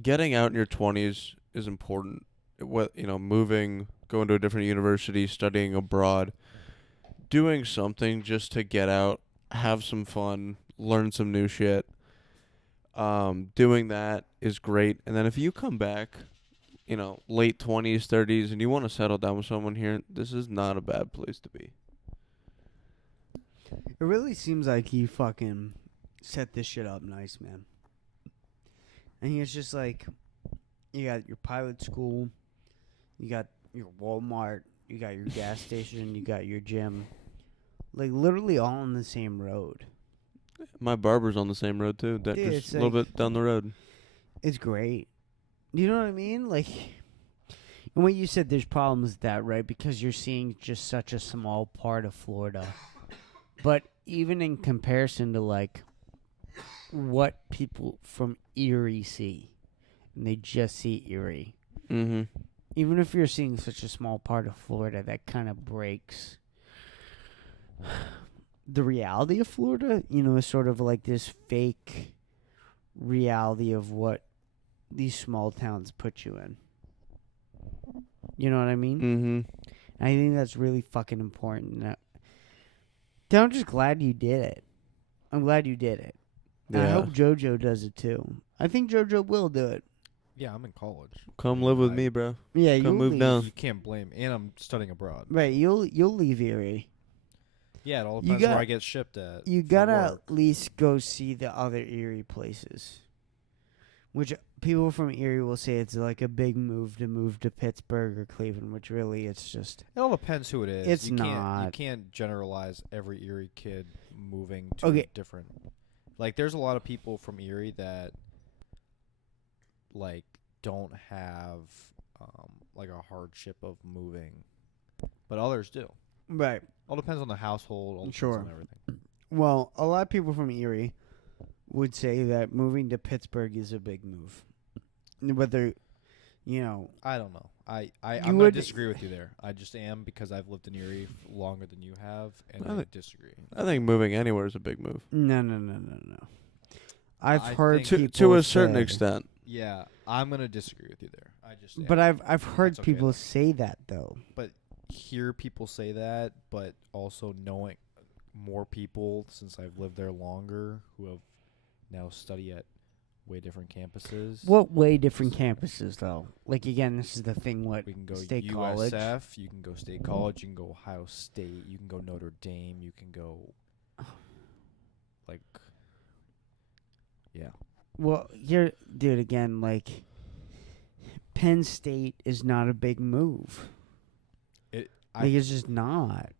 getting out in your 20s is important. Moving, going to a different university, studying abroad, doing something just to get out, have some fun, learn some new shit. Doing that is great. And then if you come back, late 20s, 30s, and you want to settle down with someone here, this is not a bad place to be. It really seems like you fucking set this shit up nice, man. I think it's just like you got your pilot school, you got your Walmart, you got your gas station, you got your gym. Like, literally all on the same road. My barber's on the same road, too. Dude, Just it's a little like- bit down the road. It's great. You know what I mean? Like, and what you said, there's problems with that, right? Because you're seeing just such a small part of Florida. But even in comparison to, like, what people from Erie see, and they just see Erie. Mm-hmm. Even if you're seeing such a small part of Florida, that kind of breaks the reality of Florida. Is sort of like this fake reality of what these small towns put you in. You know what I mean? Mm-hmm. And I think that's really fucking important. I'm just glad you did it. I'm glad you did it. And I Yeah. hope JoJo does it too. I think JoJo will do it. Yeah, I'm in college. Come live with me, bro. Yeah, Come you'll move leave. down. You can't blame. And I'm studying abroad. Right, you'll leave Erie. Yeah, it all You depends where got- I get shipped at. You for gotta work. at least go see the other Erie places. Which people from Erie will say it's like a big move to Pittsburgh or Cleveland, which really it's just It all depends who it is. It's you not. You can't generalize every Erie kid moving to Okay. a different. Like, there's a lot of people from Erie that, like, don't have, like, a hardship of moving, but others do. right. All depends on the household. All depends Sure. on everything. Well, a lot of people from Erie would say that moving to Pittsburgh is a big move. Whether, I don't know. I'm You going would- to disagree with you there. I just am because I've lived in Erie longer than you have, and I I think- disagree. I think moving anywhere is a big move. no. I've I heard think- people To a certain say- extent. Yeah, I'm going to disagree with you there. I just am. But I've heard That's okay, people though. say that though. Hear people say that, but also knowing more people since I've lived there longer who have now study at way different campuses. What way different campuses though? Like again, this is the thing. What We can go state USF, college? you can go State College, you can go Ohio State, you can go Notre Dame, you can go like yeah. Well, here, dude. Again, like Penn State is not a big move. Like it's just not.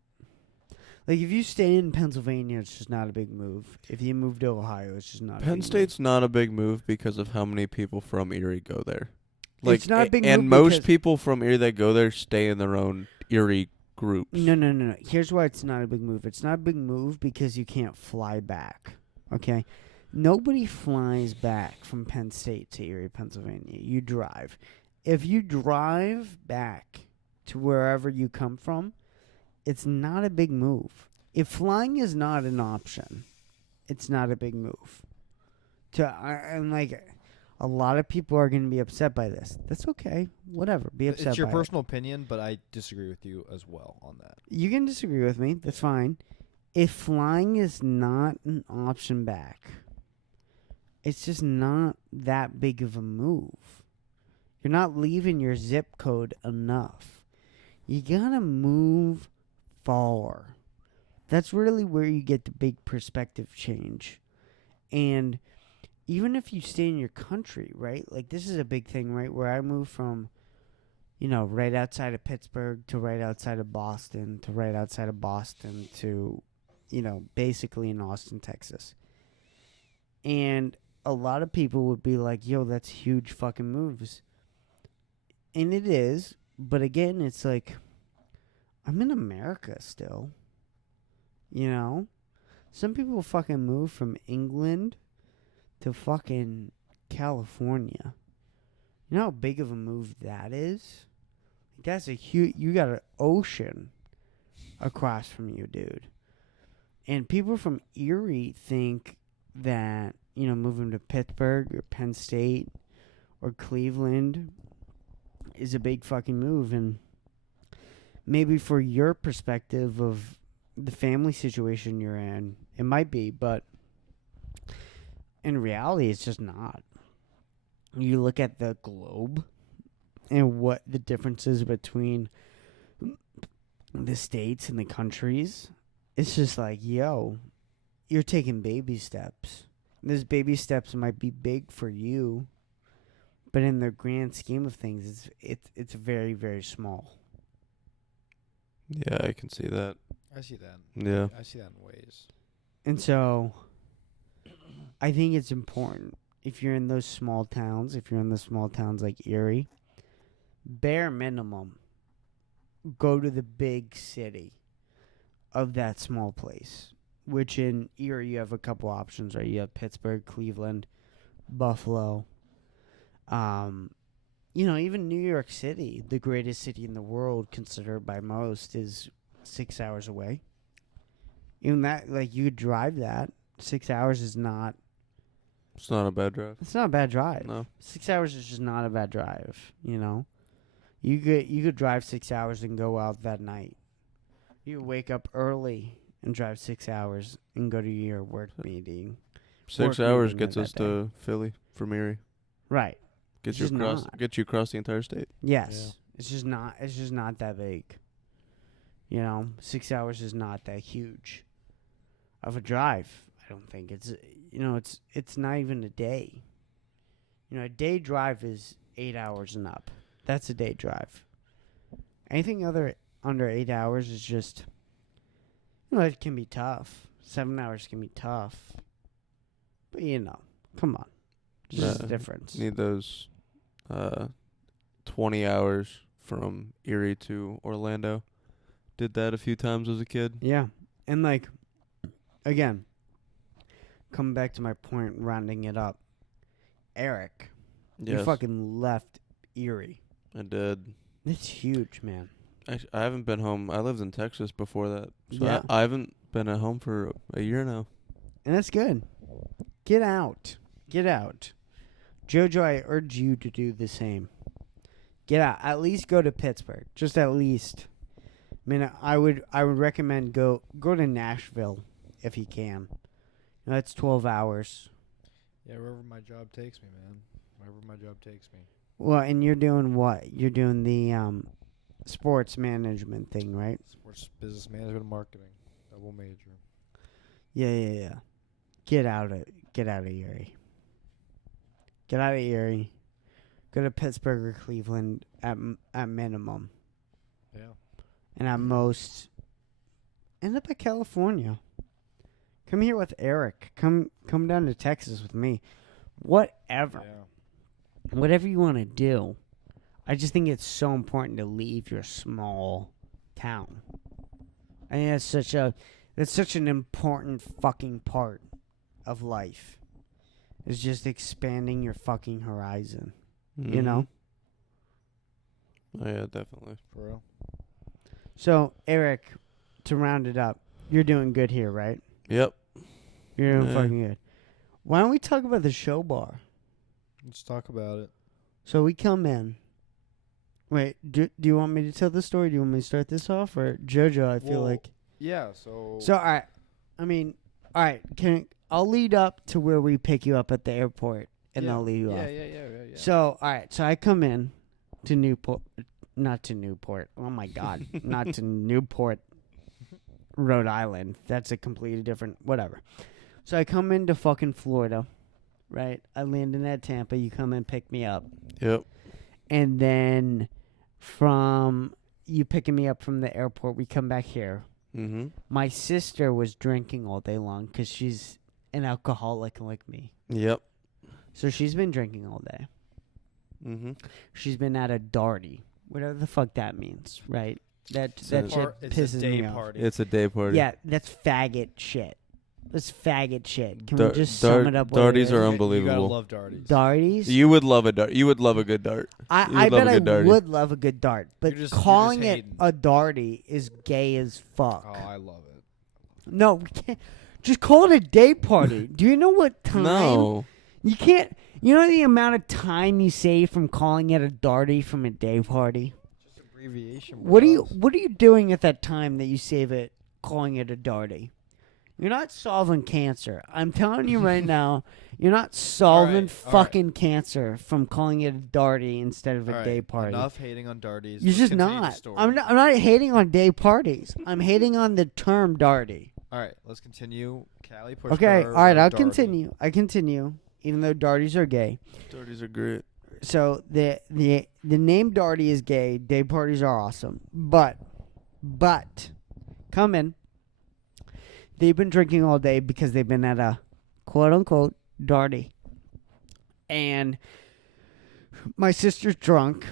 Like if you stay in Pennsylvania, it's just not a big move. If you move to Ohio, it's just not. Penn State's not a big move because of how many people from Erie go there. Like, It's not a big and move most because- people from Erie that go there stay in their own Erie groups. No. Here's why it's not a big move. It's not a big move because you can't fly back. Okay? Nobody flies back from Penn State to Erie, Pennsylvania. You drive. If you drive back to wherever you come from, it's not a big move. If flying is not an option, it's not a big move. And like a lot of people are going to be upset by this. That's okay. Whatever. Be upset It's your by personal opinion, but I disagree with you as well on that. You can disagree with me. That's fine. If flying is not an option back, it's just not that big of a move. You're not leaving your zip code enough. You gotta move far. That's really where you get the big perspective change. And even if you stay in your country, right? Like this is a big thing, right? Where I moved from, right outside of Pittsburgh to right outside of Boston to right outside of Boston to, basically in Austin, Texas. And a lot of people would be like, yo, that's huge fucking moves. And it is. But again, it's like, I'm in America still. Some people fucking move from England to fucking California. You know how big of a move that is? That's a huge... You got an ocean across from you, dude. And people from Erie think that, moving to Pittsburgh or Penn State or Cleveland is a big fucking move. And maybe for your perspective of the family situation you're in, it might be, but in reality, it's just not. You look at the globe and what the differences between the states and the countries, it's just like, yo, you're taking baby steps. Those baby steps might be big for you, but in the grand scheme of things, it's very, very small. Yeah, I can see that. I see that. Yeah. I see that in ways. And so I think it's important if you're in those small towns, like Erie, bare minimum, go to the big city of that small place, which in Erie you have a couple options, right? You have Pittsburgh, Cleveland, Buffalo. Even New York City, the greatest city in the world, considered by most, is 6 hours away. Even that, like, you could drive that. 6 hours is not... It's not a bad drive. It's not a bad drive. No. 6 hours is just not a bad drive, You could drive 6 hours and go out that night. You could wake up early and drive 6 hours and go to your work meeting. 6 hours gets us to Philly from Erie. Right. Get It's you across the entire state. Yes. Yeah. It's just not that big. 6 hours is not that huge of a drive. I don't think it's not even a day. A day drive is 8 hours and up. That's a day drive. Anything under 8 hours is just, it can be tough. 7 hours can be tough. But come on. It's just a difference. Need those 20 hours from Erie to Orlando. Did that a few times as a kid. Yeah. And like, again, coming back to my point, rounding it up, Eric, you Yes, fucking left Erie. I did. It's huge, man. I haven't been home. I lived in Texas before that. So Yeah. I haven't been at home for a year now. And that's good. Get out. Get out. Jojo, I urge you to do the same. Get out. At least go to Pittsburgh. Just at least. I mean, I would recommend go to Nashville if you can. That's 12 hours. Yeah, wherever my job takes me, man. Wherever my job takes me. Well, and you're doing what? You're doing the sports management thing, right? Sports business management and marketing. Double major. Yeah. Get out of Erie. Get out of Erie. Go to Pittsburgh or Cleveland at minimum, Yeah. and at most, end up at California. Come here with Eric. Come down to Texas with me. Whatever. Yeah. Whatever you want to do. I just think it's so important to leave your small town. I think that's such an important fucking part of life. Is just expanding your fucking horizon. You know? Oh, yeah, definitely. For real. So, Eric, to round it up, you're doing good here, right? Yep. You're doing Yeah. fucking good. Why don't we talk about the show bar? Let's talk about it. So we come in. Wait, do you want me to tell the story? Do you want me to start this off? Or JoJo, I feel Well, like. Yeah, so So, all right. All right. I'll lead up to where we pick you up at the airport, and I'll leave you off. Yeah. So, all right. So I come in to Newport. Not to Newport. Oh, my God. Not to Newport, Rhode Island. That's a completely different whatever. So I come into fucking Florida, right? I land in at Tampa. You come and pick me up. Yep. And then from you picking me up from the airport, we come back here. Mm-hmm. My sister was drinking all day long because she's an alcoholic like me. Yep. So she's been drinking all day. Mm-hmm. She's been at a darty, whatever the fuck that means, right? That It's shit it's pisses a day me off. party. It's a day party. Yeah, that's faggot shit. That's faggot shit. Can Dar- we just sum it up? what it darties is? are You gotta unbelievable. love darties. Darties. You would love a dart. You would love a good dart. You I would love bet a I good darty. would love a good dart, but You're just calling it hating. a darty is gay as fuck. Oh, I love it. No, we can't. Just call it a day party. Do you know what time? No. You can't. You know the amount of time you save from calling it a darty from a day party? Just abbreviation. What are you doing at that time that you save it calling it a darty? You're not solving cancer. I'm telling you right now, you're not solving All right. fucking cancer from calling it a darty instead of a All right, day party. Enough hating on darties. You're Let's just continue the not. story. I'm not hating on day parties. I'm hating on the term darty. All right, let's continue. Callie push. Okay, all right, I'll continue. I continue, even though darties are gay. Darties are great. So the name darty is gay. Day parties are awesome, but come in. They've been drinking all day because they've been at a quote unquote darty, and my sister's drunk.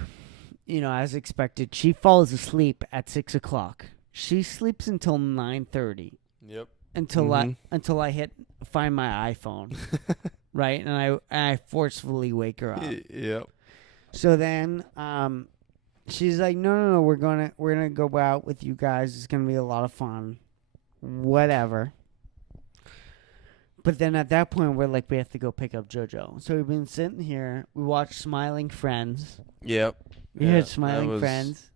You know, as expected, she falls asleep at 6 o'clock. She sleeps until 9:30. Yep. Until I find my iPhone, right? And I forcefully wake her up. Yep. So then, she's like, no, we're gonna go out with you guys. It's gonna be a lot of fun, whatever. But then at that point, we're like, we have to go pick up JoJo. So we've been sitting here. We watched Smiling Friends. Yep. You heard Smiling Friends.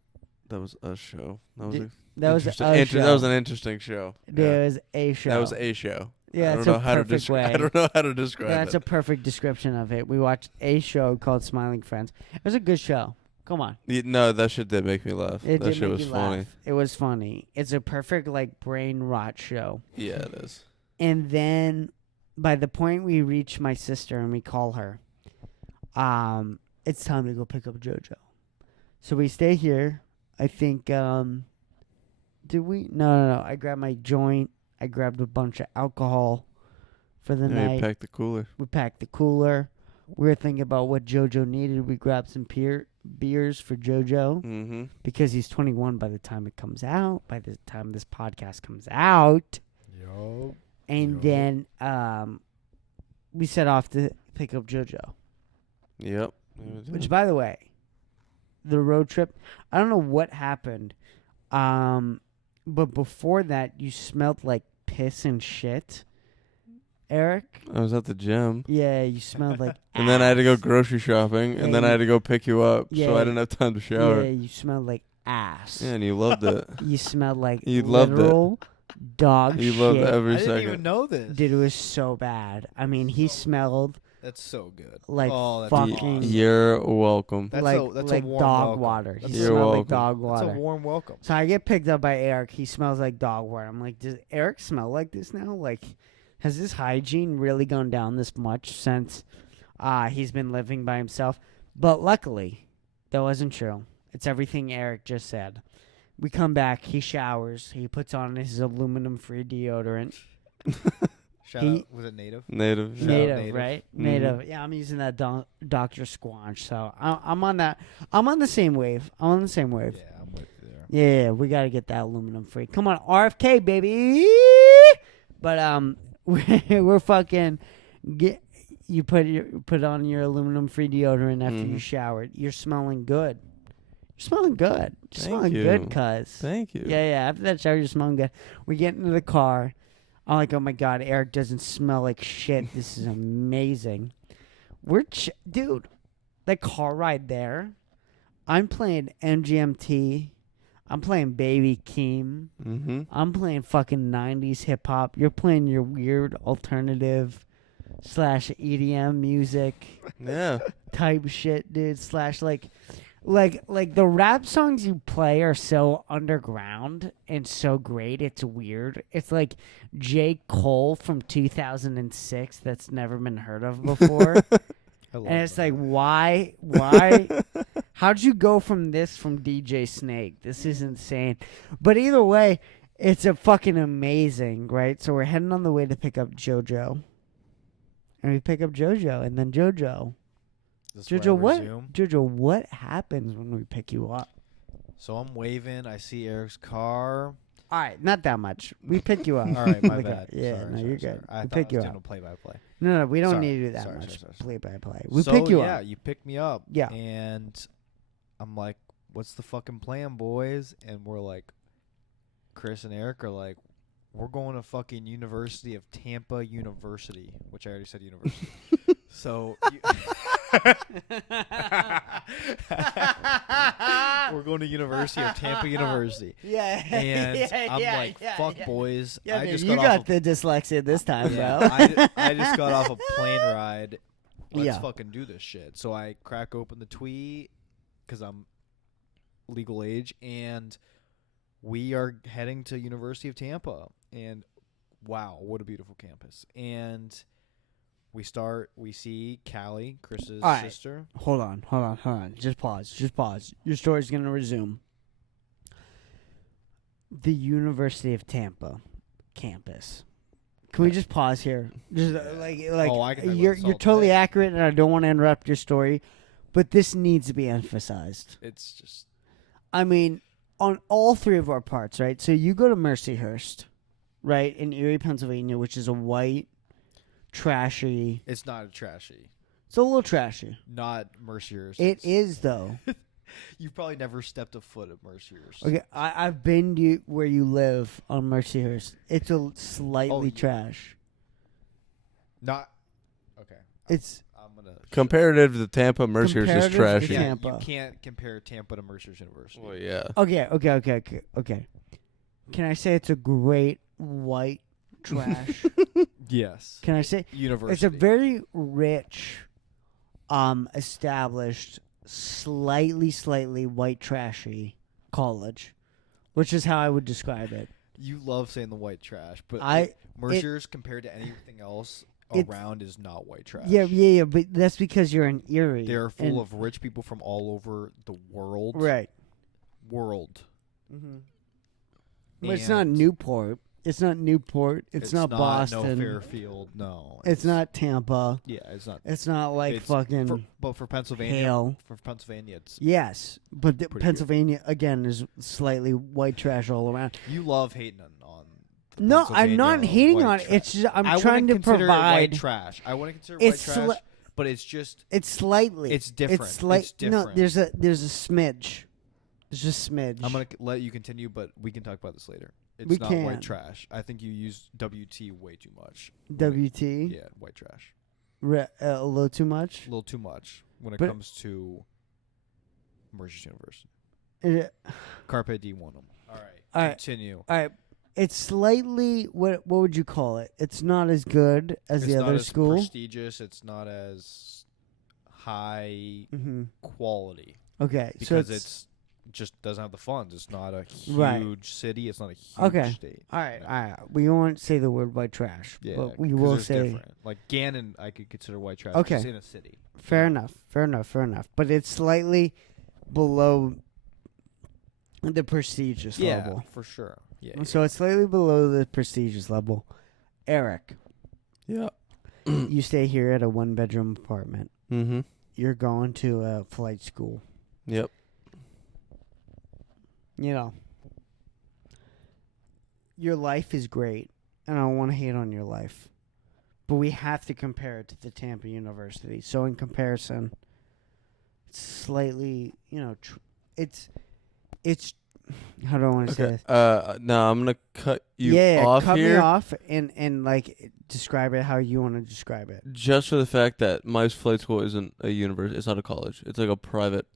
That was a show. That was Did- a That was a show. That was an interesting show. There was a show. That was a show. Yeah, I it's don't a know how to perfect way. I don't know how to describe That's it. a perfect description of it. We watched a show called Smiling Friends. It was a good show. Come on. No, that shit did make me laugh. It That did shit make was you funny. laugh. It was funny. It's a perfect like brain rot show. Yeah, it is. And then by the point we reach my sister and we call her, it's time to go pick up JoJo. So we stay here. I think did we? No. I grabbed my joint. I grabbed a bunch of alcohol for the Yeah, night. you packed the cooler. We packed the cooler. We were thinking about what JoJo needed. We grabbed some beers for JoJo Mm-hmm. because he's 21 by the time it comes out. By the time this podcast comes out, Yo. and then we set off to pick up JoJo. Yep. Which, by the way, the road trip. I don't know what happened, but before that, you smelled like piss and shit, Eric. I was at the gym. Yeah, you smelled like. And then I had to go ass. grocery shopping, Yeah, and then I had to go pick you up, Yeah. so I didn't have time to shower. Yeah, you smelled like ass. Yeah, and you loved it. You smelled like You loved it. literal dog You shit. loved every I second. didn't even know this. Dude, it was so bad. I mean, he smelled That's so good. Like oh, that's fucking You're welcome. That's like a like warm dog welcome. water. That's He You're smelled like welcome. dog That's water. a warm welcome. So I get picked up by Eric. He smells like dog water. I'm like, does Eric smell like this now? Like, has his hygiene really gone down this much since he's been living by himself? But luckily, that wasn't true. It's everything Eric just said. We come back. He showers. He puts on his aluminum-free deodorant. Shout He- out. Was it native? Native. Shout out Native, Native. right? Mhm. Native. Yeah, I'm using that Dr. Squanch. So I'm on that. I'm on the same wave. I'm on the same wave. Yeah, I'm with you there. Yeah, we gotta get that aluminum free. Come on, RFK baby. But we're fucking get. You put on your aluminum free deodorant after you Mhm. showered. You're smelling good. You're smelling good. You're Thank smelling you. good, cuz. Thank you. Yeah. After that shower, you're smelling good. We get into the car. I'm like, oh my god, Eric doesn't smell like shit. This is amazing. Dude, the car ride there. I'm playing MGMT. I'm playing Baby Keem. Mm-hmm. I'm playing fucking 90s hip hop. You're playing your weird alternative / EDM music Yeah. type shit, dude. / like the rap songs you play are so underground and so great. It's weird. It's like J. Cole from 2006 that's never been heard of before. I love And it's that. like, why? How'd you go from DJ Snake? This is insane. But either way, it's a fucking amazing, right? So we're heading on the way to pick up JoJo. And we pick up JoJo, and then JoJo. Is this where JoJo, I what? resume? JoJo, what happens when we pick you up? So I'm waving. I see Eric's car. All right, not that much. We pick you up. All right, my Like, bad. Yeah, Sorry, no, sorry, you're sorry. good. I We thought pick I you was up. doing a play-by-play. No, we don't Sorry, need to do that sorry, much sorry. play by play. We So, pick you yeah, up. you picked me up. Yeah. And I'm like, what's the fucking plan, boys? And we're like, Chris and Eric are like, we're going to fucking University of Tampa University, which I already said university. So we're going to University of Tampa University. Yeah. And I'm like, fuck, boys. Yeah, I man, just you got got off the dyslexia this time, yeah, bro. I just got off a plane ride. Let's Yeah. fucking do this shit. So I crack open the tweet because I'm legal age, and we are heading to University of Tampa. And wow, what a beautiful campus. And we see Callie, Chris's All right. sister. Hold on. Just pause. Your story's going to resume. The University of Tampa campus. Can we just pause here? Just like Oh, I can talk about you're this all totally day. accurate, and I don't want to interrupt your story, but this needs to be emphasized. It's just I mean, on all three of our parts, right? So you go to Mercyhurst, right, in Erie, Pennsylvania, which is a white, trashy. it's not a trashy, It's a little trashy. not Mercier's. It is though. You've probably never stepped a foot at Mercier's. Okay, I've been to where you live on Mercyhurst. It's a slightly yeah. trash. Not okay. It's I'm gonna Comparative to Tampa, Mercier's is Comparative to trashy. Yeah, Tampa. you can't compare Tampa to Mercer's University. Well, yeah. okay. Can I say it's a great white trash? Yes. Can I say University. it's a very rich, established, slightly white trashy college, which is how I would describe it. You love saying the white trash, but I- Mercer's compared to anything else It's- around is not white trash. Yeah, but that's because you're in Erie. They're full and- of rich people from all over the world. right. World. But it's not And Newport. It's not Newport. It's not Boston. No Fairfield. No. It's not Tampa. Yeah, it's not. It's not like It's fucking but for Pennsylvania, Hale. for Pennsylvania, it's Yes, but Pretty good. Pennsylvania again is slightly white trash all around. you love hating on. the No, I'm not Pennsylvania hating white on it. trash. It's just I'm I trying wouldn't to consider it white provide. trash. I wouldn't consider It's white trash, sli- but it's just It's slightly. It's different. It's slight. It's No, different. there's a smidge. There's just smidge. I'm gonna let you continue, but we can talk about this later. It's We not can. white trash. I think you use WT way too much. WT. Yeah, white trash. A little too much. A little too much when it But- comes to Mercer's University. It- Carpe diem. All right. All right. Continue. all right. It's slightly what would you call it? It's not as good as It's the not other as school. prestigious. It's not as high Mm-hmm. quality Okay, because so it's just doesn't have the funds. It's not a huge Right. city. It's not a huge Okay. state. all right, Yeah. all right. We won't say the word white trash, Yeah, but we 'cause will there's say different. Like Gannon, I could consider white trash. Okay. It's in a city. fair enough, fair enough, fair enough. But it's slightly below the prestigious Yeah, level. for sure. Yeah. So it's slightly below the prestigious level. Eric, Yeah. you stay here at a 1-bedroom apartment. Mm-hmm. You're going to a flight school. Yep. You know, your life is great, and I don't want to hate on your life, but we have to compare it to the Tampa University. So in comparison, it's slightly, it's how do I want to say this? No, I'm gonna cut you Yeah, off cut here. me off and like describe it how you want to describe it. Just for the fact that my flight school isn't a university, it's not a college. It's like a private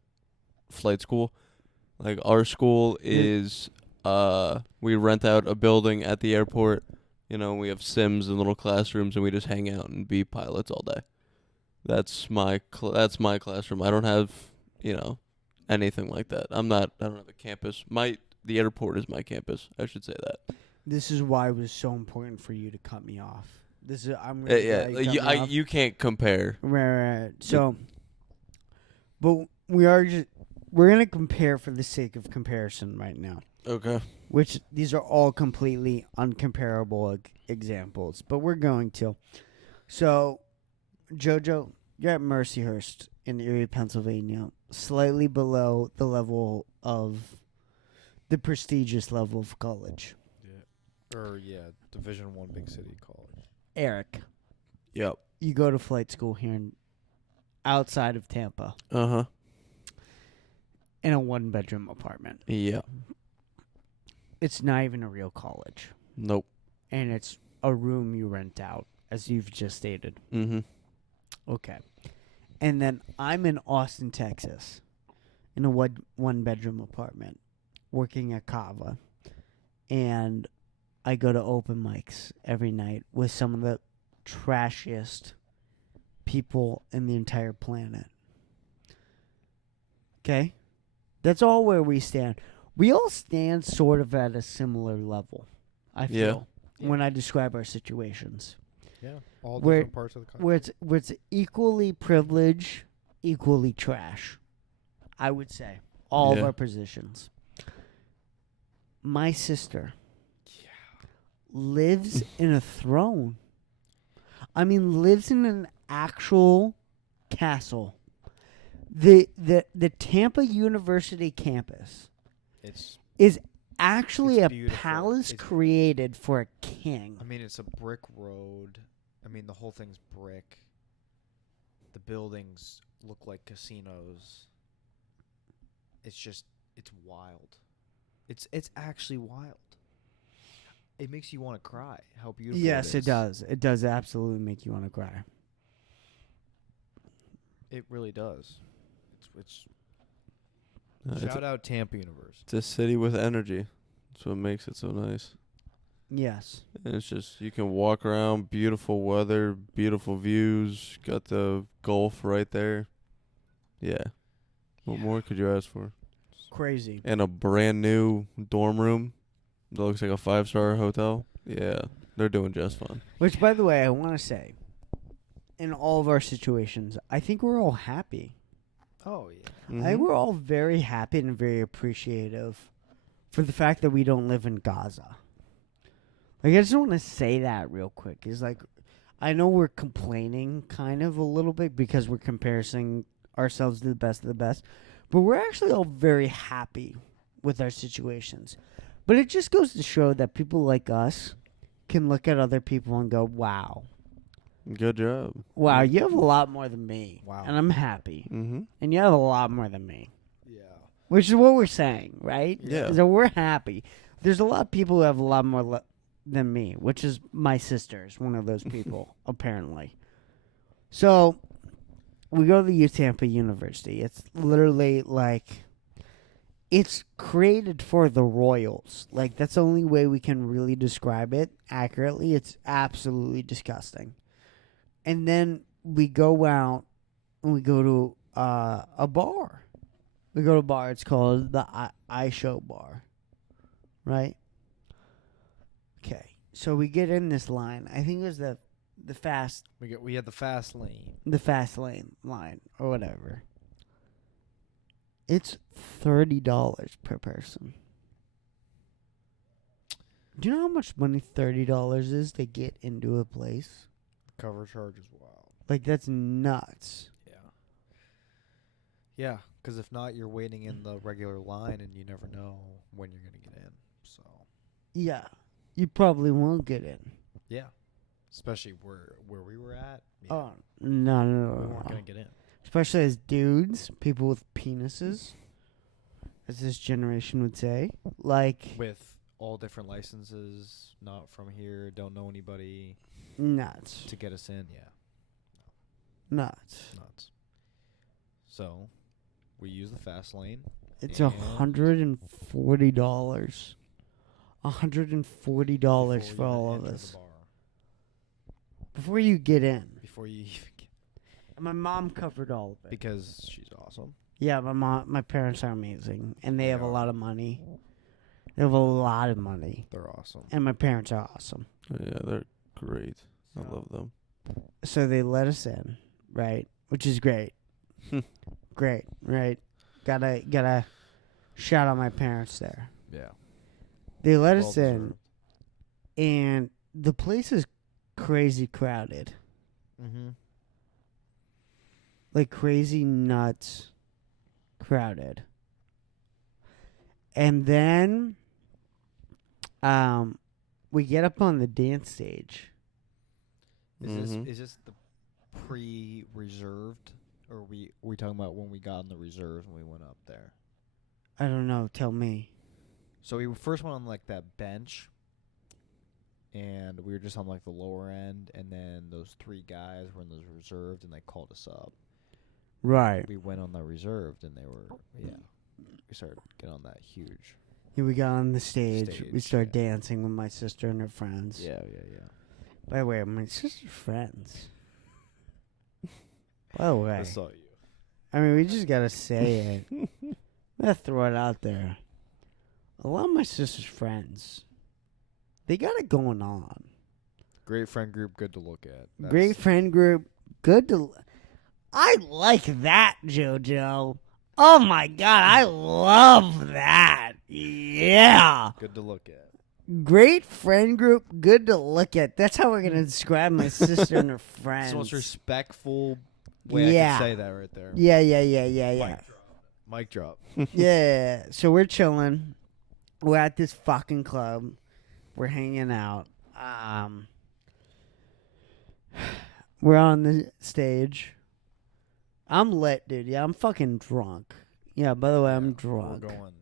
flight school. Like our school is, we rent out a building at the airport. You know, we have sims and little classrooms, and we just hang out and be pilots all day. That's my classroom. I don't have, anything like that. I don't have a campus. The airport is my campus. I should say that. This is why it was so important for you to cut me off. I'm really Yeah, glad you cut me off. you can't compare. Right. So, but we're gonna compare for the sake of comparison right now. Okay. Which these are all completely uncomparable examples, but we're going to. So, Jojo, you're at Mercyhurst in Erie, Pennsylvania, slightly below the level of the prestigious level of college. Division I big city college. Eric, Yep. you go to flight school outside of Tampa Uh-huh. in a 1-bedroom apartment. Yeah. It's not even a real college, Nope. and it's a room you rent out, as you've just stated. Mm-hmm. Okay. And then I'm in Austin, Texas, in a 1-bedroom apartment, working at Kava, and I go to open mics every night with some of the trashiest people in the entire planet. Okay? That's all where we stand. We all stand sort of at a similar level, I feel, when I describe our situations. Yeah. All Where- different parts of the country. Where it's equally privilege, equally trash, I would say. All of Yeah. our positions. My sister lives in a throne. I mean, lives in an actual castle. The Tampa University campus It's is actually It's a beautiful. palace It's- created for a king. I mean, it's a brick road. I mean, the whole thing's brick. The buildings look like casinos. It's wild. It's actually wild. It makes you want to cry. How beautiful Yes, it it is. does. It does absolutely make you want to cry. It really does. It's It's shout out Tampa University. a city with energy. That's what makes it so nice. Yes. And it's just, you can walk around, beautiful weather, beautiful views, got the Gulf right there. Yeah. What more could you ask for? Crazy. And a brand new dorm room that looks like a 5-star hotel. Yeah, they're doing just fine. Which, by the way, I want to say, in all of our situations, I think we're all happy. Oh yeah. Mm-hmm. I think we're all very happy and very appreciative for the fact that we don't live in Gaza. Like, I just want to say that real quick. Is like, I know we're complaining kind of a little bit because we're comparing ourselves to the best of the best, but we're actually all very happy with our situations. But it just goes to show that people like us can look at other people and go, wow. Good job. Wow, you have a lot more than me. Wow. And I'm happy. Mm-hmm. And you have a lot more than me. Yeah. Which is what we're saying, right? Yeah. So we're happy. There's a lot of people who have a lot more than me, which is my sister is one of those people, apparently. So we go to the Tampa University. It's literally like it's created for the royals. Like, that's the only way we can really describe it accurately. It's absolutely disgusting. And then we go out and we go to a bar. We go to a bar. It's called the I Show Bar. Right? Okay. So we get in this line. I think it was the fast We had the fast lane. line or whatever. It's $30 per person. Do you know how much money $30 is to get into a place? Cover charge is wild. Like, that's nuts. Yeah. Yeah, because if not, you're waiting in the regular line, and you never know when you're gonna get in. So. Yeah. You probably won't get in. Yeah. Especially where we were at. Yeah. Oh, no, We weren't gonna get in. Especially as dudes, people with penises, as this generation would say. Like, With all different licenses, not from here, don't know anybody nuts. to get us in. Yeah. Nuts. Nuts. So, we use the fast lane. It's And $140. $140 for all of us. Before you get in. Before you even get And my mom covered all of it. because she's awesome. Yeah, my parents are amazing, and they They have a are. lot of money. They have a lot of money, They're awesome. and my parents are awesome. Yeah, they're great. I love them. So they let us in, right? Which is great. Great, right? Gotta shout out my parents there. Yeah. They let Well us in, deserved. and the place is crazy crowded. Mm-hmm. Like, crazy nuts crowded. And then we get up on the dance stage. Is this the pre-reserved, or we talking about when we got on the reserve and we went up there? I don't know, tell me. So we first went on like that bench, and we were just on like the lower end, and then those three guys were in the reserved, and they called us up. Right. We went on the reserved, and they were we started getting on that huge. Here we got on the stage. We Stage, started yeah. dancing with my sister and her friends. Yeah. By the way, my sister's friends. By the way. I saw you. I mean, we just gotta say it. I'm gonna throw it out there. A lot of my sister's friends, they got it going on. Great friend group, good to look at. Great friend group, good to. I like that, JoJo. Oh my god, I love that. Yeah. Good to look at. Great friend group, good to look at. That's how we're gonna describe my sister and her friends. It's the most respectful way I Yeah. can say that right there. Yeah. Mic drop. Yeah. So we're chilling. We're at this fucking club. We're hanging out. We're on the stage. I'm lit, dude. Yeah, I'm fucking drunk. Yeah, by the way, I'm drunk. We're going.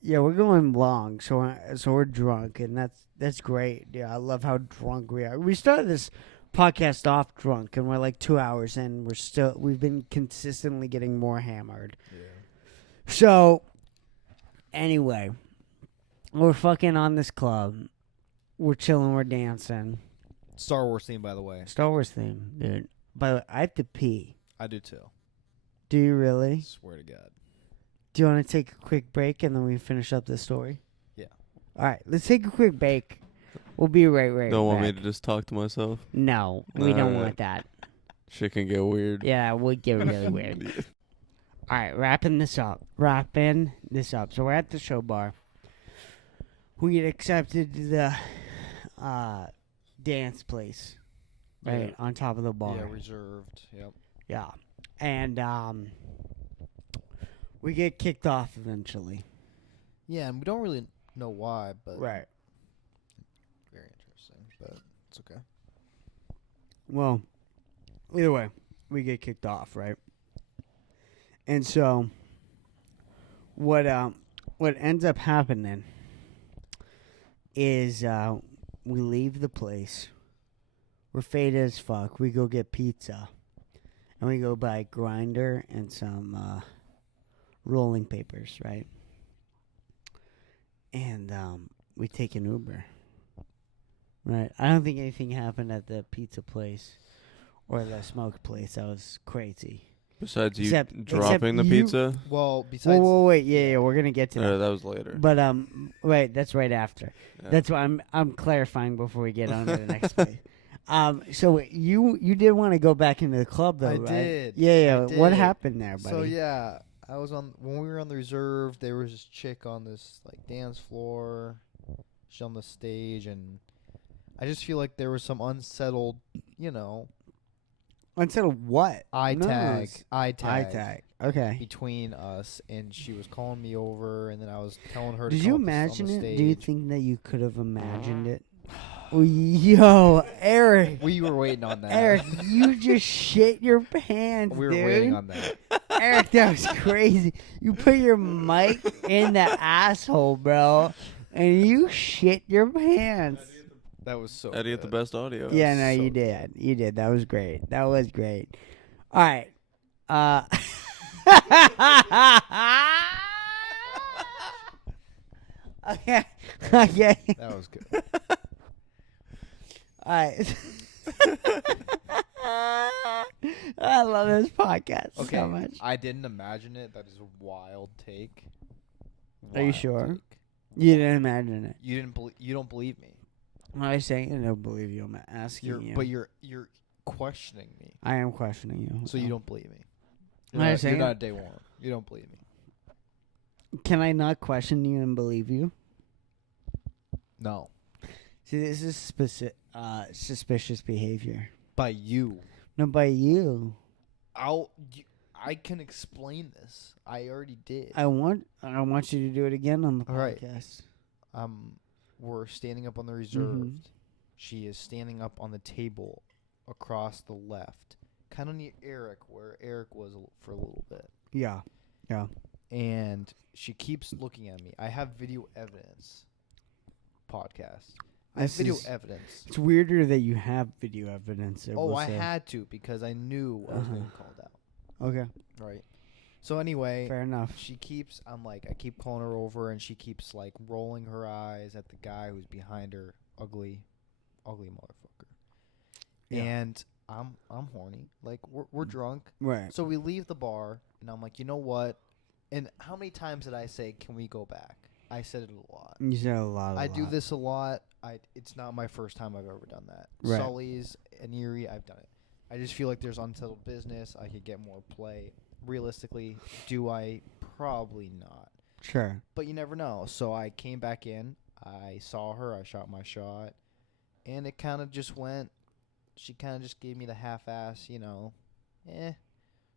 Yeah, we're going long, so we're drunk, and that's great. Yeah, I love how drunk we are. We started this podcast off drunk, and we're like 2 hours in. We've been consistently getting more hammered. Yeah. So, anyway, we're fucking on this club. We're chilling. We're dancing. Star Wars theme, by the way. Star Wars theme, dude. By the way, I have to pee. I do too. Do you really? Swear to God. Do you want to take a quick break and then we finish up the story? Yeah. All right, let's take a quick break. We'll be right Don't want me back. to just talk to myself? No, we don't Alright. want that. Shit can get weird. Yeah, we'll get really weird. All right, wrapping this up. So we're at the show bar. We get accepted to the dance place, right, on top of the bar. Yeah, reserved. Yep. Yeah. And we get kicked off eventually. Yeah, and we don't really know why, but Right. very interesting. But it's okay. Well, either way, we get kicked off, right? And so what ends up happening is we leave the place. We're faded as fuck. We go get pizza. And we go buy a grinder and some rolling papers, right? and we take an Uber. Right. I don't think anything happened at the pizza place or the smoke place. That was crazy. Besides you Except dropping the you- pizza? Well, besides, Whoa, wait, yeah, we're gonna get to that. That was later. But right, that's right after. Yeah. That's why I'm clarifying before we get on to the next place. So you did want to go back into the club though, I right? did. Yeah. I What did. happened there, buddy? So yeah, I was on when we were on the reserve. There was this chick on this like dance floor. She's on the stage, and I just feel like there was some unsettled, Unsettled what? eye No, tag, it's- eye tag, Eye tag. Okay. between us, and she was calling me over, and then I was telling her. Did to you come up imagine on the it? Stage. Do you think that you could have imagined it? Oh, yo, Eric. We were waiting on that. Eric, you just shit your pants, we were dude. waiting on that. Eric, that was crazy. You put your mic in the asshole, bro, and you shit your pants. That was so. Eddie at the good. best audio. Yeah, no, so you did. You did. That was great. That was great. All right. Okay. Okay. That was good. All right. I love this podcast Okay, so much. I didn't imagine it. That is a wild take. Are you Wild sure? take. You didn't imagine it. You didn't. You don't believe me. When I say I don't believe you, I'm asking you. But you're questioning me. I am questioning you. So you don't believe me. When I say You're it- not a day one. You don't believe me. Can I not question you and believe you? No. See, this is suspicious behavior. By you. No, by you. I can explain this. I already did. I want you to do it again on the All right. podcast. We're standing up on the reserved. Mhm. She is standing up on the table across the left, kind of near Eric, where Eric was for a little bit. Yeah. Yeah. And she keeps looking at me. I have video evidence. Podcast. I have This video is- evidence. It's weirder that you have video evidence. Oh, I had to because I knew I was Uh-huh. getting called out. Okay. Right. So anyway, Fair enough. she keeps. I keep calling her over, and she keeps like rolling her eyes at the guy who's behind her. Ugly motherfucker. Yeah. And I'm horny. Like we're drunk. Right. So we leave the bar, and I'm like, you know what? And how many times did I say, can we go back? I said it a lot. You said a lot. I do this a lot. It's not my first time I've ever done that. Right. Sully's and Erie, I've done it. I just feel like there's unsettled business. I could get more play. Realistically, do I? Probably not. Sure. But you never know. So I came back in. I saw her. I shot my shot. And it kind of just went. She kind of just gave me the half-ass,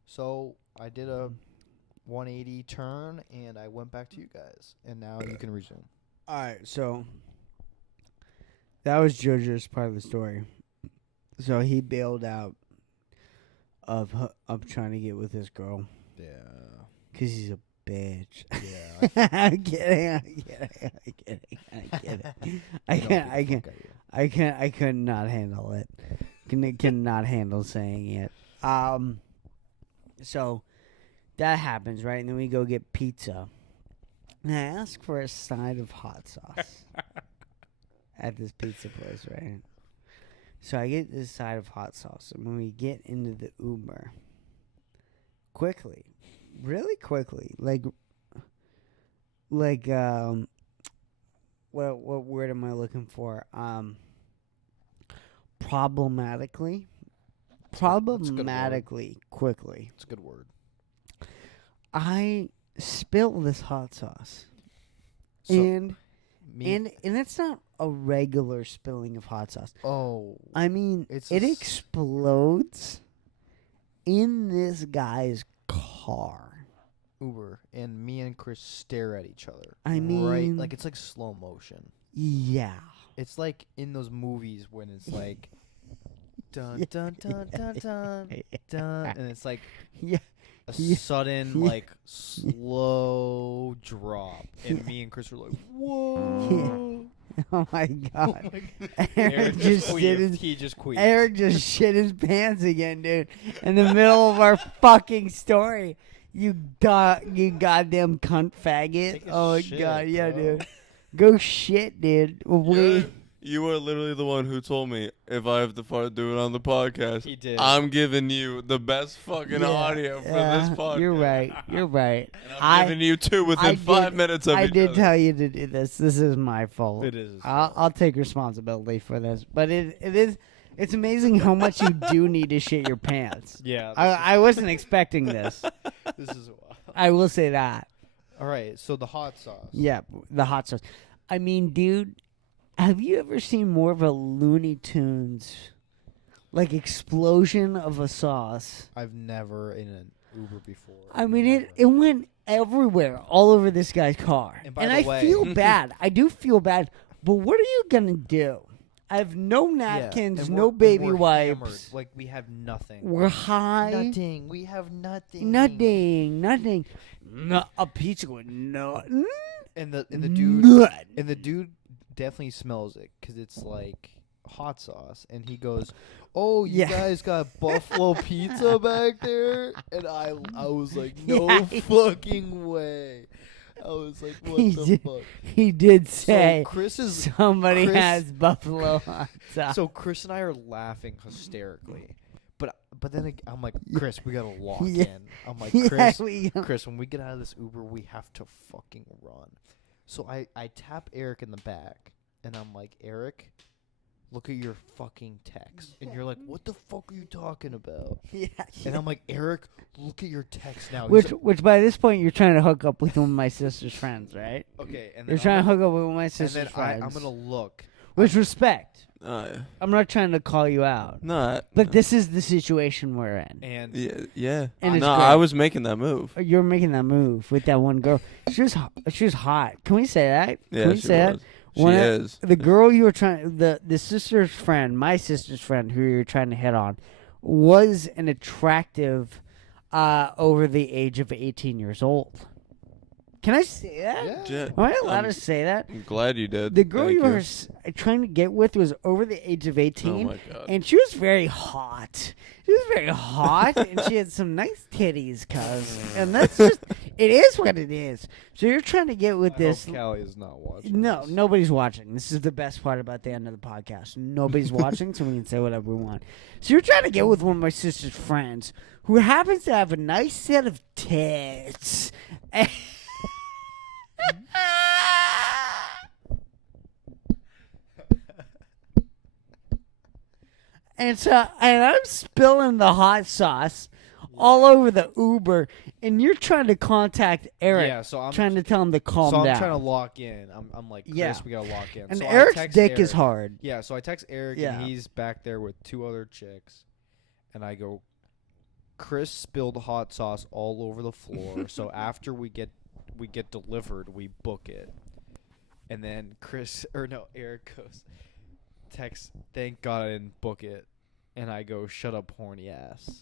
So I did a 180 turn, and I went back to you guys. And now you can resume. All right. So that was Jojo's part of the story. So he bailed out of trying to get with this girl Yeah. because he's a bitch. Yeah. I'm kidding. I could not handle it. Cannot handle saying it. So that happens, right? And then we go get pizza. And I ask for a side of hot sauce at this pizza place, right? So I get this side of hot sauce, and when we get into the Uber, really quickly, what word am I looking for? Problematically quickly, It's a good word. I spill this hot sauce, So and it's not a regular spilling of hot sauce. Oh. I mean, It's it a s- explodes in this guy's car. Uber, and me and Chris stare at each other. I right, mean- like it's like slow motion. Yeah. It's like in those movies when it's like dun dun dun dun dun dun, and it's like Yeah. a Yeah. sudden Yeah. like slow drop, and me and Chris were like, "Whoa!" Oh my god. Eric Eric just shit his he just queefed. Eric just shit his pants again, dude. In the middle of our fucking story. You goddamn cunt faggot. Take a Oh my shit, god, yeah, bro. dude. Go shit, dude. You are literally the one who told me if I have to fart, do it on the podcast. He did. I'm giving you the best fucking audio for this podcast. You're right. You're right. And I'm giving you 2 within 5 minutes of I each did other. tell you to do this. This is my fault. It is his I'll take responsibility for this. But it is. It's amazing how much you do need to shit your pants. Yeah. I wasn't expecting this. This is wild. I will say that. All right. So the hot sauce. Yeah, the hot sauce. I mean, dude, have you ever seen more of a Looney Tunes like explosion of a sauce? I've never in an Uber before. I mean, it went everywhere, all over this guy's car. And by I the way- feel bad. I do feel bad. But what are you gonna do? I have no Yeah, napkins, and no we're- baby and we're wipes. hammered. Like we have nothing. We're high. Nothing. We have nothing. Nothing. No, a pizza with no. And the dude None. and the dude definitely smells it because it's like hot sauce. And he goes, "Oh, you Yeah. guys got buffalo pizza back there?" And I was like, "No Yeah. fucking way." I was like, "What He the did- fuck?" He did say So Chris is somebody Chris- has buffalo hot sauce. So Chris and I are laughing hysterically. But then I'm like, "Chris, we gotta lock Yeah. in." I'm like, Yeah, "Chris, we- Chris, when we get out of this Uber, we have to fucking run." So I tap Eric in the back, and I'm like, "Eric, look at your fucking text." And you're like, "What the fuck are you talking about?" Yeah, And I'm like, "Eric, look at your text now." He's which by this point you're trying to hook up with one of my sister's friends, right? like, okay, and then You're I'm trying to gonna- hook up with one of my and sister's then friends. I'm gonna look. With respect. Yeah. I'm not trying to call you out. No. But this is the situation we're in. And Yeah. And it's No, great. I was making that move. You're making that move with that one girl. She was hot. Can we say that? Yeah, Can we she say was. that? She When is. The girl you were trying, the sister's friend, my sister's friend, who you were trying to hit on, was an attractive, over the age of 18 years old. Can I say that? Yeah. Am I allowed to say that? I'm glad you did. The girl Thank you were trying to get with was over the age of 18. Oh my God. And she was very hot. She was very hot, and she had some nice titties, cuz. And that's just, it is what it is. So you're trying to get with this. I hope Callie is not watching. No, this. nobody's watching. This is the best part about the end of the podcast. Nobody's watching, so we can say whatever we want. So you're trying to get with one of my sister's friends who happens to have a nice set of tits. And I'm spilling the hot sauce all over the Uber, and you're trying to contact Eric. Yeah, so I'm trying to tell him to calm so I'm down. trying to lock in. I'm like, Chris, Yeah. we gotta lock in. And so I Eric's text dick Eric. is hard. Yeah, so I text Eric, Yeah. and he's back there with 2 other chicks, and I go, Chris spilled hot sauce all over the floor. So after we get delivered, we book it, and then Eric goes, text, thank God I didn't book it, and I go, shut up, horny ass.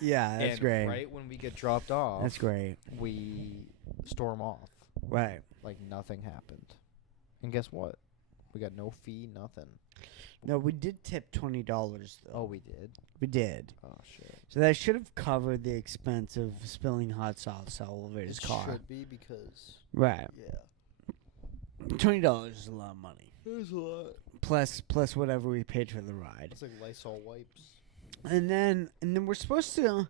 Yeah, that's and great. Right when we get dropped off, That's great. we storm off. Right. Like nothing happened. And guess what? We got no fee, nothing. No, we did tip $20. Oh, we did? We did. Oh, shit. So that should have covered the expense of spilling hot sauce all over his car. Should be because... Right. Yeah. $20 is a lot of money. There's a lot. Plus whatever we paid for the ride. It's like Lysol wipes. And then we're supposed to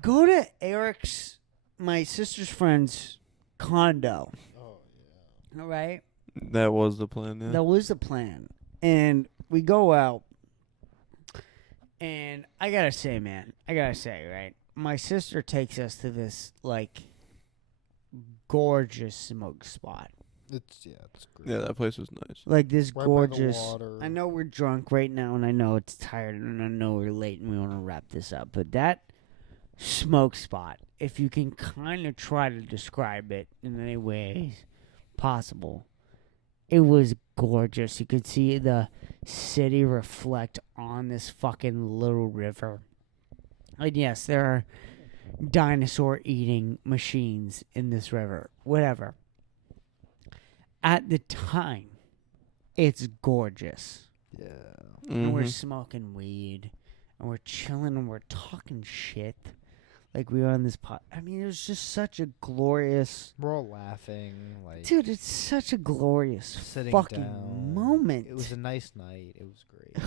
go to Eric's, my sister's friend's condo. Oh, yeah. All right? That was the plan, yeah. That was the plan. And we go out. And I gotta say, right? My sister takes us to this, like, gorgeous smoke spot. It's great. Yeah, that place was nice. Like this Right by the gorgeous. water. I know we're drunk right now, and I know it's tired, and I know we're late, and we want to wrap this up. But that smoke spot, if you can kind of try to describe it in any way possible, it was gorgeous. You could see the city reflect on this fucking little river. And yes, there are dinosaur eating machines in this river. Whatever. At the time, it's gorgeous. Yeah. And we're Mhm. smoking weed, and we're chilling, and we're talking shit. like we were on this pot. I mean, it was just such a glorious. We're all laughing, like Dude, it's such a glorious sitting fucking down. moment. It was a nice night. It was great.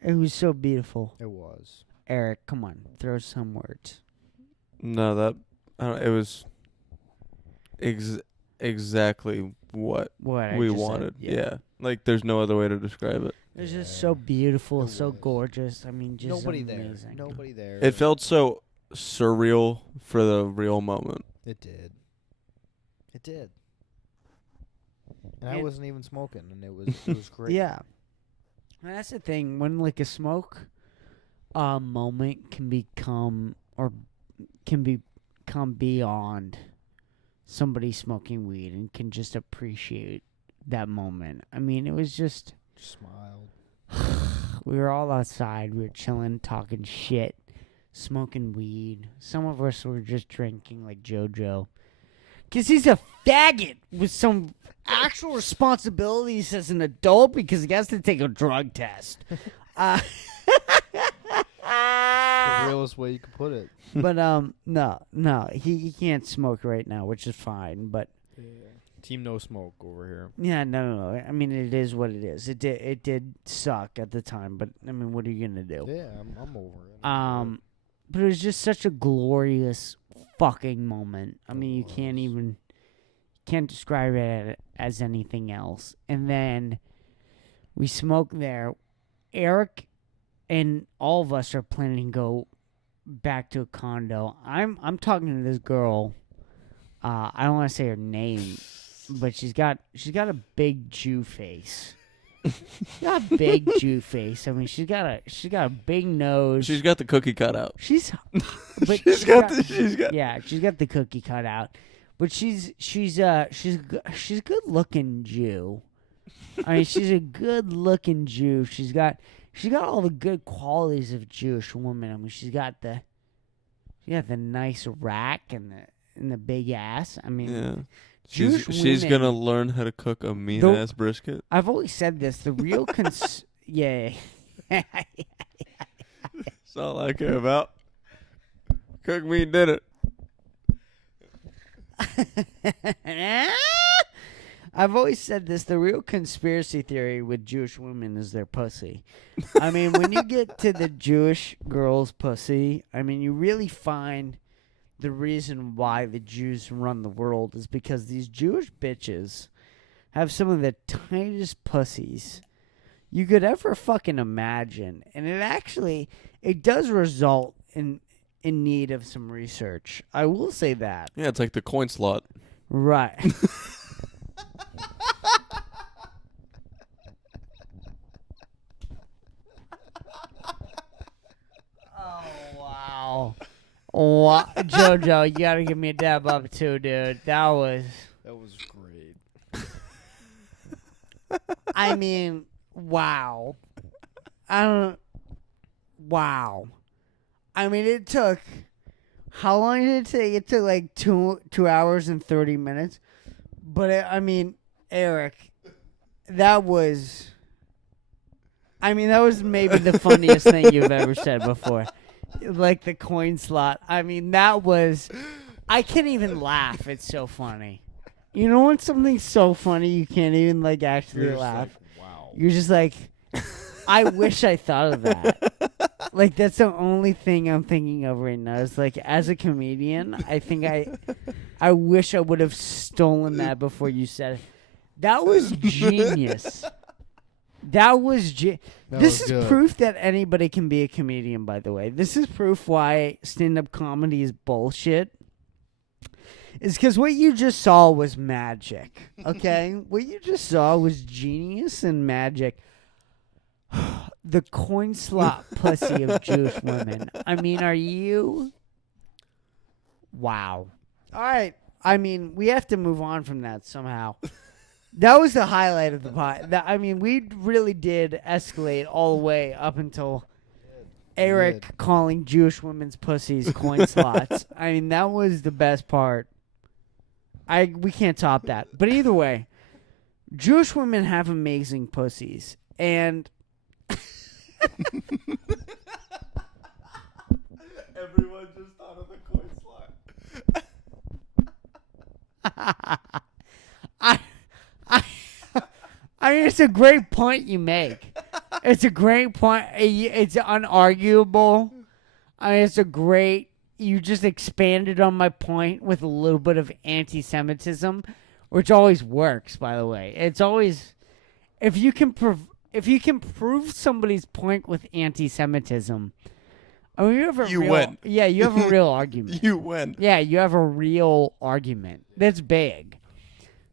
It was so beautiful. It was. Eric, come on, throw some words. No, that it was exactly what What I we just said, wanted. Yeah. Like there's no other way to describe it. It was just so beautiful, It so was. gorgeous. I mean, just Nobody amazing. there. Nobody there. It felt so surreal for the real moment. It did. It did. And I And- wasn't even smoking, and it was great. Yeah. And that's the thing. When like a smoke moment can become beyond somebody smoking weed and can just appreciate that moment. I mean, it was just Smiled. we were all outside. We were chilling, talking shit, smoking weed. Some of us were just drinking like JoJo. Because he's a faggot with some actual responsibilities as an adult because he has to take a drug test. The realest way you could put it. But no, he can't smoke right now, which is fine. But Team no smoke over here. yeah, no. I mean, it is what it is. It did suck at the time, but I mean, what are you gonna do? Yeah, I'm over it. But it was just such a glorious fucking moment. I mean, you can't describe it as anything else. And then we smoked there. Eric and all of us are planning to go back to a condo. I'm talking to this girl. I don't want to say her name, but she's got a big Jew face. She's got a big Jew face. I mean, she's got a big nose. She's got the cookie cut out. She's She's got the cookie cut out. But she's a good looking Jew. I mean, she's a good looking Jew. She's got all the good qualities of a Jewish woman. I mean, she got the nice rack and the big ass. I mean, Yeah. Jewish She's women- gonna learn how to cook a mean ass brisket. I've always said this. The real yeah. That's all I care about. Cook me dinner. I've always said this. The real conspiracy theory with Jewish women is their pussy. I mean, when you get to the Jewish girl's pussy, I mean, you really find the reason why the Jews run the world is because these Jewish bitches have some of the tightest pussies you could ever fucking imagine. And it does result in need of some research. I will say that. Yeah, it's like the coin slot. Right. Oh, wow. JoJo, you gotta give me a dab up too, dude. That was great. I mean, wow. Wow. I mean, it took. How long did it take? It took like 2 hours and 30 minutes. But I mean, Eric, that was maybe the funniest thing you've ever said before. Like the coin slot. I mean, that was. I can't even laugh. It's so funny. You know when something's so funny you can't even like actually laugh. Wow. You're just like, I wish I thought of that. Like that's the only thing I'm thinking of right now. Is like as a comedian, I think I wish I would have stolen that before you said it. That was genius. This is good. proof that anybody can be a comedian, by the way. This is proof why stand-up comedy is bullshit. It's because what you just saw was magic, okay? What you just saw was genius and magic. The coin slot pussy of Jewish women. I mean, are you? Wow. All right. I mean, we have to move on from that somehow. That was the highlight of the pod. I mean, we really did escalate all the way up until Eric calling Jewish women's pussies coin slots. I mean, that was the best part. We can't top that. But either way, Jewish women have amazing pussies. And Everyone just thought of the coin slot. I mean, it's a great point you make. It's a great point. It's unarguable. I mean, it's a great. You just expanded on my point with a little bit of anti-Semitism, which always works. By the way, it's always if you can prove somebody's point with anti-Semitism. I mean, you win. Yeah, you have a real argument. You win. Yeah, you have a real argument. That's big.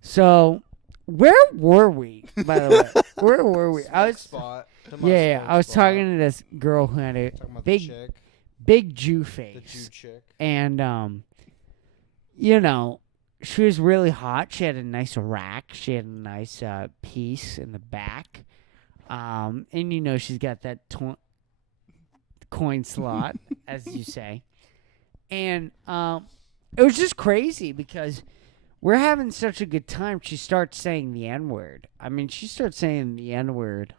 So, where were we, by the way? Where were we? I was I was talking to this girl who had a big Jew face. The Jew chick. And you know, she was really hot. She had a nice rack. She had a nice piece in the back. And you know, she's got that coin slot, as you say. And it was just crazy because we're having such a good time. She starts saying the N-word. I mean, she starts saying the N-word.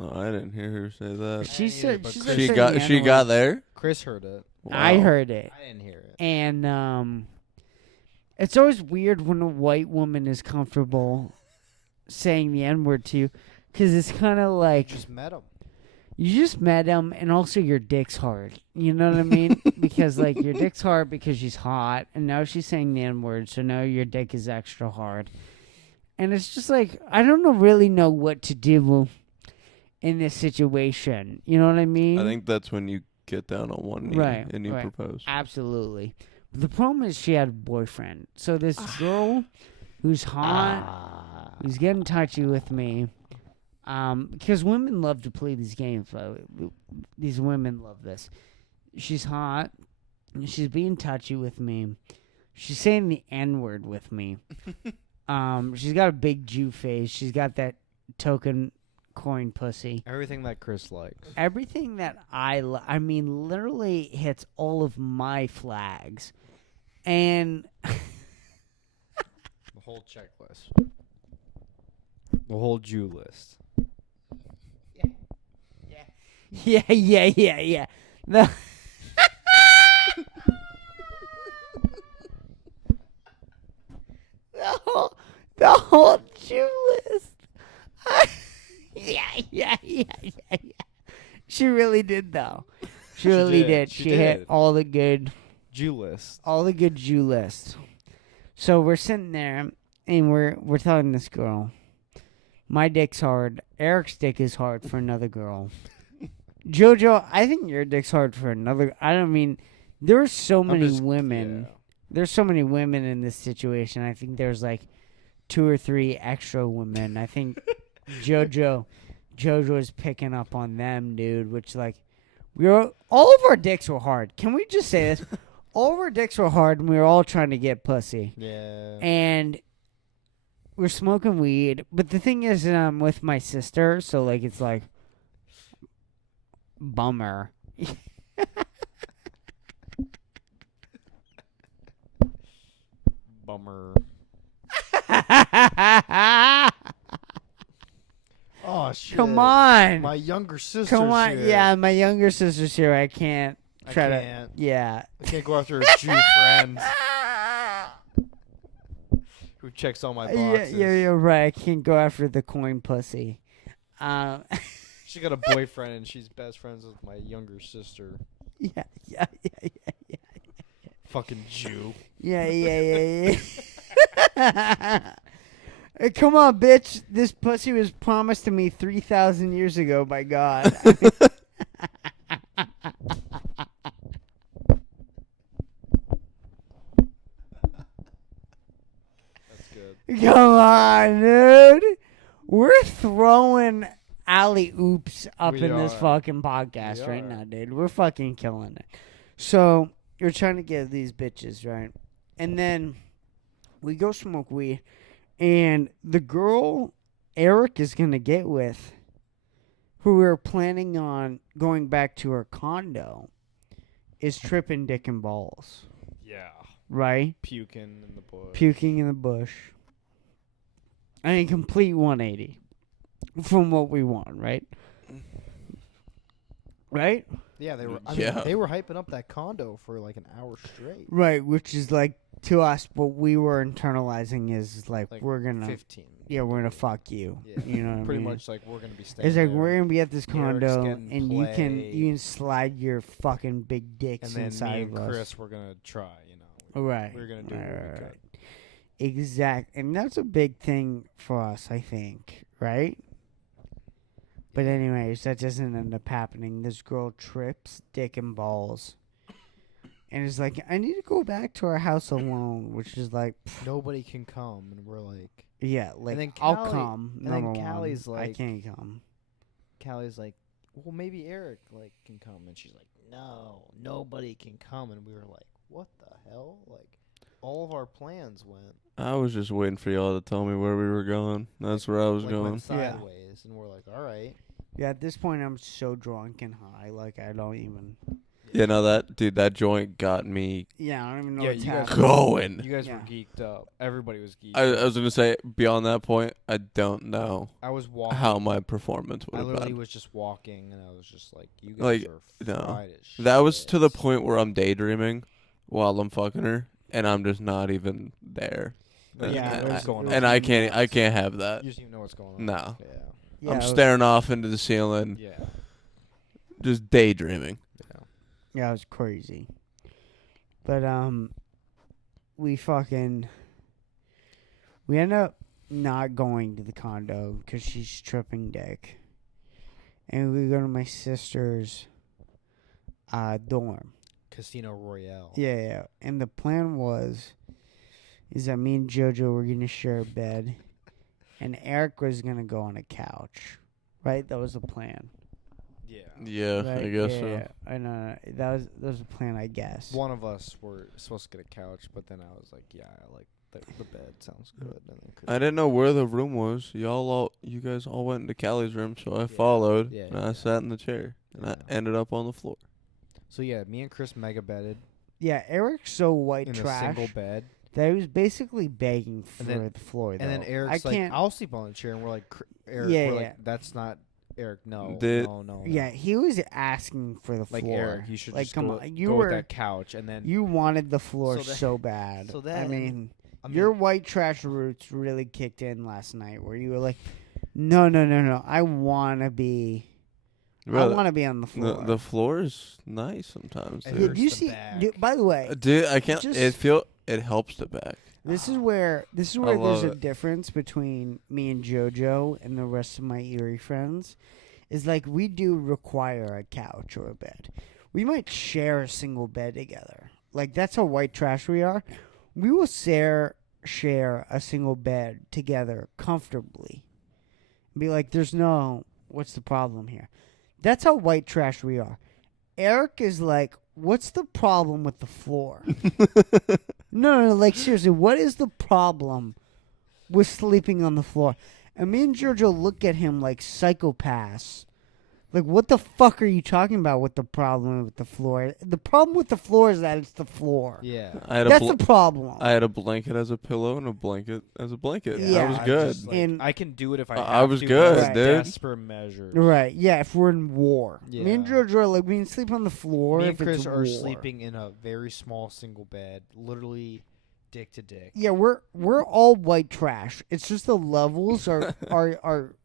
Oh, I didn't hear her say that. She said She got there. Chris heard it. Wow. I heard it. I didn't hear it. And it's always weird when a white woman is comfortable saying the N-word to you, because it's kind of like Just met him. you just met him, and also your dick's hard. You know what I mean? Because like your dick's hard because she's hot, and now she's saying the N-word, so now your dick is extra hard. And it's just like I don't really know what to do in this situation. You know what I mean? I think that's when you get down on one knee and you propose. Absolutely. But the problem is she had a boyfriend. So this girl who's hot, who's getting touchy with me, because women love to play these games. These women love this. She's hot. She's being touchy with me. She's saying the N-word with me. She's got a big Jew face. She's got that token coin pussy. Everything that Chris likes. Everything that I mean, literally hits all of my flags. And The whole checklist. The whole Jew list. yeah. The whole Jew list. Yeah. She really did, though. She really did. She hit all the good Jew list. all the good Jew lists. So we're sitting there and we're telling this girl, my dick's hard. Eric's dick is hard for another girl. Jojo, I think your dick's hard for another. I don't mean there's so many women. Yeah. There's so many women in this situation. I think there's like 2 or 3 extra women. I think Jojo is picking up on them, dude. Which like all of our dicks were hard. Can we just say this? All of our dicks were hard, and we were all trying to get pussy. Yeah. And we're smoking weed. But the thing is, I'm with my sister, so like it's like bummer. Bummer. Oh shit! Come on. My younger sister's Come on. here. Yeah, my younger sister's here. I can't try can't. to. Yeah. I can't go after a Jew friend who checks all my boxes. Yeah, you're right. I can't go after the coin pussy. She got a boyfriend and she's best friends with my younger sister. Yeah. Fucking Jew. Yeah. Hey, come on, bitch. This pussy was promised to me 3,000 years ago by God. That's good. Come on, dude. We're throwing alley oops up We in this are. fucking podcast We right are. now, dude. We're fucking killing it. So, you're trying to get these bitches, right? And then we go smoke weed. And the girl Eric is going to get with, who we're planning on going back to her condo, is tripping dick and balls. Yeah. Right? Puking in the bush. Puking in the bush. I mean, complete 180 from what we want, right? right? Yeah, they were. I Yeah. mean, they were hyping up that condo for like an hour straight. Right, which is like to us what we were internalizing is like, Like we're gonna 15. yeah, we're gonna fuck you. Yeah. You know what Pretty I mean? much like we're gonna be staying. It's like there. we're gonna be at this Eric's condo getting and you play. can slide your fucking big dicks and then inside me of and us. Chris were gonna try. You know, Right. we were gonna do right, what we right, could. right. Exact, and that's a big thing for us, I think, right? But anyways, that doesn't end up happening. This girl trips, dick and balls, and is like, "I need to go back to our house alone," which is like, Nobody can come, and we're like, yeah, like then I'll Callie- come. and then Number Callie's one, I like- can't come. Callie's like, well, maybe Eric like can come, and she's like, no, nobody can come, and we were like, what the hell? Like, all of our plans went I was just waiting for y'all to tell me where we were going. That's where I was like going. went sideways, and we're like, all right. Yeah, at this point, I'm so drunk and high, like I don't even. Yeah, no, that joint got me Yeah, I don't even know Yeah, what's you guys happening. going. You guys Yeah. were geeked up. Everybody was geeked. I was gonna say beyond that point, I don't know I was walking. how my performance would I have literally been. was just walking, and I was just like, you guys Like, are no. fried as That was to the shit. point where I'm daydreaming while I'm fucking her, and I'm just not even there. Like, Yeah, and, it was- I, it was and I nuts. can't have that. You just don't even know what's going on. No. Yeah. Yeah, I'm it was- staring off into the ceiling, Yeah. just daydreaming. Yeah, it was crazy. But we end up not going to the condo because she's tripping dick, and we go to my sister's dorm. Casino Royale. Yeah, and the plan is that me and JoJo were gonna share a bed, and Eric was gonna go on a couch. Right, that was the plan. Yeah. Yeah, Right? I guess yeah, so. I know that was the plan, I guess. One of us were supposed to get a couch, but then I was like, yeah, I like the bed sounds good. And then Chris I didn't know where the room was. You guys all went into Callie's room, so I followed, Yeah, and I yeah. sat in the chair, and I Yeah. ended up on the floor. So yeah, me and Chris mega bedded Yeah, Eric's so white in trash a single bed, that he was basically begging for And then- the floor. and then though. Eric's I like, can't. "I'll sleep on the chair," and we're like, "Eric, Yeah, we're yeah. like, that's not Eric. No, Did- no. Yeah, he was asking for the like floor. Eric, you should like, just come go, on, you go were with that couch, and then you wanted the floor So so, then- bad. so I then- mean, I mean, your white trash roots really kicked in last night, where you were like, no, I want to be. I Well, want to be on the floor. The floor is nice sometimes. And Yeah, dude. do you hurts the see? back. By the way, Dude, I can't. just- It helps the back. this is where there's love a it. difference between me and JoJo and the rest of my Erie friends. Is like we do require a couch or a bed. We might share a single bed together. Like that's how white trash we are. We will share a single bed together comfortably. Be like, there's no, what's the problem here? That's how white trash we are. Eric is like, what's the problem with the floor? No, like seriously, what is the problem with sleeping on the floor? And me and Giorgio look at him like psychopaths. Like, what the fuck are you talking about with the problem with the floor? The problem with the floor is that it's the floor. yeah, I had That's the problem. I had a blanket as a pillow and a blanket as a blanket. Yeah. I was I good. just, like, And- I can do it if I. I have was to, good, as dude. Desperate measures. Right, yeah, if we're in war. Me and Yeah. Giorgio are like, we can sleep on the floor Me if and Chris it's are war. sleeping in a very small single bed, literally dick to dick. Yeah, we're all white trash. It's just the levels are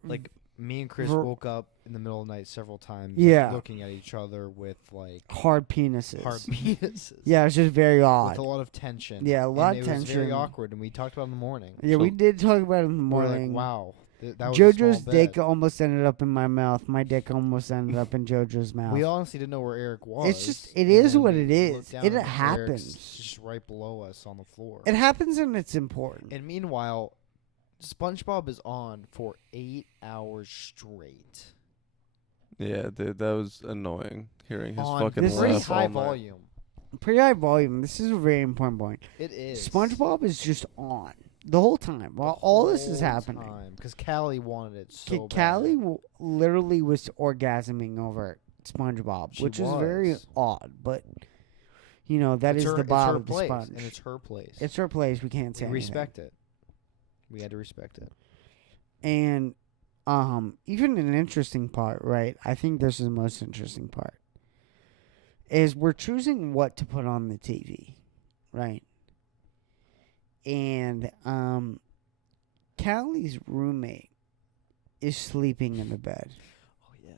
Like me and Chris Ver- woke up in the middle of the night several times, Yeah. looking at each other with like hard penises. hard penises. Yeah, it's just very odd. With a lot of tension. Yeah, a lot and of it was very tension. awkward, and we talked about it in the morning. Yeah, we did talk about it in the We were morning. like, wow, that was a JoJo's small dick bed. almost ended up in my mouth. My dick almost ended up in JoJo's mouth. We honestly didn't know where Eric was. It's just- it and is then what we it looked is. down It and Eric's happens. just right below us on the floor. It happens and it's important. And meanwhile, SpongeBob is on for 8 hours straight. Yeah, dude, that was annoying hearing his On fucking This very is- laugh high all night. volume. Pretty high volume. This is a very important point. It is. SpongeBob is just on the whole time while all this is happening. Because Callie wanted it so Callie bad. literally was orgasming over SpongeBob, She which is very was. odd, but you know that It's is her- the it's bottom her of the place, sponge. and it's her place. It's her place. We can't say we anything. respect it. We had to respect it. And even an interesting part, right? I think this is the most interesting part. Is we're choosing what to put on the TV, right? And Callie's roommate is sleeping in the bed. Oh yeah.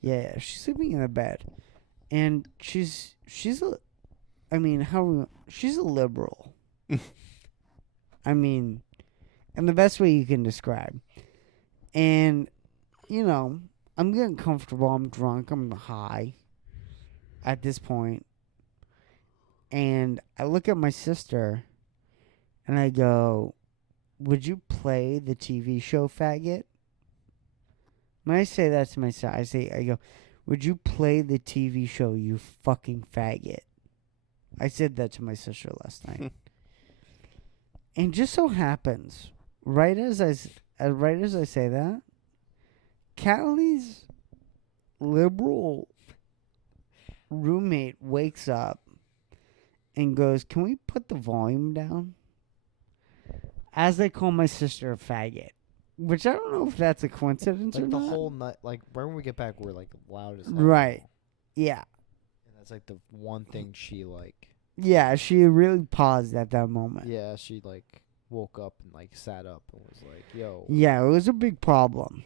Yeah, she's sleeping in the bed, and she's a, I mean, she's a liberal. I mean, in the best way you can describe. And I'm getting comfortable. I'm drunk. I'm high at this point. And I look at my sister, and I go, "Would you play the TV show, faggot?" When I say that to myself, I go, "Would you play the TV show, you fucking faggot?" I said that to my sister last night. And just so happens, right as I say that, Callie's liberal roommate wakes up and goes, "Can we put the volume down?" As they call my sister a faggot. Which I don't know if that's a coincidence or Like the not. whole night, like right when we get back, we're like loud as hell. Right. now. Yeah. And that's like the one thing she like. Yeah, she really paused at that moment. Yeah, she like woke up and like sat up and was like, "Yo." Yeah, it was a big problem.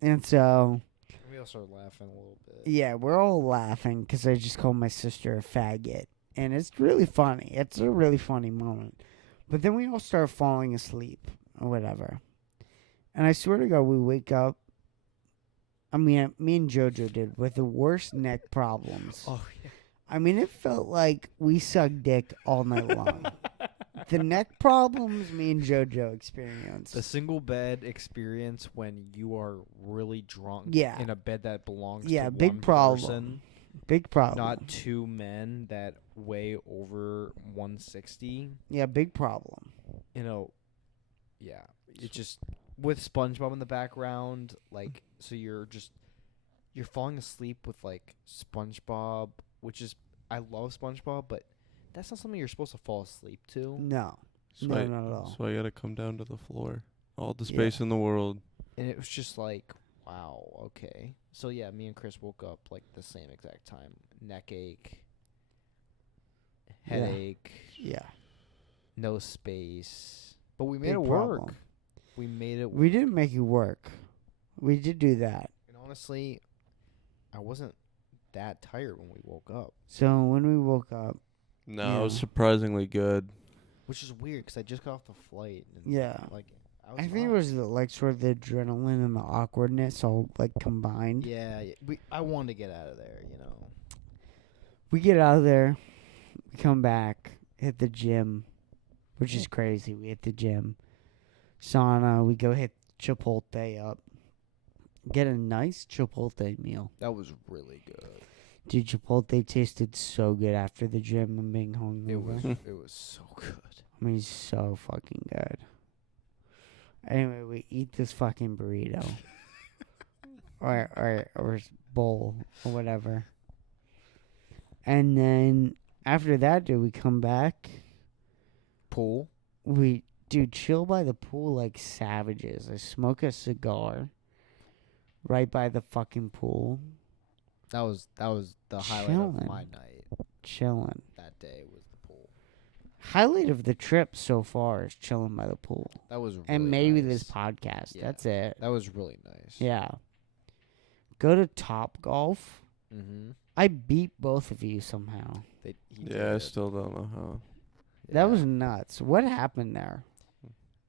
And so, We all started laughing a little bit. yeah, we're all laughing because I just called my sister a faggot. And it's really funny. It's a really funny moment. But then we all start falling asleep or whatever. And I swear to God, we wake up. I mean, me and JoJo did with the worst neck problems. Oh yeah. I mean, it felt like we sucked dick all night long. The neck problems me and JoJo experienced. The single bed experience when you are really drunk. Yeah. In a bed that belongs Yeah, to big one problem. person, Big problem. not two men that weigh over 160. Yeah, big problem. Yeah. It just with SpongeBob in the background, like so you're falling asleep with like SpongeBob, which is I love SpongeBob, but that's not something you're supposed to fall asleep to. No. So No, I, not at all. So I gotta come down to the floor. All the Yeah. space in the world. And it was just like, wow, okay. So yeah, me and Chris woke up like the same exact time. Neck ache, Yeah. headache, Yeah. no space. But we made Big it work. problem. We made it work. We didn't make it work. We did do that. And honestly, I wasn't that tired when we woke up, So when we woke up, No, it was Yeah. surprisingly good. which is weird because I just got off the flight. And Yeah. Like, I I think it was like sort of the adrenaline and the awkwardness all like combined. Yeah, I wanted to get out of there, We get out of there, we come back, hit the gym, which is crazy. We hit the gym, sauna. We go hit Chipotle up, get a nice Chipotle meal. That was really good. Dude, Chipotle tasted so good after the gym and being hungover. It was so good. I mean, so fucking good. Anyway, we eat this fucking burrito. or bowl or whatever. And then after that, dude, we come back. Pool. We chill by the pool like savages. I smoke a cigar right by the fucking pool. That was the highlight Chillin'. of my night. Chilling. That day was the pool. Highlight of the trip so far is chilling by the pool. That was really And maybe nice. this podcast. Yeah. That's it. That was really nice. Yeah. Go to Top Golf. Mm-hmm. I beat both of you somehow. Yeah, I still don't know how. That was nuts. What happened there?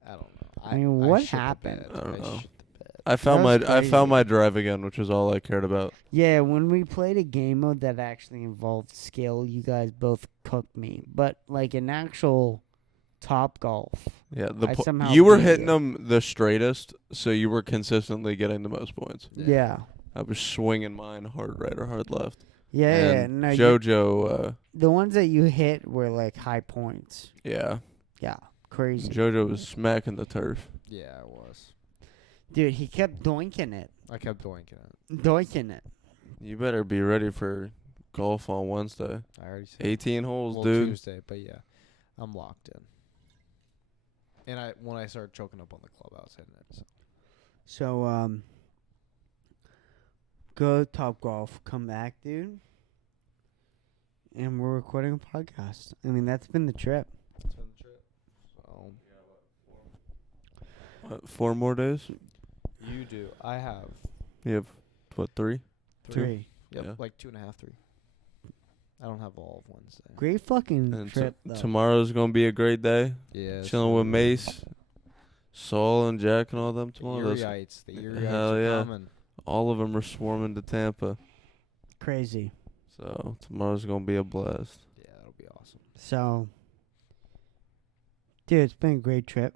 I don't know. I mean, what shit the happened? bed. I don't know. shit the bed. I found was I found crazy. my drive again, which is all I cared about. Yeah, when we played a game mode that actually involved skill, you guys both cooked me. But like an actual Top Golf. Yeah, I somehow you were beat hitting you. them the straightest, so you were consistently getting the most points. Yeah. I was swinging mine hard right or hard left. Yeah, yeah. And No, JoJo, the ones that you hit were like high points. yeah, Yeah. Crazy. JoJo was smacking the turf. Yeah, it was. Dude, he kept doinking it. I kept doinking it. Doinking it. You better be ready for golf on Wednesday. I already said 18 holes, well, dude. Tuesday, but yeah, I'm locked in. And when I started choking up on the club, I was hitting it. So. So, go Top Golf, come back, dude. And we're recording a podcast. I mean, that's been the trip. That's been the trip. So 4 more days? you do. I have You have, what, 3? 3. yep, Yeah. like 2.5, 3. I don't have all of Wednesday. Great fucking And trip, though. tomorrow's going to be a great day. Yeah. Chilling with Mace, Saul, and Jack and all them tomorrow. The Those- Eriehites. The Eriehites Hell are yeah. coming. all of them are swarming to Tampa. Crazy. So tomorrow's going to be a blast. Yeah, that'll be awesome. So, dude, it's been a great trip.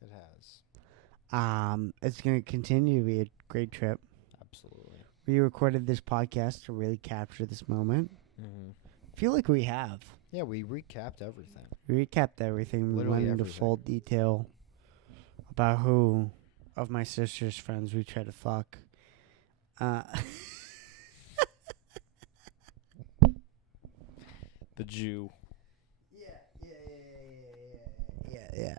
It has. It's gonna continue to be a great trip. Absolutely. We recorded this podcast to really capture this moment. Mm-hmm. I feel like we have. Yeah, we recapped everything. We recapped everything. We Literally went into everything. full detail about who of my sister's friends we tried to fuck. The Jew. Yeah.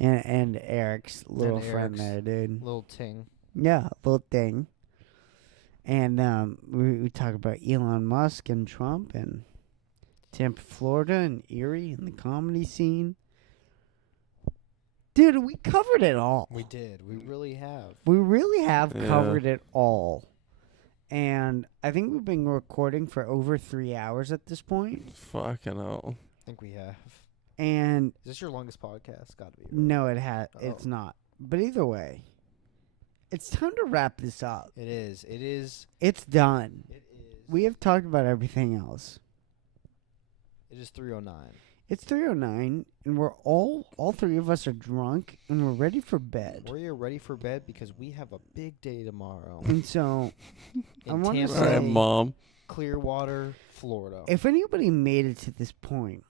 And Eric's little friend Eric's there, dude. Little Ting. Yeah, little thing. And we talk about Elon Musk and Trump and Tampa, Florida, and Erie and the comedy scene. Dude, we covered it all. We did. We really have. We really have Yeah. covered it all. And I think we've been recording for over 3 hours at this point. Fucking hell. I think we have. And Is this your longest podcast? Gotta be. Right? no, it's Oh. not. But either way, it's time to wrap this up. It is. It is. It's done. It is. We have talked about everything else. It is 3:09. It's 3:09, and we're all three of us are drunk, and we're ready for bed. We're ready for bed because we have a big day tomorrow And so, I in wanna Tampa, All right, say- Mom. Clearwater, Florida. if anybody made it to this point,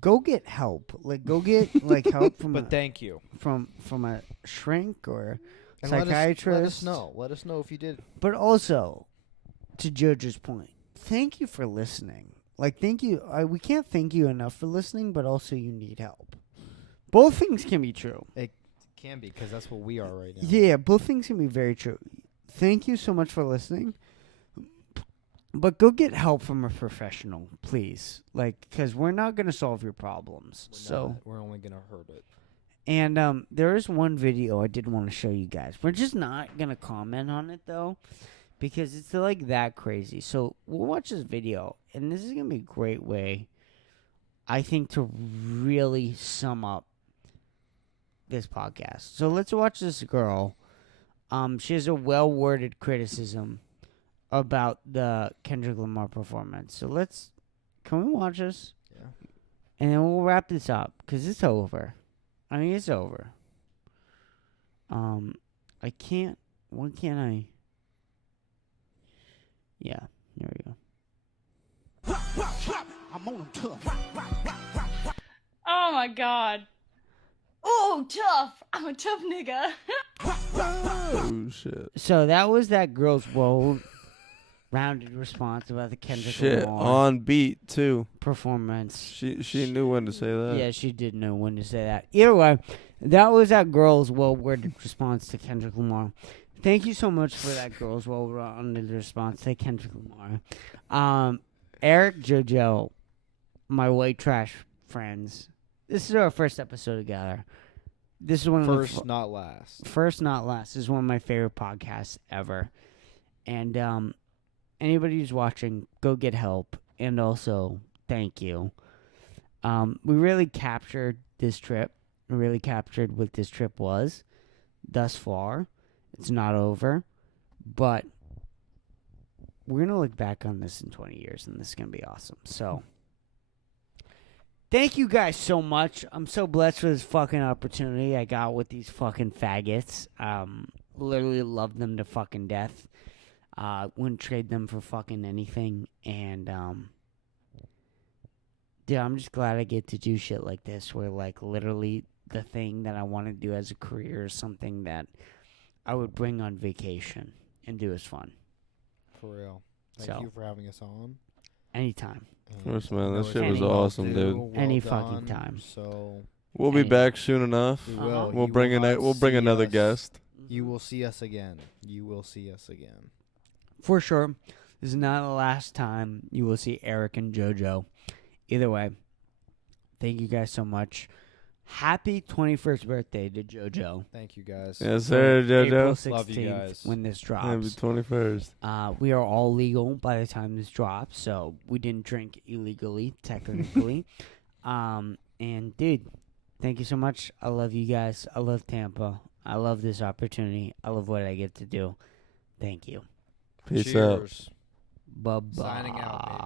go get help. Like, go get like help from But thank you. from a shrink or And psychiatrist. Let us know. Let us know if you did. But also, to Jojo's point, thank you for listening. Like, thank you. We can't thank you enough for listening, but also you need help. Both things can be true. It can be because that's what we are right now. Yeah, both things can be very true. Thank you so much for listening. But go get help from a professional, please. Like, because we're not going to solve your problems. We're only gonna hurt it. And there is one video I did want to show you guys. We're just not going to comment on it, though, because it's like that crazy. So we'll watch this video, and this is going to be a great way, I think, to really sum up this podcast. So let's watch this girl. She has a well-worded criticism about the Kendrick Lamar performance. So can we watch this? Yeah. And then we'll wrap this up, because it's over. I mean, it's over. Why can't I? Yeah, there we go. I'm on them tough. Oh my god. Oh, tough. I'm a tough nigga. Oh, shit. So that was that girl's well-rounded response about the Kendrick Shit, Lamar on beat, too. performance. She knew when to say that. Yeah, she did know when to say that. Either way, that was that girl's well-worded response to Kendrick Lamar. Thank you so much for that girl's well-rounded response to Kendrick Lamar. Eric, JoJo, my white trash friends. This is our first episode together. This is one of First, the not last. First, not last. This is one of my favorite podcasts ever. And anybody who's watching, go get help. And also, thank you. We really captured this trip. We really captured what this trip was thus far. It's not over. But we're going to look back on this in 20 years, and this is going to be awesome. So, thank you guys so much. I'm so blessed for this fucking opportunity I got with these fucking faggots. Literally love them to fucking death. Wouldn't trade them for fucking anything. And, dude, I'm just glad I get to do shit like this where, like, literally the thing that I want to do as a career is something that I would bring on vacation and do as fun. For real. Thank So. you for having us on. Anytime. Of course, man. I know That it's shit was well awesome, due, dude. well Any done, fucking time. So We'll be Any- back soon enough. we will. We'll You bring will not we'll bring see another us. guest. You will see us again. You will see us again. For sure. This is not the last time you will see Eric and JoJo. Either way, thank you guys so much. Happy 21st birthday to JoJo. Thank you guys. Yes, sir, April JoJo. 16th Love you guys. when this Happy drops. 21st. We are all legal by the time this drops, so we didn't drink illegally, technically. And dude, thank you so much. I love you guys. I love Tampa. I love this opportunity. I love what I get to do. Thank you. Peace out. Cheers. Bye-bye. Signing out, baby.